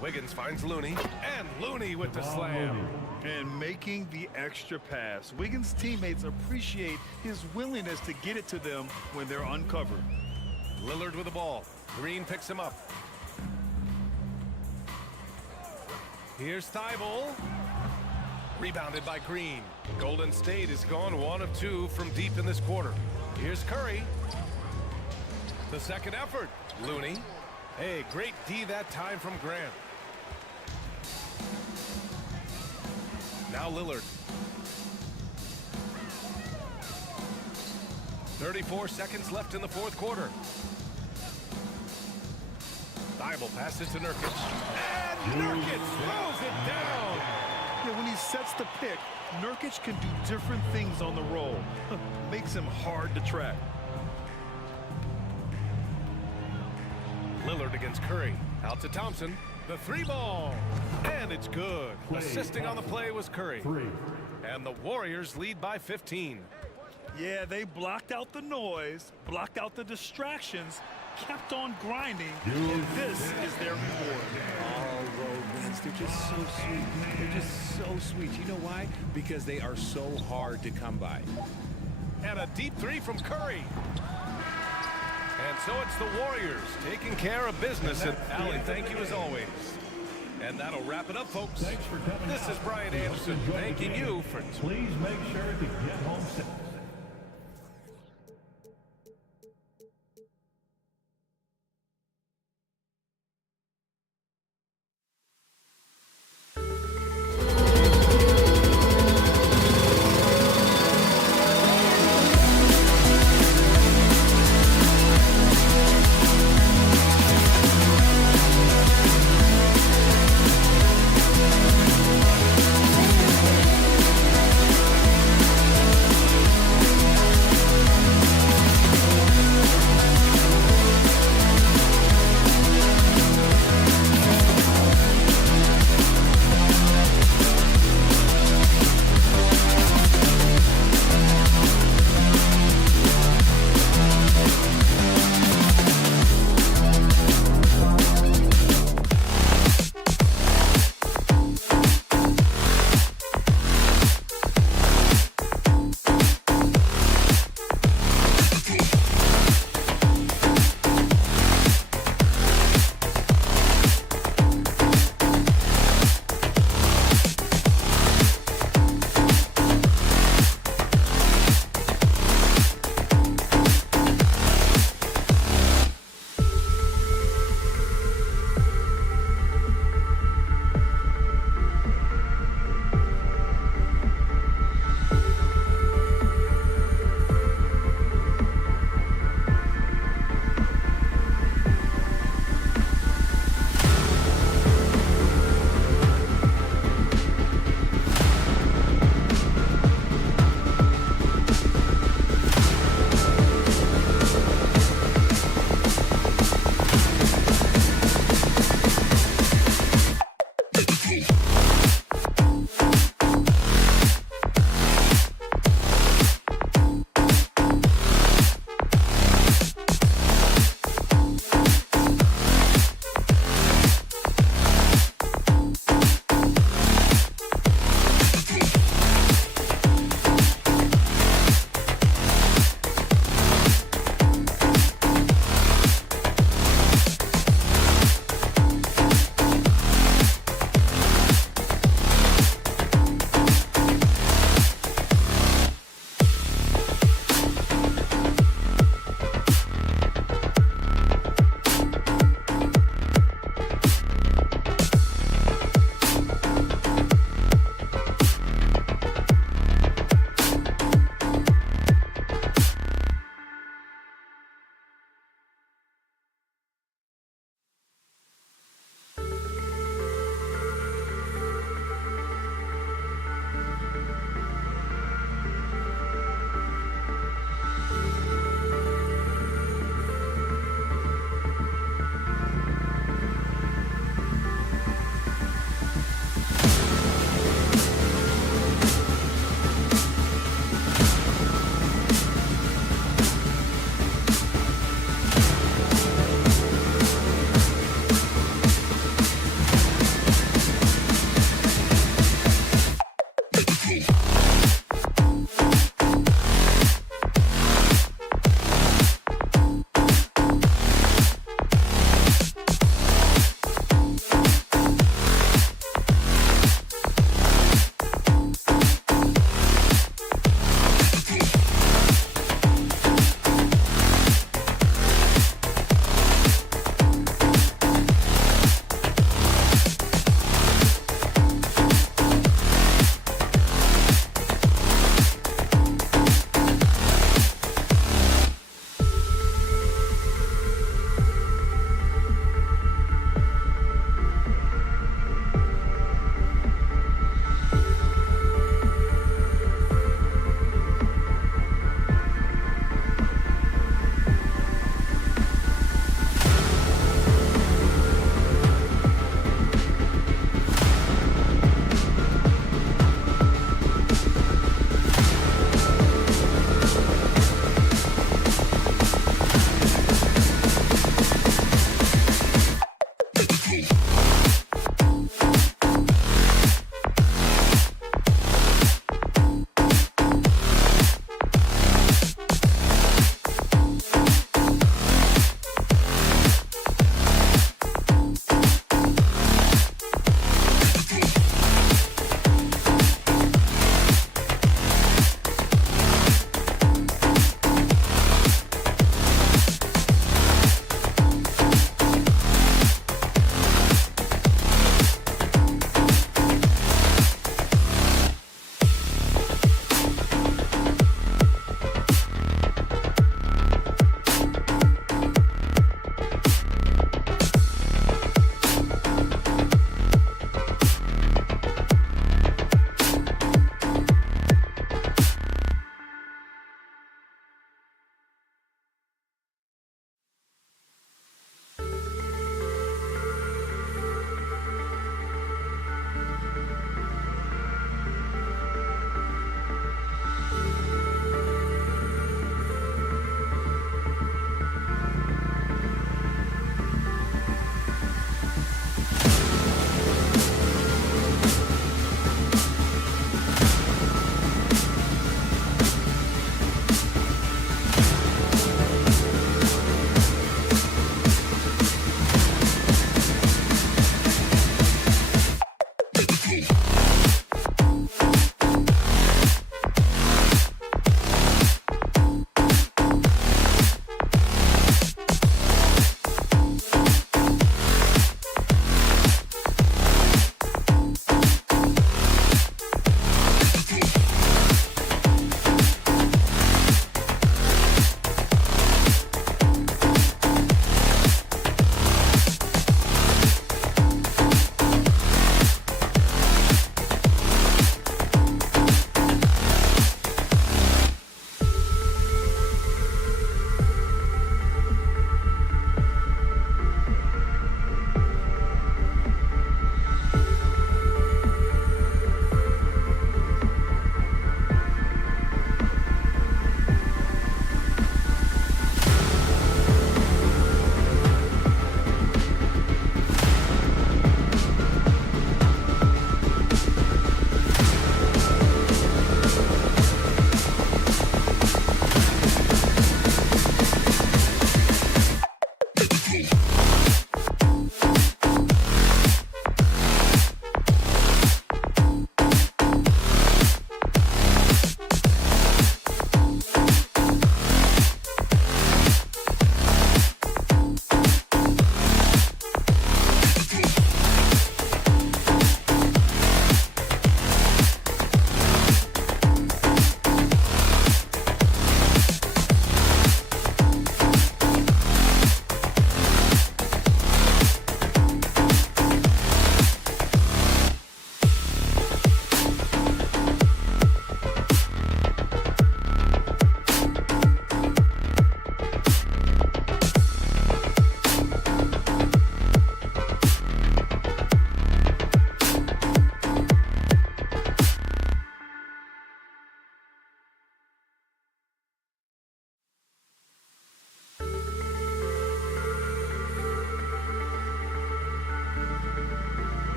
Wiggins finds Looney, and Looney with the slam. And making the extra pass. Wiggins' teammates appreciate his willingness to get it to them when they're uncovered. Lillard with the ball. Green picks him up. Here's Thibault. Rebounded by Green. Golden State has gone 1 of 2 from deep in this quarter. Here's Curry. The second effort. Looney. Hey, great D that time from Grant. Now Lillard. 34 seconds left in the fourth quarter. Thibault passes to Nurkic. And Nurkic throws it down. Yeah, when he sets the pick, Nurkic can do different things on the roll. Makes him hard to track. Lillard against Curry. Out to Thompson. The 3-ball. And it's good. Assisting on the play was Curry. And the Warriors lead by 15. Yeah, they blocked out the noise, blocked out the distractions, kept on grinding, and this is their reward. All road wins. They're just so sweet. They're just so sweet. You know why? Because they are so hard to come by. And a deep 3 from Curry. And so it's the Warriors taking care of business. And Allie, thank you as always. And that'll wrap it up, folks. This is Brian Anderson thanking you for... Please make sure to get home safe.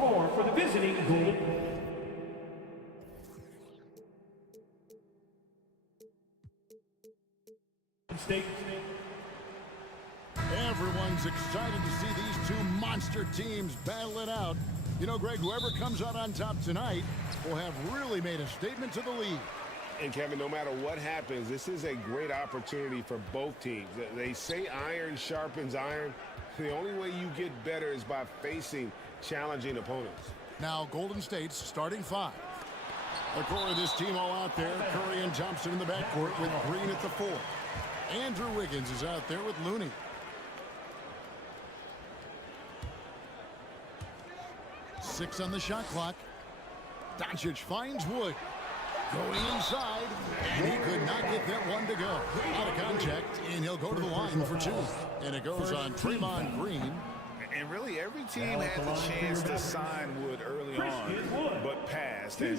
floor for the visiting Golden State. Everyone's excited to see these two monster teams battle it out. You know, Greg, whoever comes out on top tonight will have really made a statement to the league. And Kevin, no matter what happens, this is a great opportunity for both teams. They say iron sharpens iron. The only way you get better is by facing challenging opponents. Now Golden State's starting five. The core of this team all out there. Curry and Thompson in the backcourt with Green at the 4. Andrew Wiggins is out there with Looney. Six on the shot clock. Doncic finds Wood. Going inside, and he could not get that one to go. Out of contact, and he'll go to the line for 2. And it goes on Draymond Green. And really, every team had the chance to sign Wood early on, but passed. And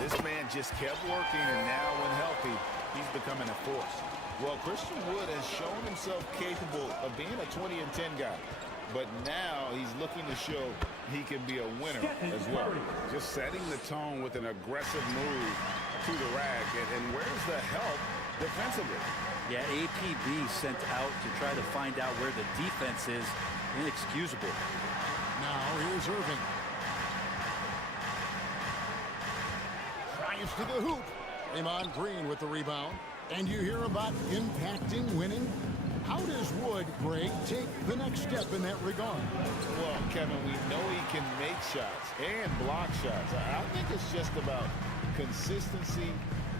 this man just kept working, and now when healthy, he's becoming a force. Well, Christian Wood has shown himself capable of being a 20-10 guy. But now he's looking to show he can be a winner as well. Just setting the tone with an aggressive move to the rack. And where's the help defensively? Yeah, APB sent out to try to find out where the defense is. Inexcusable. Now here's Irving. Drives to the hoop. Draymond Green with the rebound. And you hear about impacting winning? How does Wood, Greg, take the next step in that regard? Well, Kevin, we know he can make shots and block shots. I think it's just about consistency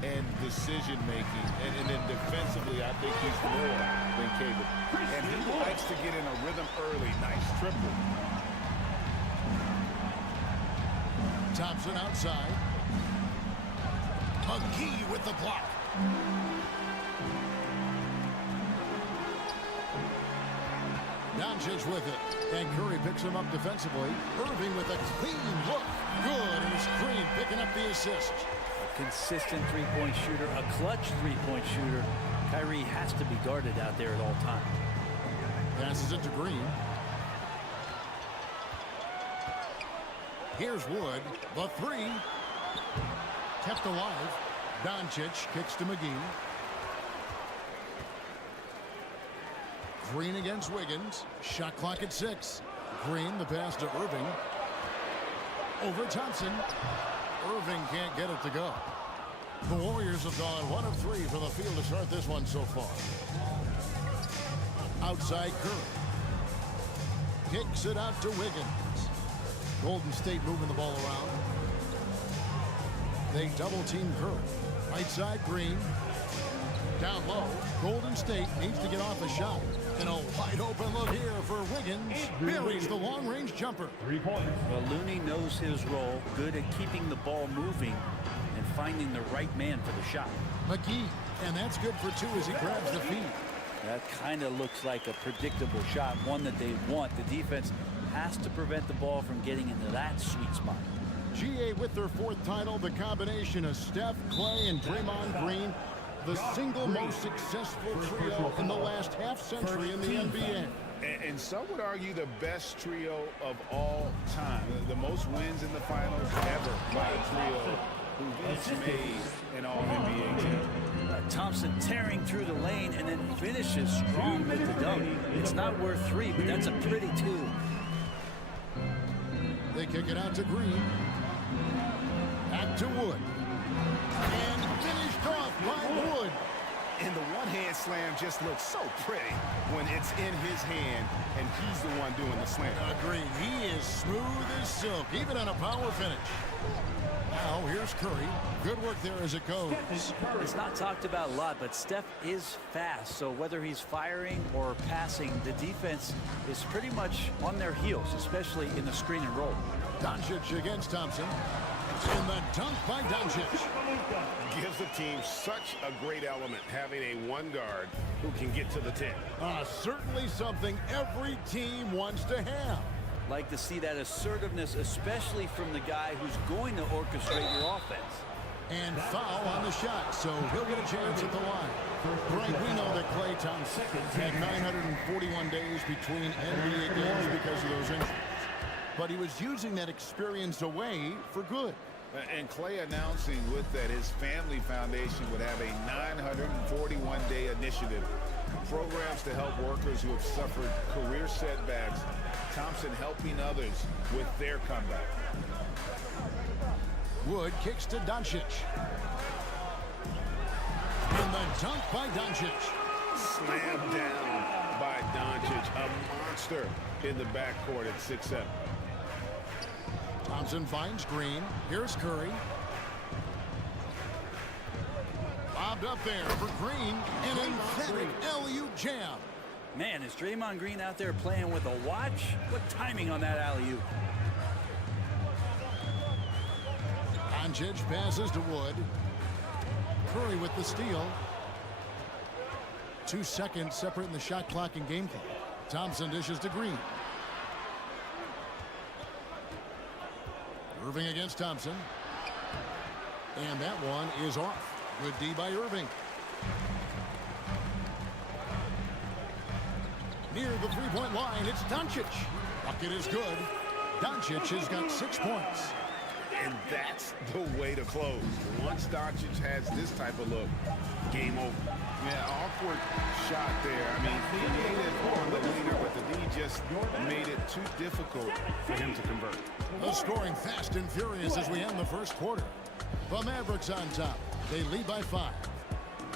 and decision-making. And then defensively, I think he's more than capable. And he likes to get in a rhythm early. Nice triple. Thompson outside. McGee with the block. Doncic with it, and Curry picks him up defensively. Irving with a clean look. Good, and it's Green picking up the assist. A consistent three-point shooter, a clutch three-point shooter. Kyrie has to be guarded out there at all times. Passes it to Green. Here's Wood, the 3. Kept alive. Doncic kicks to McGee. Green against Wiggins. Shot clock at 6. Green, the pass to Irving. Over Thompson. Irving can't get it to go. The Warriors have gone 1 of 3 from the field to start this one so far. Outside Curry. Kicks it out to Wiggins. Golden State moving the ball around. They double team Curry. Right side Green. Down low. Golden State needs to get off a shot. And a wide open look here for Wiggins. Buries the long range jumper. 3 points. Well, Looney knows his role. Good at keeping the ball moving and finding the right man for the shot. McGee. And that's good for 2 as he grabs the feed. That kind of looks like a predictable shot, one that they want. The defense has to prevent the ball from getting into that sweet spot. GA with their 4th title, the combination of Steph, Clay, and Draymond Green, the single most successful trio in the last half-century in the NBA. And some would argue the best trio of all time. The most wins in the finals ever by a trio who've each made an all-NBA team. Thompson tearing through the lane and then finishes strong with the dunk. It's not worth 3, but that's a pretty 2. They kick it out to Green. Back to Wood. And finished off by Wood. And the one-hand slam just looks so pretty when it's in his hand and he's the one doing the slam. Agreed. He is smooth as silk, even on a power finish. Now here's Curry. Good work there as it goes. It's not talked about a lot, but Steph is fast. So whether he's firing or passing, the defense is pretty much on their heels, especially in the screen and roll. Doncic against Thompson. And the dunk by Doncic. Gives the team such a great element, having a one guard who can get to the 10. Certainly something every team wants to have. Like to see that assertiveness, especially from the guy who's going to orchestrate your offense. And foul on the shot, so he'll get a chance at the line. Right, we know that Klay Thompson had 941 days between NBA games because of those injuries. but he was using that experience away for good. And Clay announcing with that his family foundation would have a 941-day initiative. Programs to help workers who have suffered career setbacks. Thompson helping others with their comeback. Wood kicks to Doncic. And the dunk by Doncic. Slammed down by Doncic. A monster in the backcourt at 6'7". Thompson finds Green. Here's Curry. Lobbed up there for Green. An emphatic alley-oop jam. Man, is Draymond Green out there playing with a watch? What timing on that alley-oop. Doncic passes to Wood. Curry with the steal. 2 seconds separating the shot clock and game clock. Thompson dishes to Green. Irving against Thompson. And that one is off. Good D by Irving. Near the three-point line, it's Doncic. Bucket is good. Doncic has got 6 points. And that's the way to close. Once Doncic has this type of look, game over. Yeah, awkward shot there. I mean, he made it on the leader, but the D just made it too difficult for him to convert. The scoring fast and furious as we end the first quarter. The Mavericks on top. They lead by 5.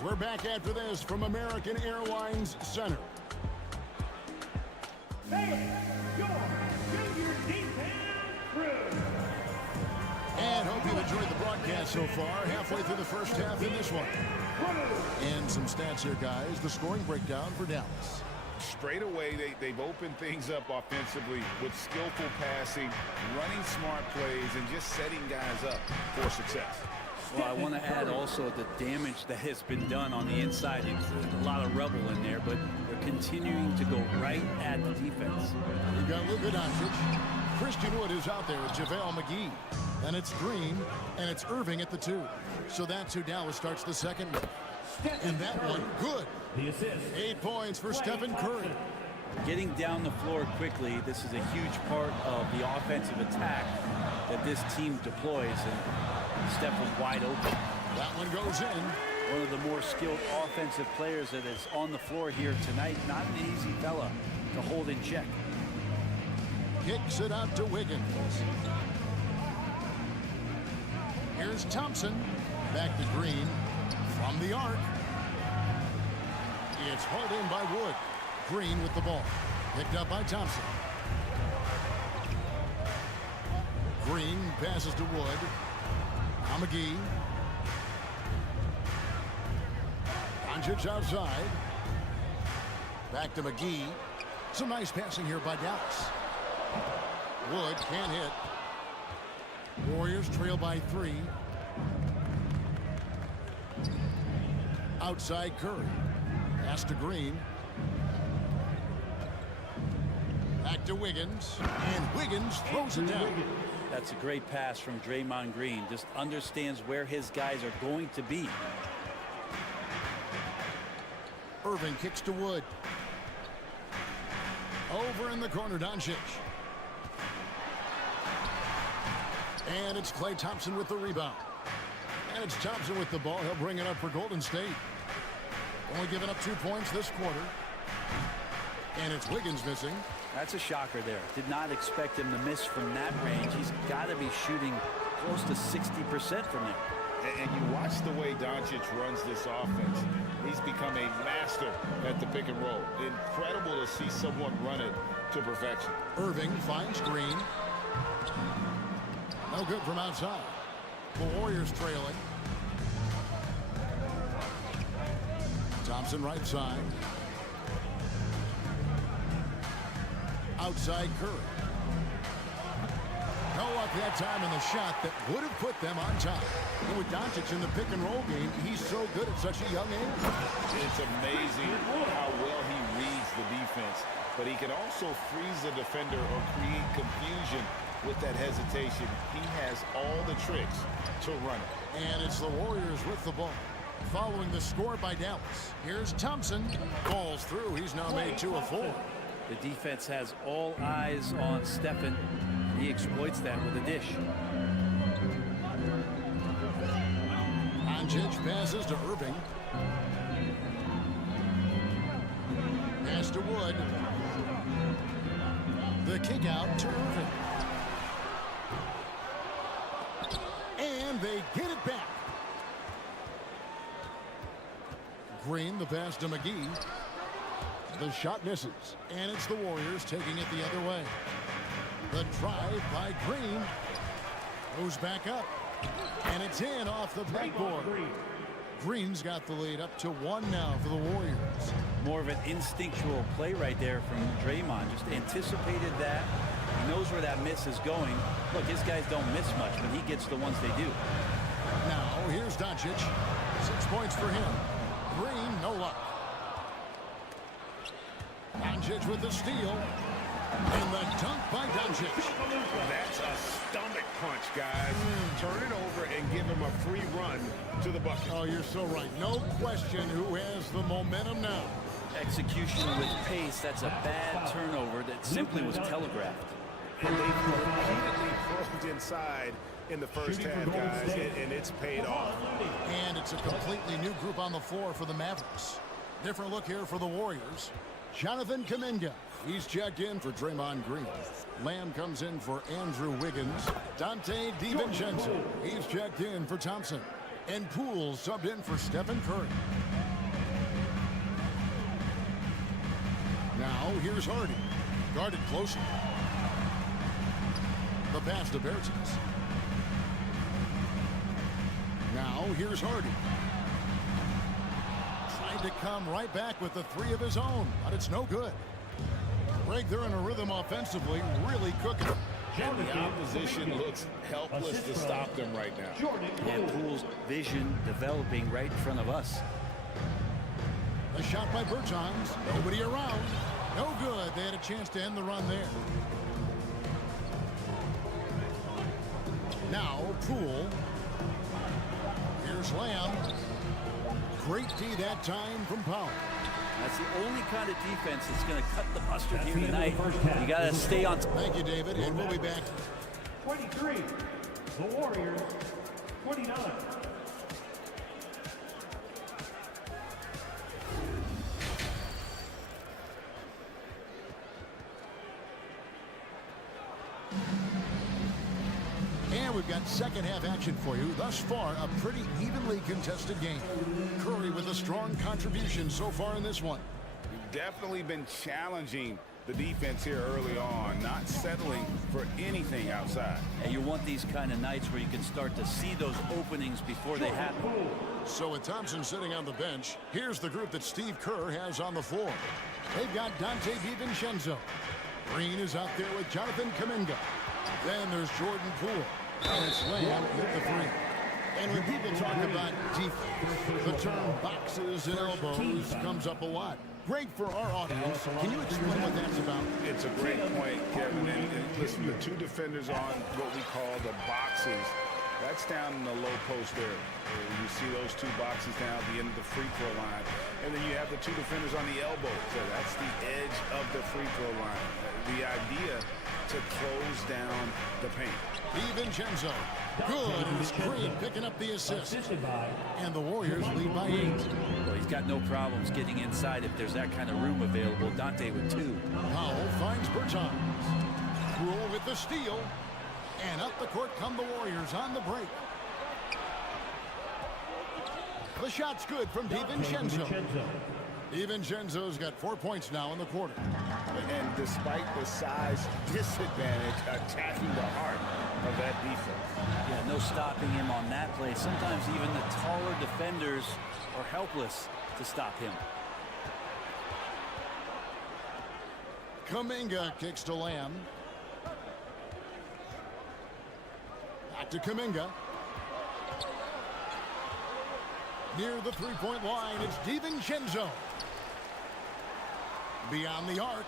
We're back after this from American Airlines Center. And hope you've enjoyed the broadcast so far. Halfway through the first half in this one. And some stats here, guys. The scoring breakdown for Dallas. Straight away, they've opened things up offensively with skillful passing, running smart plays, and just setting guys up for success. Well, I want to add also the damage that has been done on the inside. There's a lot of rubble in there, but they're continuing to go right at the defense. You've got Luka Doncic. Christian Wood is out there with JaVale McGee. And it's Green, and it's Irving at the 2. So that's who Dallas starts the second with. And that one, good. 8 points for Stephen Curry. Getting down the floor quickly, this is a huge part of the offensive attack that this team deploys, and Steph was wide open. That one goes in. One of the more skilled offensive players that is on the floor here tonight. Not an easy fella to hold in check. Kicks it out to Wiggins. Here's Thompson. Back to Green. From the arc. It's hauled in by Wood. Green with the ball. Picked up by Thompson. Green passes to Wood. Now McGee. Doncic outside. Back to McGee. Some nice passing here by Dallas. Wood can't hit. Warriors trail by 3. Outside Curry. Pass to Green. Back to Wiggins. And Wiggins throws it down. That's a great pass from Draymond Green. Just understands where his guys are going to be. Irving kicks to Wood. Over in the corner, Doncic. And it's Klay Thompson with the rebound. And it's Thompson with the ball. He'll bring it up for Golden State. Only giving up 2 points this quarter. And it's Wiggins missing. That's a shocker there. Did not expect him to miss from that range. He's got to be shooting close to 60% from there. And you watch the way Doncic runs this offense. He's become a master at the pick and roll. Incredible to see someone run it to perfection. Irving finds Green. No good from outside. The Warriors trailing. Thompson right side. Outside Curry. No luck that time in the shot that would have put them on top. And with Doncic in the pick and roll game, he's so good at such a young age. It's amazing how well he reads the defense. But he can also freeze the defender or create confusion with that hesitation. He has all the tricks to run it. And it's the Warriors with the ball. Following the score by Dallas. Here's Thompson. Balls through. He's now made 2 of 4. The defense has all eyes on Stephen. He exploits that with a dish. Doncic passes to Irving. Pass to Wood. The kick out to Irving. And they get it back. Green, the pass to McGee. The shot misses, and it's the Warriors taking it the other way. The drive by Green goes back up, and it's in off the backboard. Green's got the lead up to 1 now for the Warriors. More of an instinctual play right there from Draymond. Just anticipated that. He knows where that miss is going. Look, his guys don't miss much, but he gets the ones they do. Now, here's Doncic. 6 points for him. Green, no luck. Doncic with the steal. And the dunk by Doncic. That's a stomach punch, guys. Turn it over and give him a free run to the bucket. Oh, you're so right. No question who has the momentum now. Execution with pace. That's a bad turnover that simply was telegraphed. And they've repeatedly probed inside in the first half, guys, and it's paid off. And it's a completely new group on the floor for the Mavericks. Different look here for the Warriors. Jonathan Kuminga. He's checked in for Draymond Green. Lamb comes in for Andrew Wiggins. Dante DiVincenzo. He's checked in for Thompson. And Poole subbed in for Stephen Curry. Now here's Hardy. Guarded closely. The pass to Brazers. Now here's Hardy. Tried to come right back with the 3 of his own, but it's no good. Greg, they're in a rhythm offensively, really cooking. And the opposition looks helpless to stop them right now. And Poole's vision developing right in front of us. A shot by Bertans. Nobody around. No good. They had a chance to end the run there. Now Poole. Here's Lamb. Great D that time from Powell. That's the only kind of defense that's going to cut the mustard here tonight. You got to stay on. Thank you, David, and we'll be back. 23, the Warriors, 29. And we've got second half action for you. Thus far, a pretty evenly contested game. Curry with a strong contribution so far in this one. Definitely been challenging the defense here early on, not settling for anything outside. And you want these kind of nights where you can start to see those openings before they happen. So with Thompson sitting on the bench, here's the group that Steve Kerr has on the floor. They've got Dante DiVincenzo. Green is out there with Jonathan Kuminga. Then there's Jordan Poole. And it's Lamb with the 3. And when people talk about defense, the term boxes and elbows comes up a lot. Great for our audience. Can you explain what that's about? It's a great point, Kevin. And listen, the 2 defenders on what we call the boxes, that's down in the low post area. You see those 2 boxes down at the end of the free throw line. And then you have the 2 defenders on the elbow. So that's the edge of the free throw line. The idea to close down the paint. DiVincenzo. Good. And it's Green picking up the assist. And the Warriors lead by 8. Well, he's got no problems getting inside if there's that kind of room available. Dante with 2. Powell finds Bertans. Rule with the steal. And up the court come the Warriors on the break. The shot's good from DiVincenzo. DiVincenzo's got 4 points now in the quarter. And despite the size disadvantage, attacking the heart of that defense. Yeah, no stopping him on that play. Sometimes even the taller defenders are helpless to stop him. Kuminga kicks to Lamb. Back to Kuminga. Near the three-point line, it's DiVincenzo. Beyond the arc.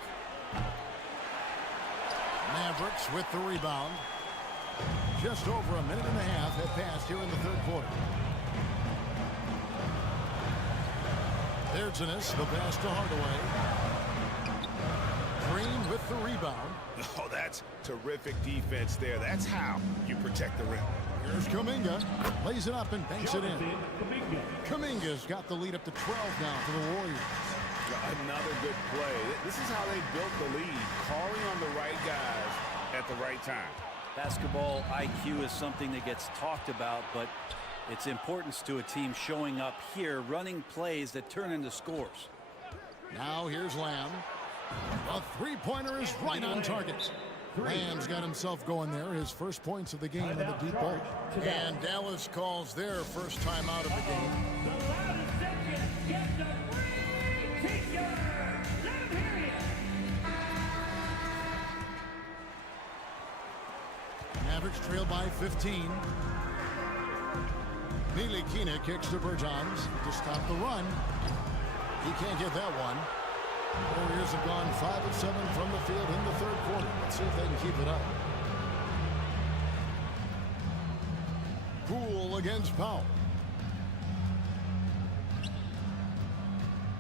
Mavericks with the rebound. Just over a minute and a half have passed here in the third quarter. There's the pass to Hardaway. Green with the rebound. Oh, that's terrific defense there. That's how you protect the rim. Here's Kuminga. Lays it up and banks it in. Kuminga's got the lead up to 12 now for the Warriors. Another good play. This is how they built the lead, calling on the right guys at the right time. Basketball IQ is something that gets talked about, but its importance to a team showing up here, running plays that turn into scores. Now here's Lamb. A three-pointer is right on target. Lamb's got himself going there, his first points of the game in the deep ball. And Dallas calls their first time out of the game. Mavericks trail by 15. Ntilikina kicks to Bertans to stop the run. He can't get that one. Warriors have gone 5 of 7 from the field in the third quarter. Let's see if they can keep it up. Poole against Powell.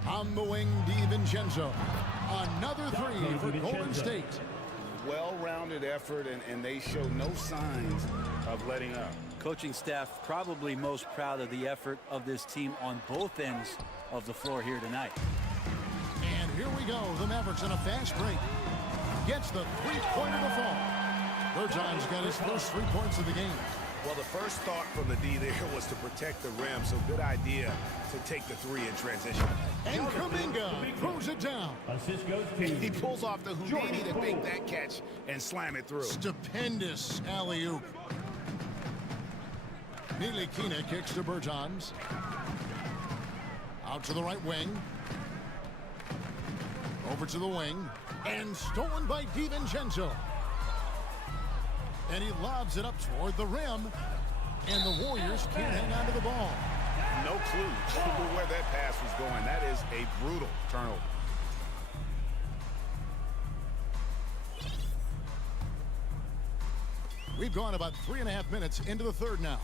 On the wing, DiVincenzo. Another three for Golden State. Well-rounded effort, and they show no signs of letting up. Coaching staff probably most proud of the effort of this team on both ends of the floor here tonight. And here we go. The Mavericks in a fast break. Gets the three-pointer to fall. Bertans got his first 3 points of the game. Well, the first thought from the D there was to protect the rim, so good idea to take the three in transition. And Kuminga throws it down. He pulls off the Houdini to make that catch and slam it through. Stupendous alley-oop. Ntilikina kicks to Bertans. Out to the right wing. Over to the wing. And stolen by DiVincenzo. And he lobs it up toward the rim. And the Warriors can't hang on to the ball. No clue where that pass was going. That is a brutal turnover. We've gone about 3.5 minutes into the third now.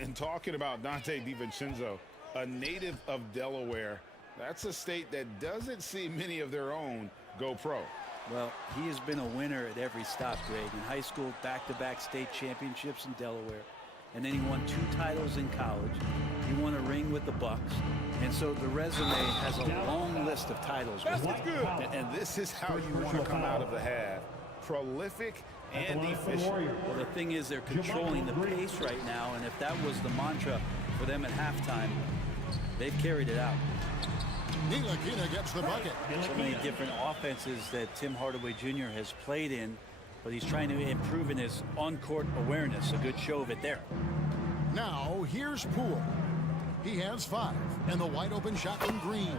And talking about Donte DiVincenzo, a native of Delaware, that's a state that doesn't see many of their own go pro. Well, he has been a winner at every stop, Greg. In high school, back-to-back state championships in Delaware. And then he won 2 titles in college. He won a ring with the Bucks. And so the resume has a long list of titles. That's good. And this is how you want to come out of the half. Prolific and efficient. Well, the thing is they're controlling the pace right now. And if that was the mantra for them at halftime, they've carried it out. Ntilikina gets the bucket. So many different offenses that Tim Hardaway Jr. has played in, but he's trying to improve in his on-court awareness. A good show of it there. Now, here's Poole. He has 5, and the wide-open shot from Green.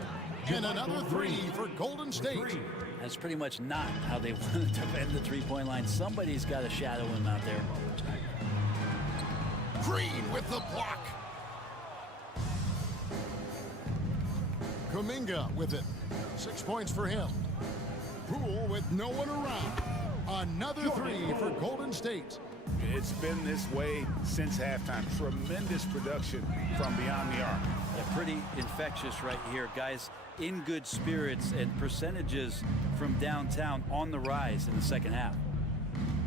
And another 3 for Golden State. That's pretty much not how they wanted to end the three-point line. Somebody's got to shadow him out there. Green with the block. Kuminga with it. 6 points for him. Poole with no one around. Another 3 for Golden State. It's been this way since halftime. Tremendous production from beyond the arc. They're pretty infectious right here. Guys in good spirits and percentages from downtown on the rise in the second half.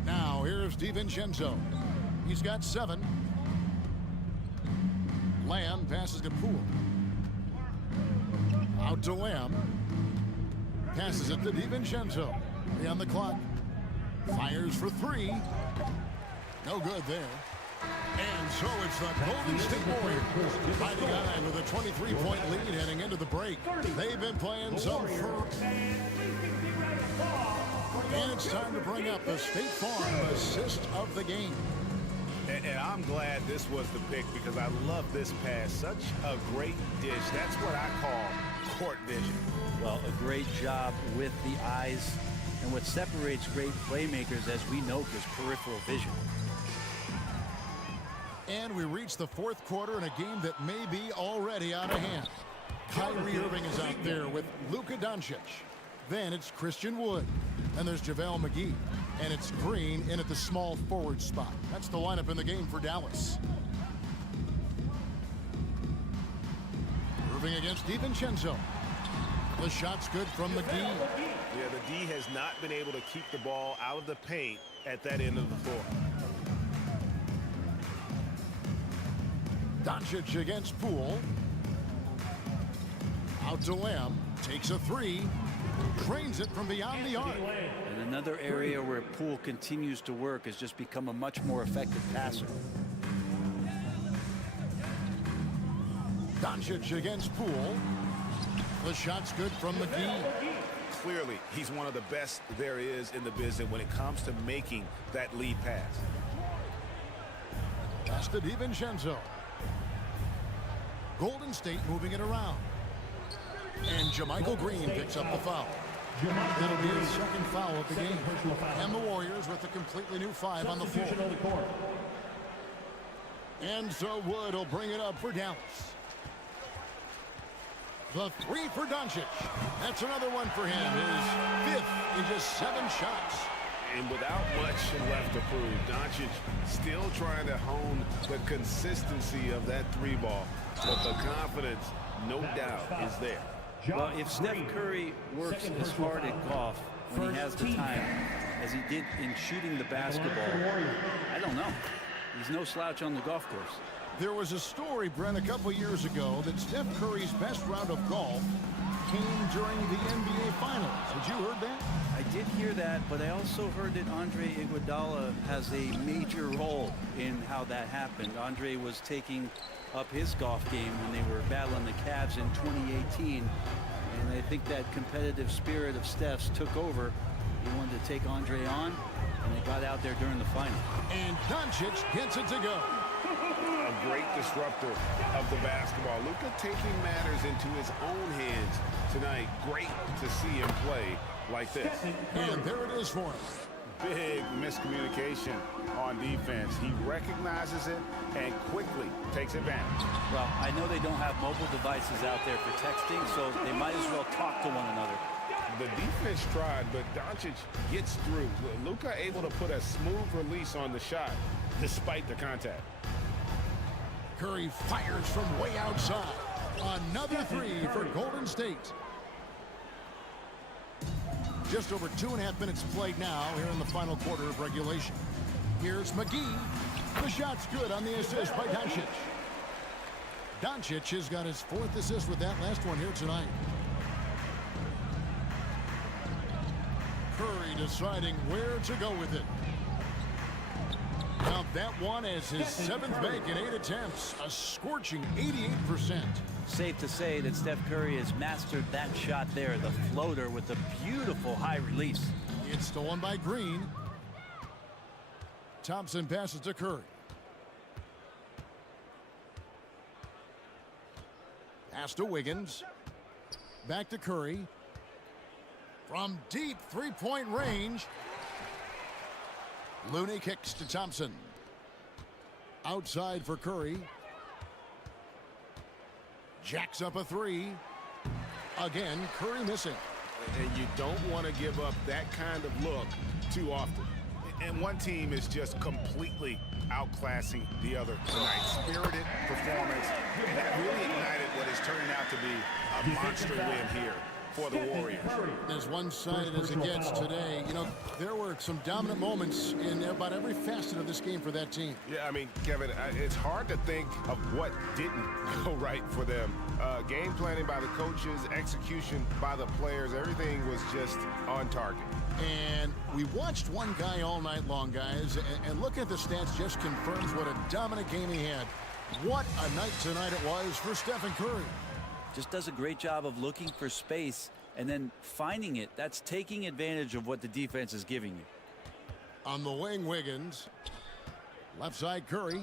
Now here's DiVincenzo. He's got 7. Lamb passes to Poole. Out to Lamb. Passes it to DiVincenzo. 3 on the clock. Fires for 3. No good there. And so it's the Golden State Warriors fighting on with a 23-point lead heading into the break. They've been playing some fur. And it's time to bring up the State Farm assist of the game. And I'm glad this was the pick because I love this pass. Such a great dish. That's what I call court vision. Well, a great job with the eyes. And what separates great playmakers, as we know, is peripheral vision. And we reach the fourth quarter in a game that may be already out of hand. Kyrie Irving is out there with Luka Doncic. Then it's Christian Wood. And there's JaVale McGee. And it's Green in at the small forward spot. That's the lineup in the game for Dallas. Irving against DiVincenzo. The shot's good from McGee. Yeah, the D has not been able to keep the ball out of the paint at that end of the floor. Doncic against Poole. Out to Lamb. Takes a three. Drains it from beyond the arc. And another area where Poole continues to work has just become a much more effective passer. Doncic against Poole. The shot's good from McGee. Clearly, he's one of the best there is in the business when it comes to making that lead pass. Pass to DiVincenzo. Golden State moving it around. And JaMychal Green picks up the foul. That'll be his second foul of the game. And the Warriors with a completely new 5 on the floor. And so Wood will bring it up for Dallas. The three for Doncic. That's another one for him. His 5th in just 7 shots. And without much left to prove, Doncic still trying to hone the consistency of that 3-ball. But the confidence, no doubt, is there. Well, if Steph Curry works as hard at golf when he has the time as he did in shooting the basketball, I don't know. He's no slouch on the golf course. There was a story, Brent, a couple years ago that Steph Curry's best round of golf came during the NBA Finals. Had you heard that? I did hear that, but I also heard that Andre Iguodala has a major role in how that happened. Andre was taking up his golf game when they were battling the Cavs in 2018, and I think that competitive spirit of Steph's took over. He wanted to take Andre on, and they got out there during the final. And Doncic gets it to go. A great disruptor of the basketball. Luka taking matters into his own hands tonight. Great to see him play like this. And there it is for him. Big miscommunication on defense. He recognizes it and quickly takes advantage. Well, I know they don't have mobile devices out there for texting, so they might as well talk to one another. The defense tried, but Doncic gets through. Luka able to put a smooth release on the shot despite the contact. Curry fires from way outside. Another 3 for Golden State. Just over 2.5 minutes played now here in the final quarter of regulation. Here's McGee. The shot's good on the assist by Doncic. Doncic has got his 4th assist with that last one here tonight. Curry deciding where to go with it. Now that one as his 7th make in 8 attempts. A scorching 88%. Safe to say that Steph Curry has mastered that shot there, the floater with the beautiful high release. It's stolen by Green. Thompson passes to Curry. Pass to Wiggins. Back to Curry. From deep 3-point range. Looney kicks to Thompson. Outside for Curry. Jacks up a 3. Again, Curry missing. And you don't want to give up that kind of look too often. And one team is just completely outclassing the other tonight. Spirited performance. And that really ignited what is turning out to be a monster win here for the Warriors. As one-sided as it gets today, you know, there were some dominant moments in about every facet of this game for that team. Yeah, I mean, Kevin, it's hard to think of what didn't go right for them. Game planning by the coaches, execution by the players, everything was just on target. And we watched one guy all night long, guys, and looking at the stats just confirms what a dominant game he had. What a night tonight it was for Stephen Curry. Just does a great job of looking for space and then finding it. That's taking advantage of what the defense is giving you. On the wing, Wiggins. Left side, Curry.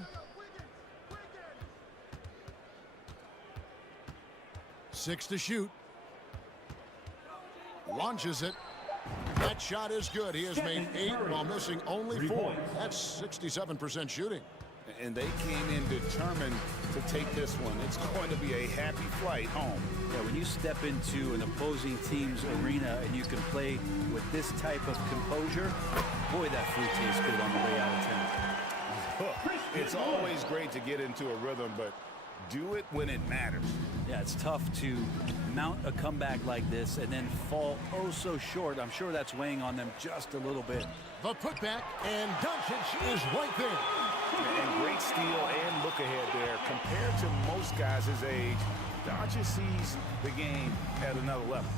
6 to shoot. Launches it. That shot is good. He has made 8 while missing only 4. That's 67% shooting. And they came in determined to take this one. It's going to be a happy flight home. Yeah, when you step into an opposing team's arena and you can play with this type of composure, boy, that food tastes good on the way out of town. It's always great to get into a rhythm, but do it when it matters. Yeah, it's tough to mount a comeback like this and then fall oh so short. I'm sure that's weighing on them just a little bit. The putback, and Doncic is right there. And great steal and look ahead there. Compared to most guys his age, Doncic sees the game at another level.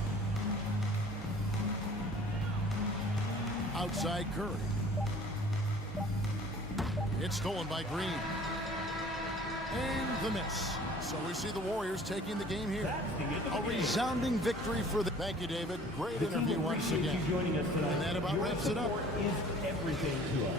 Outside Curry. It's stolen by Green. And the miss. So we see the Warriors taking the game here. A resounding victory for the... Thank you, David. Great interview once again. And that about wraps it up. Is everything to us.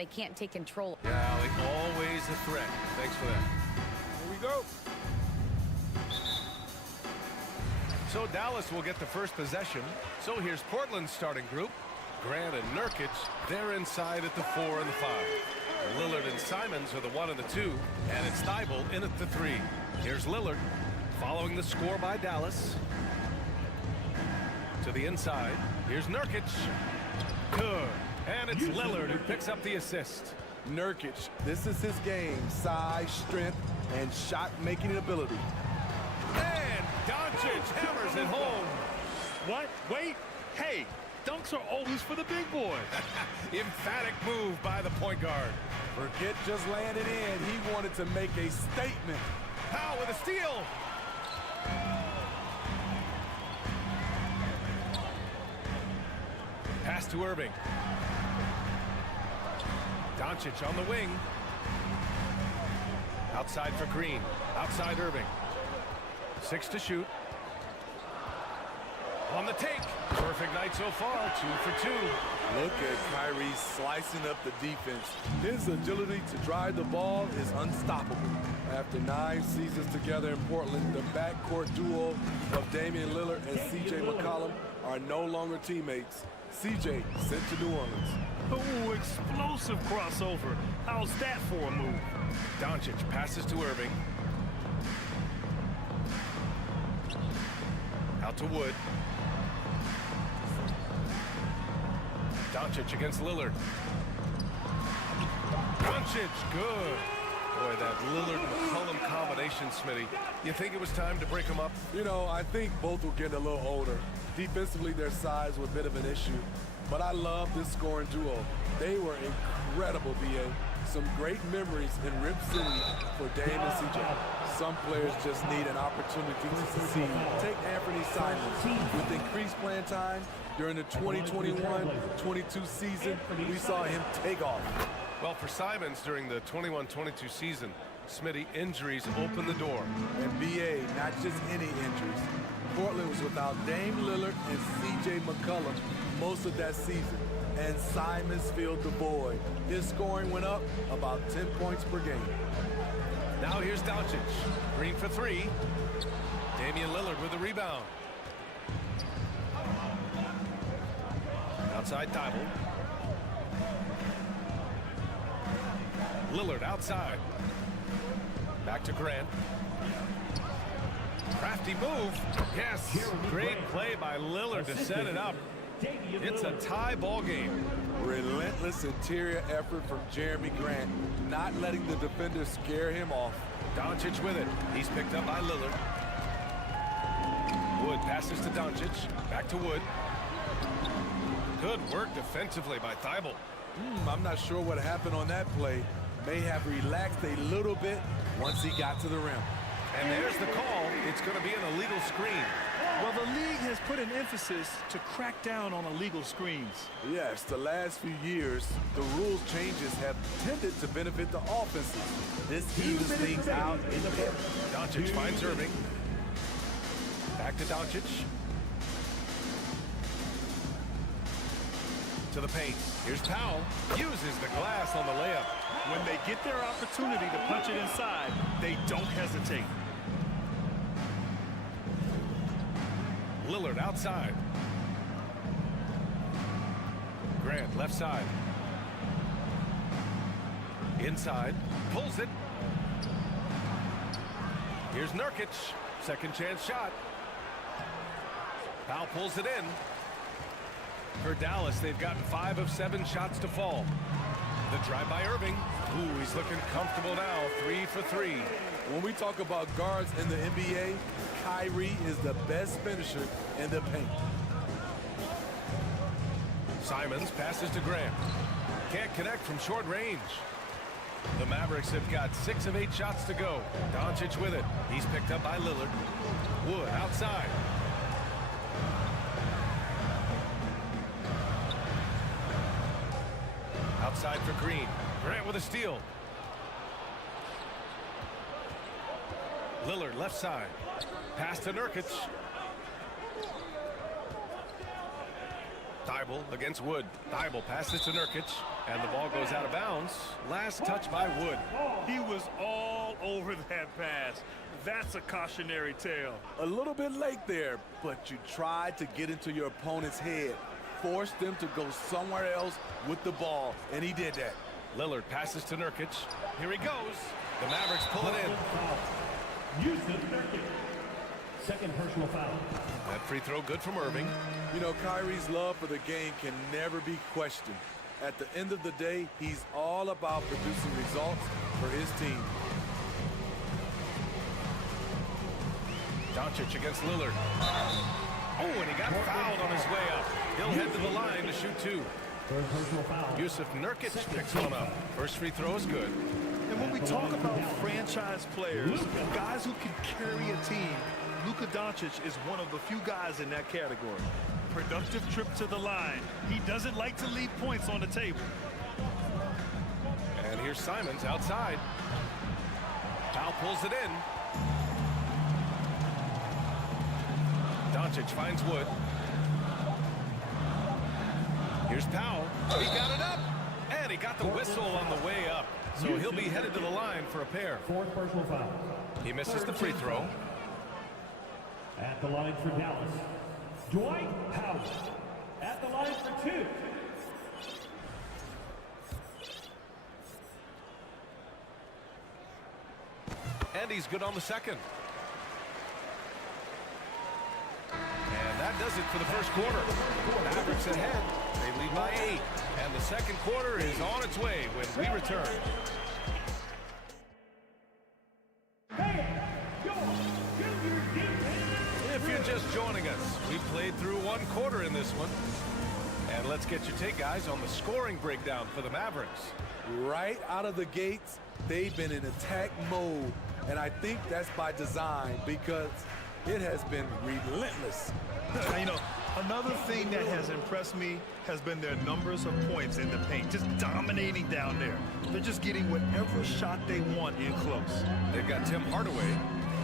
I can't take control. Yeah, like always a threat. Thanks for that. Here we go. So Dallas will get the first possession. So here's Portland's starting group. Grant and Nurkic, they're inside at the 4 and the 5. Lillard and Simons are the 1 and the 2, and it's Thibault in at the 3. Here's Lillard, following the score by Dallas. To the inside, here's Nurkic. Good. And it's Lillard who picks up the assist. Nurkic, this is his game. Size, strength, and shot-making ability. And Doncic hammers it home. What? Wait. Hey, dunks are always for the big boys. Emphatic move by the point guard. Forget just landing in. He wanted to make a statement. Powell with a steal. Pass to Irving. Doncic on the wing. Outside for Green. Outside Irving. 6 to shoot. On the take. Perfect night so far. 2 for 2. Look at Kyrie slicing up the defense. His agility to drive the ball is unstoppable. After 9 seasons together in Portland, the backcourt duo of Damian Lillard and C.J. McCollum are no longer teammates. C.J. sent to New Orleans. Ooh, explosive crossover. How's that for a move? Doncic passes to Irving. Out to Wood. Doncic against Lillard. Doncic, good. Boy, that Lillard-McCollum combination, Smitty. You think it was time to break them up? You know, I think both were getting a little older. Defensively, their size was a bit of an issue. But I love this scoring duo. They were incredible, B.A. Some great memories in Rip City for Dame and CJ. Some players just need an opportunity to succeed. Take Anthony Simons. With increased playing time during the 2021-22 season, we saw him take off. Well, for Simons during the 21-22 season, Smitty, injuries opened the door. And BA, not just any injuries. Portland was without Dame Lillard and CJ McCollum most of that season, and Simons filled the void. His scoring went up about 10 points per game. Now here's Doncic. Green for three. Damian Lillard with the rebound. Outside Thibault. Lillard outside. Back to Grant. Crafty move. Yes, great play by Lillard to set it up. It's a tie ball game. Relentless interior effort from Jeremy Grant, not letting the defender scare him off. Doncic with it. He's picked up by Lillard. Wood passes to Doncic. Back to Wood. Good work defensively by Thibault. I'm not sure what happened on that play. May have relaxed a little bit once he got to the rim. And there's the call. It's going to be an illegal screen. Well, the league has put an emphasis to crack down on illegal screens. Yes, the last few years, the rules changes have tended to benefit the offenses. This evens things out in the bit. Doncic finds Irving. Back to Doncic. To the paint. Here's Powell. Uses the glass on the layup. When they get their opportunity to punch it inside, they don't hesitate. Lillard outside. Grant left side. Inside. Pulls it. Here's Nurkic. Second chance shot. Powell pulls it in. For Dallas, they've gotten 5 of 7 shots to fall. The drive by Irving. Ooh, he's looking comfortable now. 3 for 3. When we talk about guards in the NBA, Kyrie is the best finisher in the paint. Simons passes to Grant. Can't connect from short range. The Mavericks have got 6 of 8 shots to go. Doncic with it. He's picked up by Lillard. Wood outside. Outside for Green. Grant with a steal. Lillard left side. Pass to Nurkic. Thibault against Wood. Thibault passes to Nurkic. And the ball goes out of bounds. Last touch by Wood. He was all over that pass. That's a cautionary tale. A little bit late there, but you tried to get into your opponent's head. Forced them to go somewhere else with the ball, and he did that. Lillard passes to Nurkic. Here he goes. The Mavericks pull it in. Yusuf Nurkic. Second personal foul. That free throw good from Irving. You know, Kyrie's love for the game can never be questioned. At the end of the day, he's all about producing results for his team. Doncic against Lillard. Oh, and he got fouled on his way up. He'll head to the line to shoot 2. Yusuf Nurkic picks one up. First free throw is good. And when we talk about franchise players, guys who can carry a team, Luka Doncic is one of the few guys in that category. Productive trip to the line. He doesn't like to leave points on the table. And here's Simons outside. Powell pulls it in. Doncic finds Wood. Here's Powell. He got it up. And he got the whistle on the way up. So he'll be headed to the line for a pair. Fourth personal foul. He misses the free throw. At the line for Dallas, Dwight Howard. At the line for 2. And he's good on the second. And that does it for the first quarter. Mavericks ahead. They lead by 8. And the second quarter is on its way when we return. If you're just joining us, we played through one quarter in this one. And let's get your take, guys, on the scoring breakdown for the Mavericks. Right out of the gates, they've been in attack mode. And I think that's by design because it has been relentless. You know, another thing that has impressed me has been their numbers of points in the paint, just dominating down there. They're just getting whatever shot they want in close. They've got Tim Hardaway,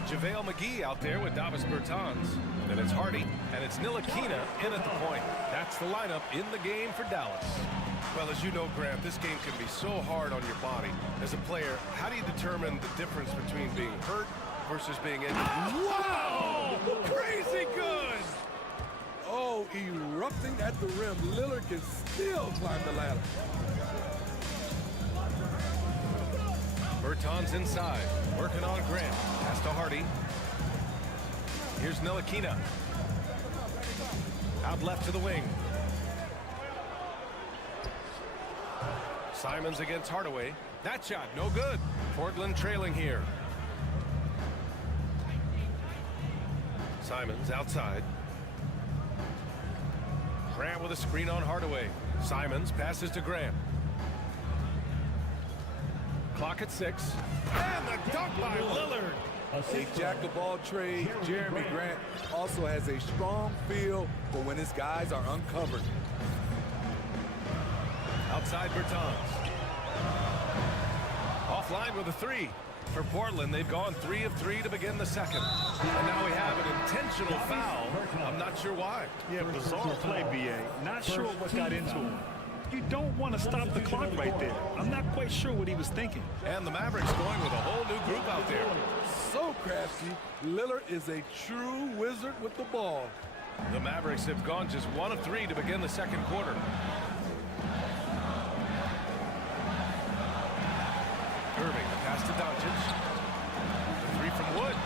JaVale McGee out there with Davis Bertans. Then it's Hardy, and it's Ntilikina in at the point. That's the lineup in the game for Dallas. Well, as you know, Grant, this game can be so hard on your body. As a player, how do you determine the difference between being hurt versus being injured? Wow! Crazy good! Oh, erupting at the rim. Lillard can still climb the ladder. Bertans inside, working on Grant. Pass to Hardy. Here's Ntilikina. Out left to the wing. Simons against Hardaway. That shot, no good. Portland trailing here. Simons outside. Grant with a screen on Hardaway. Simons passes to Grant. Clock at 6. And the dunk by Lillard. A jack-of-all trades, Jeremy Grant also has a strong feel for when his guys are uncovered. Outside Bertans. Offline with a 3. For Portland, they've gone 3 of 3 to begin the second. And now we have an intentional foul. I'm not sure why. Yeah, bizarre play, B.A. Not sure what got into him. You don't want to stop the clock right there. I'm not quite sure what he was thinking. And the Mavericks going with a whole new group out there. So crafty, Lillard is a true wizard with the ball. The Mavericks have gone just 1 of 3 to begin the second quarter. Irving, the pass to Doncic. The 3 from Wood.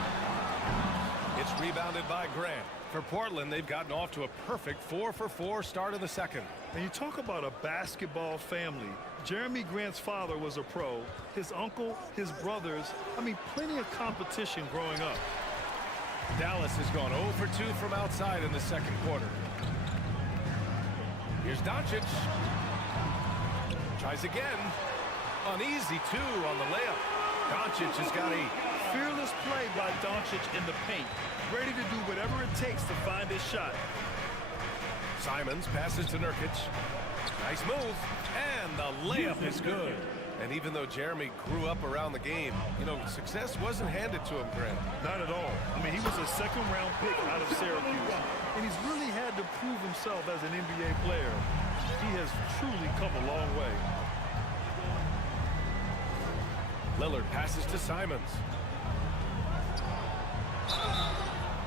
It's rebounded by Grant. For Portland, they've gotten off to a perfect 4-for-4 start of the second. And you talk about a basketball family. Jeremy Grant's father was a pro. His uncle, his brothers, I mean, plenty of competition growing up. Dallas has gone 0 for 2 from outside in the second quarter. Here's Doncic. Tries again. Uneasy 2 on the layup. Doncic has got 8. Fearless play by Doncic in the paint. Ready to do whatever it takes to find his shot. Simons passes to Nurkic. Nice move. And the layup is good. And even though Jeremy grew up around the game, you know, success wasn't handed to him, Grant. Not at all. I mean, he was a second-round pick out of Syracuse. And he's really had to prove himself as an NBA player. He has truly come a long way. Lillard passes to Simons.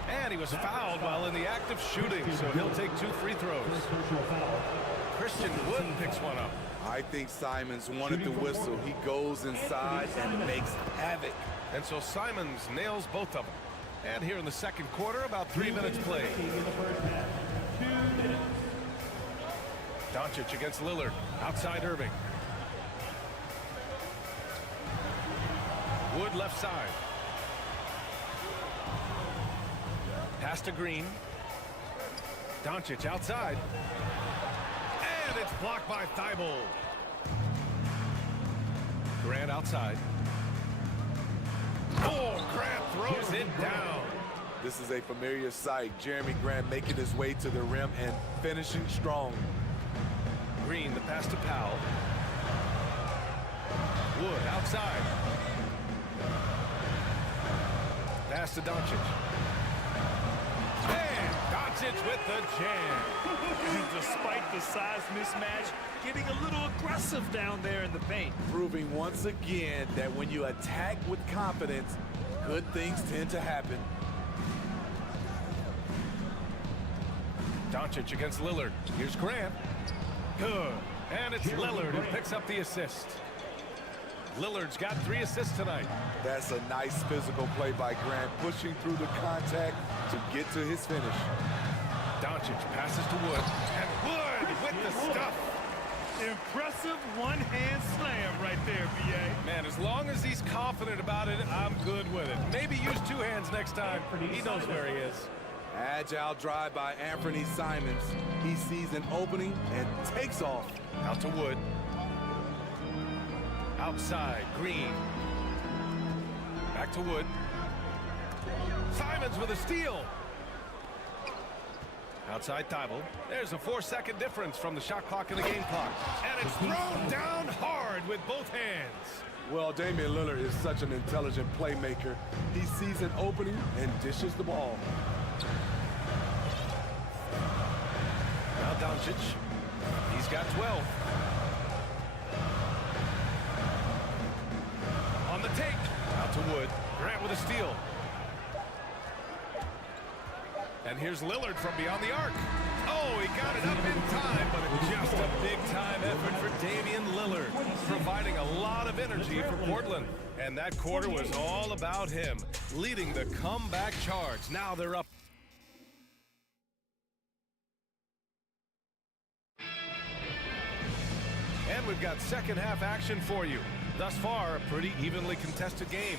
And he was fouled while in the act of shooting, so he'll take 2 free throws. Christian Wood picks one up. I think Simons wanted the whistle. He goes inside and makes havoc. And so Simons nails both of them. And here in the second quarter, about 3 minutes played. Doncic against Lillard. Outside Irving. Wood left side. Pass to Green. Doncic outside. And it's blocked by Thibault. Grant outside. Oh, Grant throws it down. This is a familiar sight. Jeremy Grant making his way to the rim and finishing strong. Green, the pass to Powell. Wood outside. Pass to Doncic. And Doncic with the jam. And despite the size mismatch, getting a little aggressive down there in the paint. Proving once again that when you attack with confidence, good things tend to happen. Doncic against Lillard. Here's Grant. Good. And it's Lillard who picks up the assist. Lillard's got 3 assists tonight. That's a nice physical play by Grant, pushing through the contact to get to his finish. Doncic passes to Wood. And Wood with the stuff. Impressive one-hand slam right there, B.A. Man, as long as he's confident about it, I'm good with it. Maybe use 2 hands next time. He knows where he is. Agile drive by Anthony Simons. He sees an opening and takes off. Out to Wood. Outside, Green. Back to Wood. Simons with a steal. Outside Thibault. There's a 4-second difference from the shot clock and the game clock. And it's thrown down hard with both hands. Well, Damian Lillard is such an intelligent playmaker. He sees an opening and dishes the ball. Now Doncic. He's got 12. On the take. Out to Wood. Grant with a steal. And here's Lillard from beyond the arc. Oh, he got it up in time, but it's just a big-time effort for Damian Lillard, providing a lot of energy for Portland. And that quarter was all about him, leading the comeback charge. Now they're up. And we've got second-half action for you. Thus far, a pretty evenly contested game.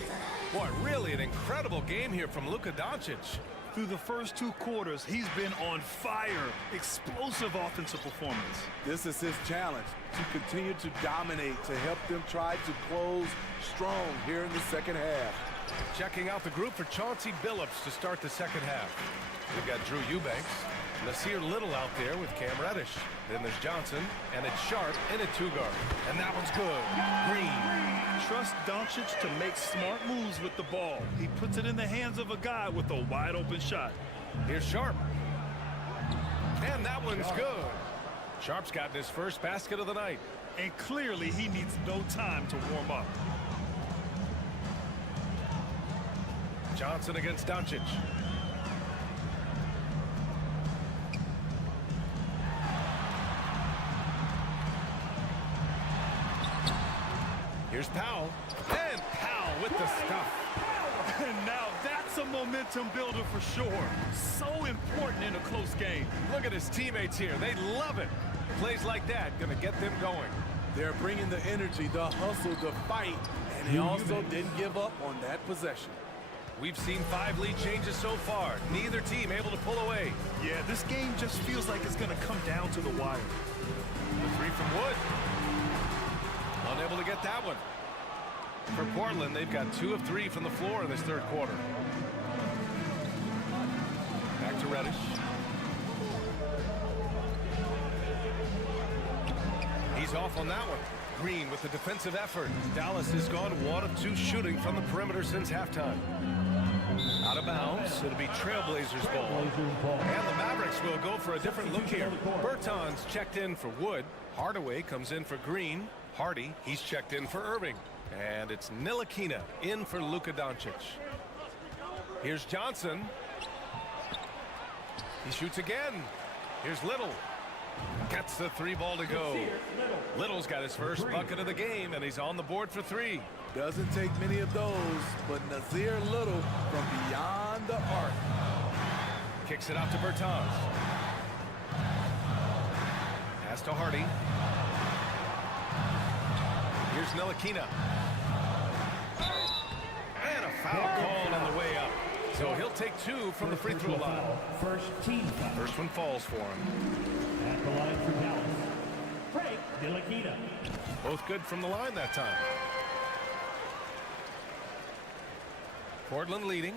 Boy, really an incredible game here from Luka Doncic. Through the first 2 quarters, he's been on fire. Explosive offensive performance. This is his challenge, to continue to dominate, to help them try to close strong here in the second half. Checking out the group for Chauncey Billups to start the second half. We've got Drew Eubanks, Nasir Little out there with Cam Reddish. Then there's Johnson, and it's Sharp in a 2-guard. And that one's good. Green. Trust Doncic to make smart moves with the ball. He puts it in the hands of a guy with a wide-open shot. Here's Sharp. And that one's good. Sharp's gotten his first basket of the night. And clearly he needs no time to warm up. Johnson against Doncic. Here's Powell. And Powell with the stuff. And now that's a momentum builder for sure. So important in a close game. Look at his teammates here. They love it. Plays like that going to get them going. They're bringing the energy, the hustle, the fight, and they also didn't give up on that possession. We've seen 5 lead changes so far. Neither team able to pull away. Yeah, this game just feels like it's going to come down to the wire. The 3 from Wood. Unable to get that one. For Portland, they've got 2 of 3 from the floor in this third quarter. Back to Reddish. He's off on that one. Green with the defensive effort. Dallas has gone 1 of 2 shooting from the perimeter since halftime. Out of bounds. It'll be Trailblazers ball. And the Mavericks will go for a different look here. Bertans checked in for Wood. Hardaway comes in for Green. Hardy, he's checked in for Irving. And it's Ntilikina in for Luka Doncic. Here's Johnson. He shoots again. Here's Little. Gets the 3 ball to go. Little's got his first bucket of the game, and he's on the board for 3. Doesn't take many of those, but Nasir Little from beyond the arc. Kicks it out to Bertans. Pass to Hardy. Here's Ntilikina. And a foul called on the way up. So he'll take 2 from the free throw line. First team foul. First one falls for him. At the line for Dallas, Frank Ntilikina. Both good from the line that time. Portland leading.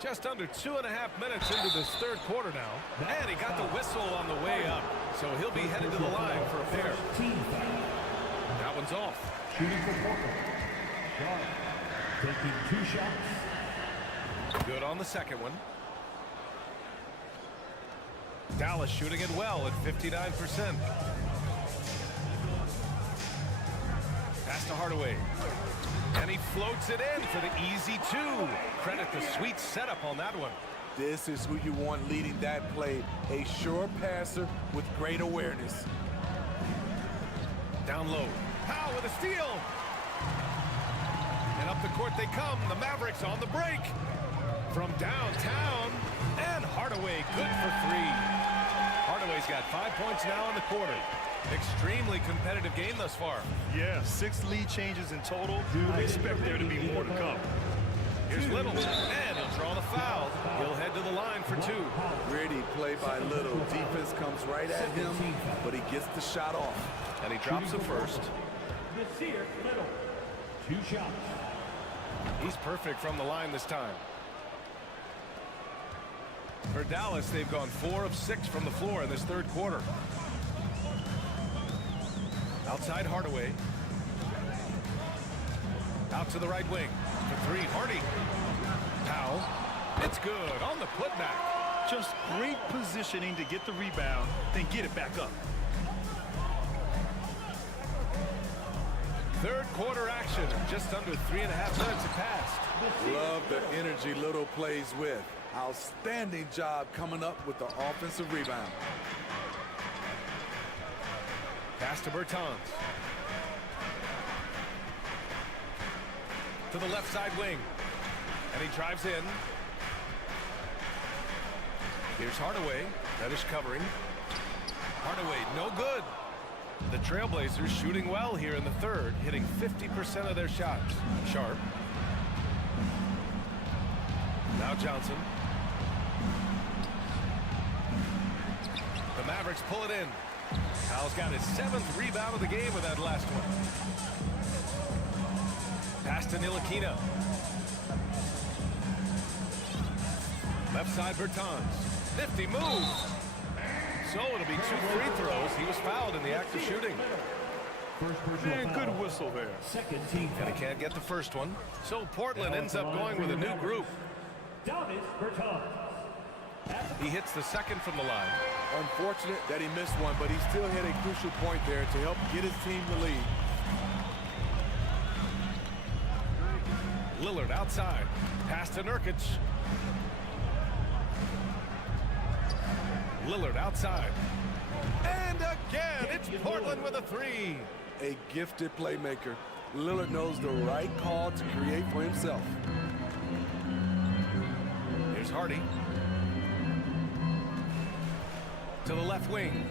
Just under 2.5 minutes into this third quarter now. And he got the whistle on the way up. So he'll be headed to the line for a pair. That one's off. Shooting for Portland. Sharp taking 2 shots. Good on the second one. Dallas shooting it well at 59%. Pass to Hardaway. And he floats it in for the easy 2. Credit the sweet setup on that one. This is who you want leading that play. A sure passer with great awareness. Down low. Powell with a steal. And up the court they come. The Mavericks on the break. From downtown. And Hardaway good for 3. Hardaway's got 5 points now in the quarter. Extremely competitive game thus far. Yeah, 6 lead changes in total. I expect there to be more to come. Here's Little, and he'll draw the foul. He'll head to the line for 2. Gritty play by Little. Defense comes right at him, but he gets the shot off. And he drops the first. Little. 2 shots. He's perfect from the line this time. For Dallas, they've gone 4 of 6 from the floor in this third quarter. Outside Hardaway. Out to the right wing. For 3, Hardy. Powell. It's good on the putback. Just great positioning to get the rebound, then get it back up. Third quarter action. Just under 3.5 minutes have passed. Love the energy Little plays with. Outstanding job coming up with the offensive rebound. Pass to Bertans. To the left side wing. And he drives in. Here's Hardaway. Reddish covering. Hardaway, no good. The Trailblazers shooting well here in the third, hitting 50% of their shots. Sharp. Now Johnson. The Mavericks pull it in. Powell's got his 7th rebound of the game with that last one. Pass to Ntilikina. Left side Bertans. 50 moves. So it'll be 2 free throws. He was fouled in the act of shooting. Man, good whistle there. And he can't get the first one. So Portland ends up going with a new group. He hits the second from the line. Unfortunate that he missed one, but he still hit a crucial point there to help get his team the lead. Lillard outside. Pass to Nurkic. Lillard outside. And again, it's Portland with a 3. A gifted playmaker. Lillard knows the right call to create for himself. Here's Hardy. To the left wing.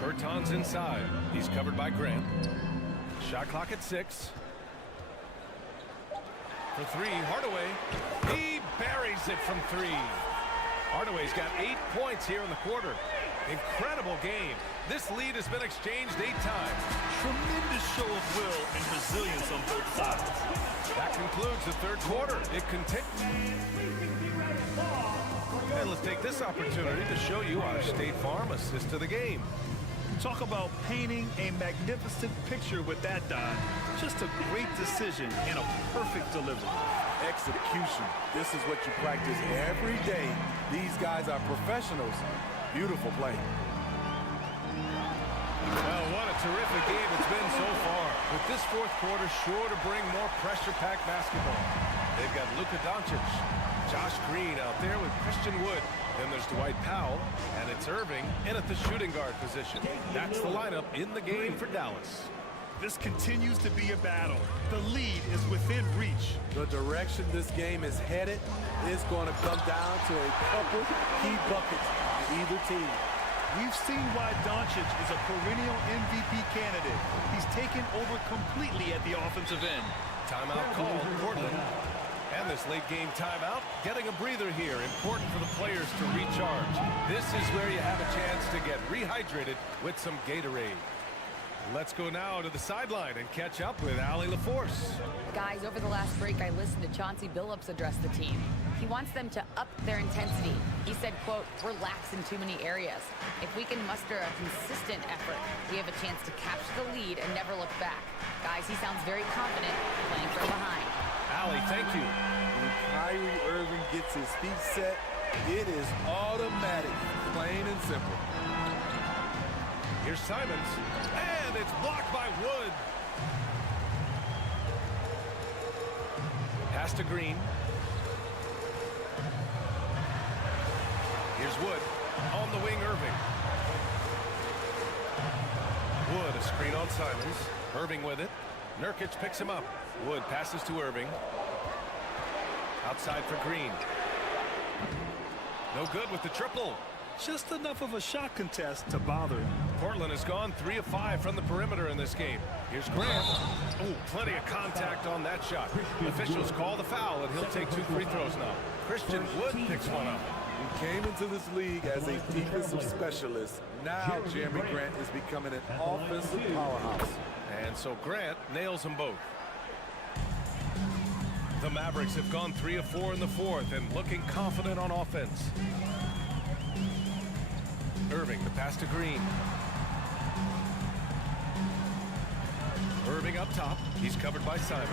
Bertans inside. He's covered by Grant. Shot clock at 6. For 3, Hardaway. He buries it from 3. Hardaway's got 8 points here in the quarter. Incredible game. This lead has been exchanged 8 times. Tremendous show of will and resilience on both sides. That concludes the third quarter. It continues. And let's take this opportunity to show you our State Farm assist to the game. Talk about painting a magnificent picture with that, Don. Just a great decision and a perfect delivery. Execution. This is what you practice every day. These guys are professionals. Beautiful play. Well, what a terrific game it's been so far. With this fourth quarter sure to bring more pressure-packed basketball. They've got Luka Doncic, Josh Green out there with Christian Wood. Then there's Dwight Powell, and it's Irving in at the shooting guard position. That's the lineup in the game for Dallas. This continues to be a battle. The lead is within reach. The direction this game is headed is going to come down to a couple key buckets for either team. We've seen why Doncic is a perennial MVP candidate. He's taken over completely at the offensive end. Timeout called, Portland. And this late game timeout, getting a breather here. Important for the players to recharge. This is where you have a chance to get rehydrated with some Gatorade. Let's go now to the sideline and catch up with Allie LaForce. Guys, over the last break, I listened to Chauncey Billups address the team. He wants them to up their intensity. He said, quote, "We're lax in too many areas. If we can muster a consistent effort, we have a chance to capture the lead and never look back." Guys, he sounds very confident playing from behind. Allie, thank you. When Kyrie Irving gets his feet set, it is automatic, plain and simple. Here's Simons, and it's blocked by Wood. Pass to Green. Here's Wood, on the wing, Irving. Wood, a screen on Simons. Irving with it. Nurkic picks him up. Wood passes to Irving. Outside for Green. No good with the triple. Just enough of a shot contest to bother him. Portland has gone 3 of 5 from the perimeter in this game. Here's Grant. Oh, plenty of contact on that shot. Officials call the foul, and he'll take 2 free throws now. Christian Wood picks one up. He came into this league as a defensive specialist. Now Jeremy Grant is becoming an offensive powerhouse. And so Grant nails them both. The Mavericks have gone 3 of 4 in the fourth and looking confident on offense. Irving, the pass to Green. Irving up top. He's covered by Simons.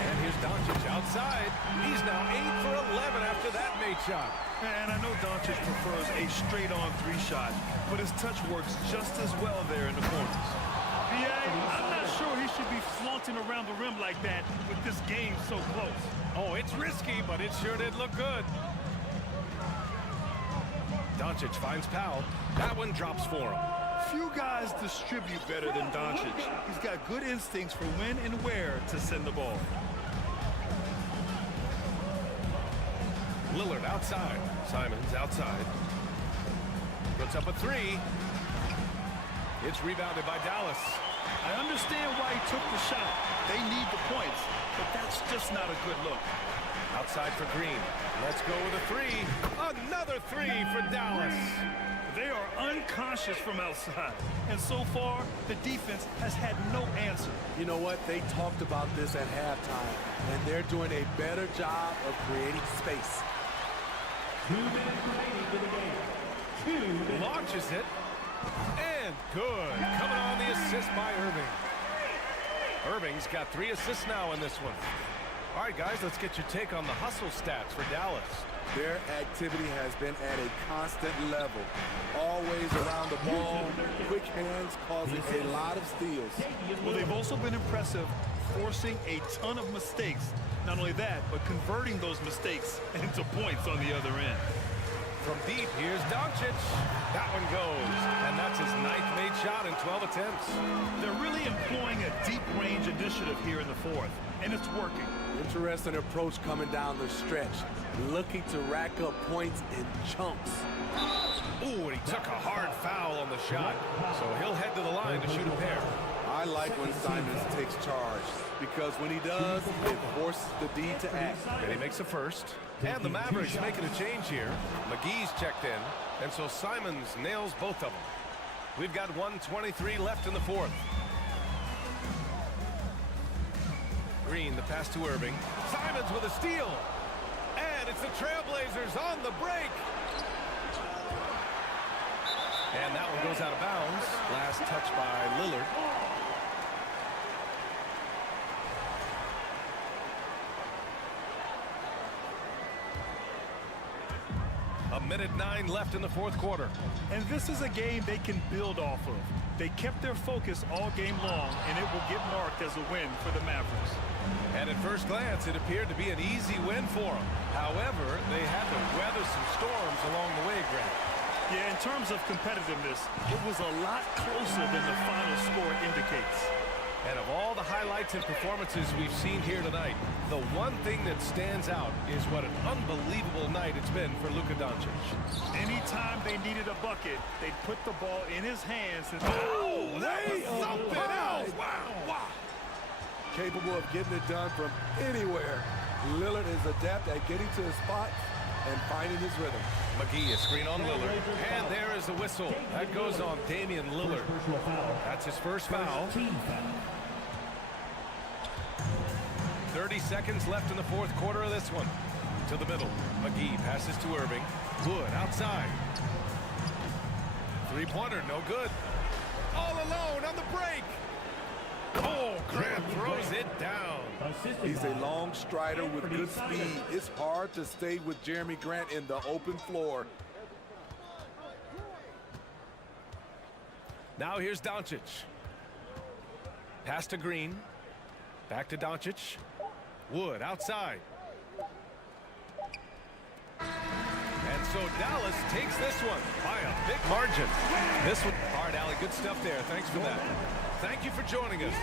And here's Doncic outside. He's now 8 for 11 after that made shot. And I know Doncic prefers a straight-on 3 shot, but his touch works just as well there in the corners. I'm not sure he should be flaunting around the rim like that with this game so close. Oh, it's risky, but it sure did look good. Doncic finds Powell. That one drops for him. Few guys distribute better than Doncic. He's got good instincts for when and where to send the ball. Lillard outside. Simons outside. Puts up a 3. It's rebounded by Dallas. I understand why he took the shot. They need the points, but that's just not a good look. Outside for Green. Let's go with a 3. Another 3 for Dallas. They are unconscious from outside, and so far, the defense has had no answer. You know what? They talked about this at halftime, and they're doing a better job of creating space. 2 minutes remaining to the game. Launches it. And good. Coming on the assist by Irving. Irving's got 3 assists now in this one. All right, guys, let's get your take on the hustle stats for Dallas. Their activity has been at a constant level. Always around the ball, quick hands causing a lot of steals. Well, they've also been impressive, forcing a ton of mistakes. Not only that, but converting those mistakes into points on the other end. From deep, here's Doncic. That one goes, and that's his 9th made shot in 12 attempts. They're really employing a deep-range initiative here in the fourth, and it's working. Interesting approach coming down the stretch, looking to rack up points in chunks. Ooh, and he took a hard foul on the shot, so he'll head to the line to shoot a pair. I like when Simons takes charge, because when he does, it forces the D to act. And he makes a first. And the Mavericks making a change here. McGee's checked in, and so Simons nails both of them. We've got 1:23 left in the fourth. Green, the pass to Irving. Simons with a steal. And it's the Trailblazers on the break. And that one goes out of bounds. Last touch by Lillard. A minute 9 left in the fourth quarter. And this is a game they can build off of. They kept their focus all game long, and it will get marked as a win for the Mavericks. And at first glance, it appeared to be an easy win for them. However, they had to weather some storms along the way, Grant. Yeah, in terms of competitiveness, it was a lot closer than the final score indicates. And of all the highlights and performances we've seen here tonight, the one thing that stands out is what an unbelievable night it's been for Luka Doncic. Anytime they needed a bucket, they'd put the ball in his hands. And oh, that was something else. Wow. Capable of getting it done from anywhere. Lillard is adept at getting to his spot and finding his rhythm. McGee, a screen on Lillard. And there is the whistle. That goes on Damian Lillard. That's his first foul. 30 seconds left in the fourth quarter of this one. To the middle. McGee passes to Irving. Wood outside. Three-pointer, no good. All alone on the break. Oh, Grant throws it down. He's a long strider with good speed. It's hard to stay with Jeremy Grant in the open floor. Now here's Doncic. Pass to Green. Back to Doncic. Wood outside. And so Dallas takes this one by a big margin. This one, hard, Allie. Good stuff there. Thanks for that. Thank you for joining us.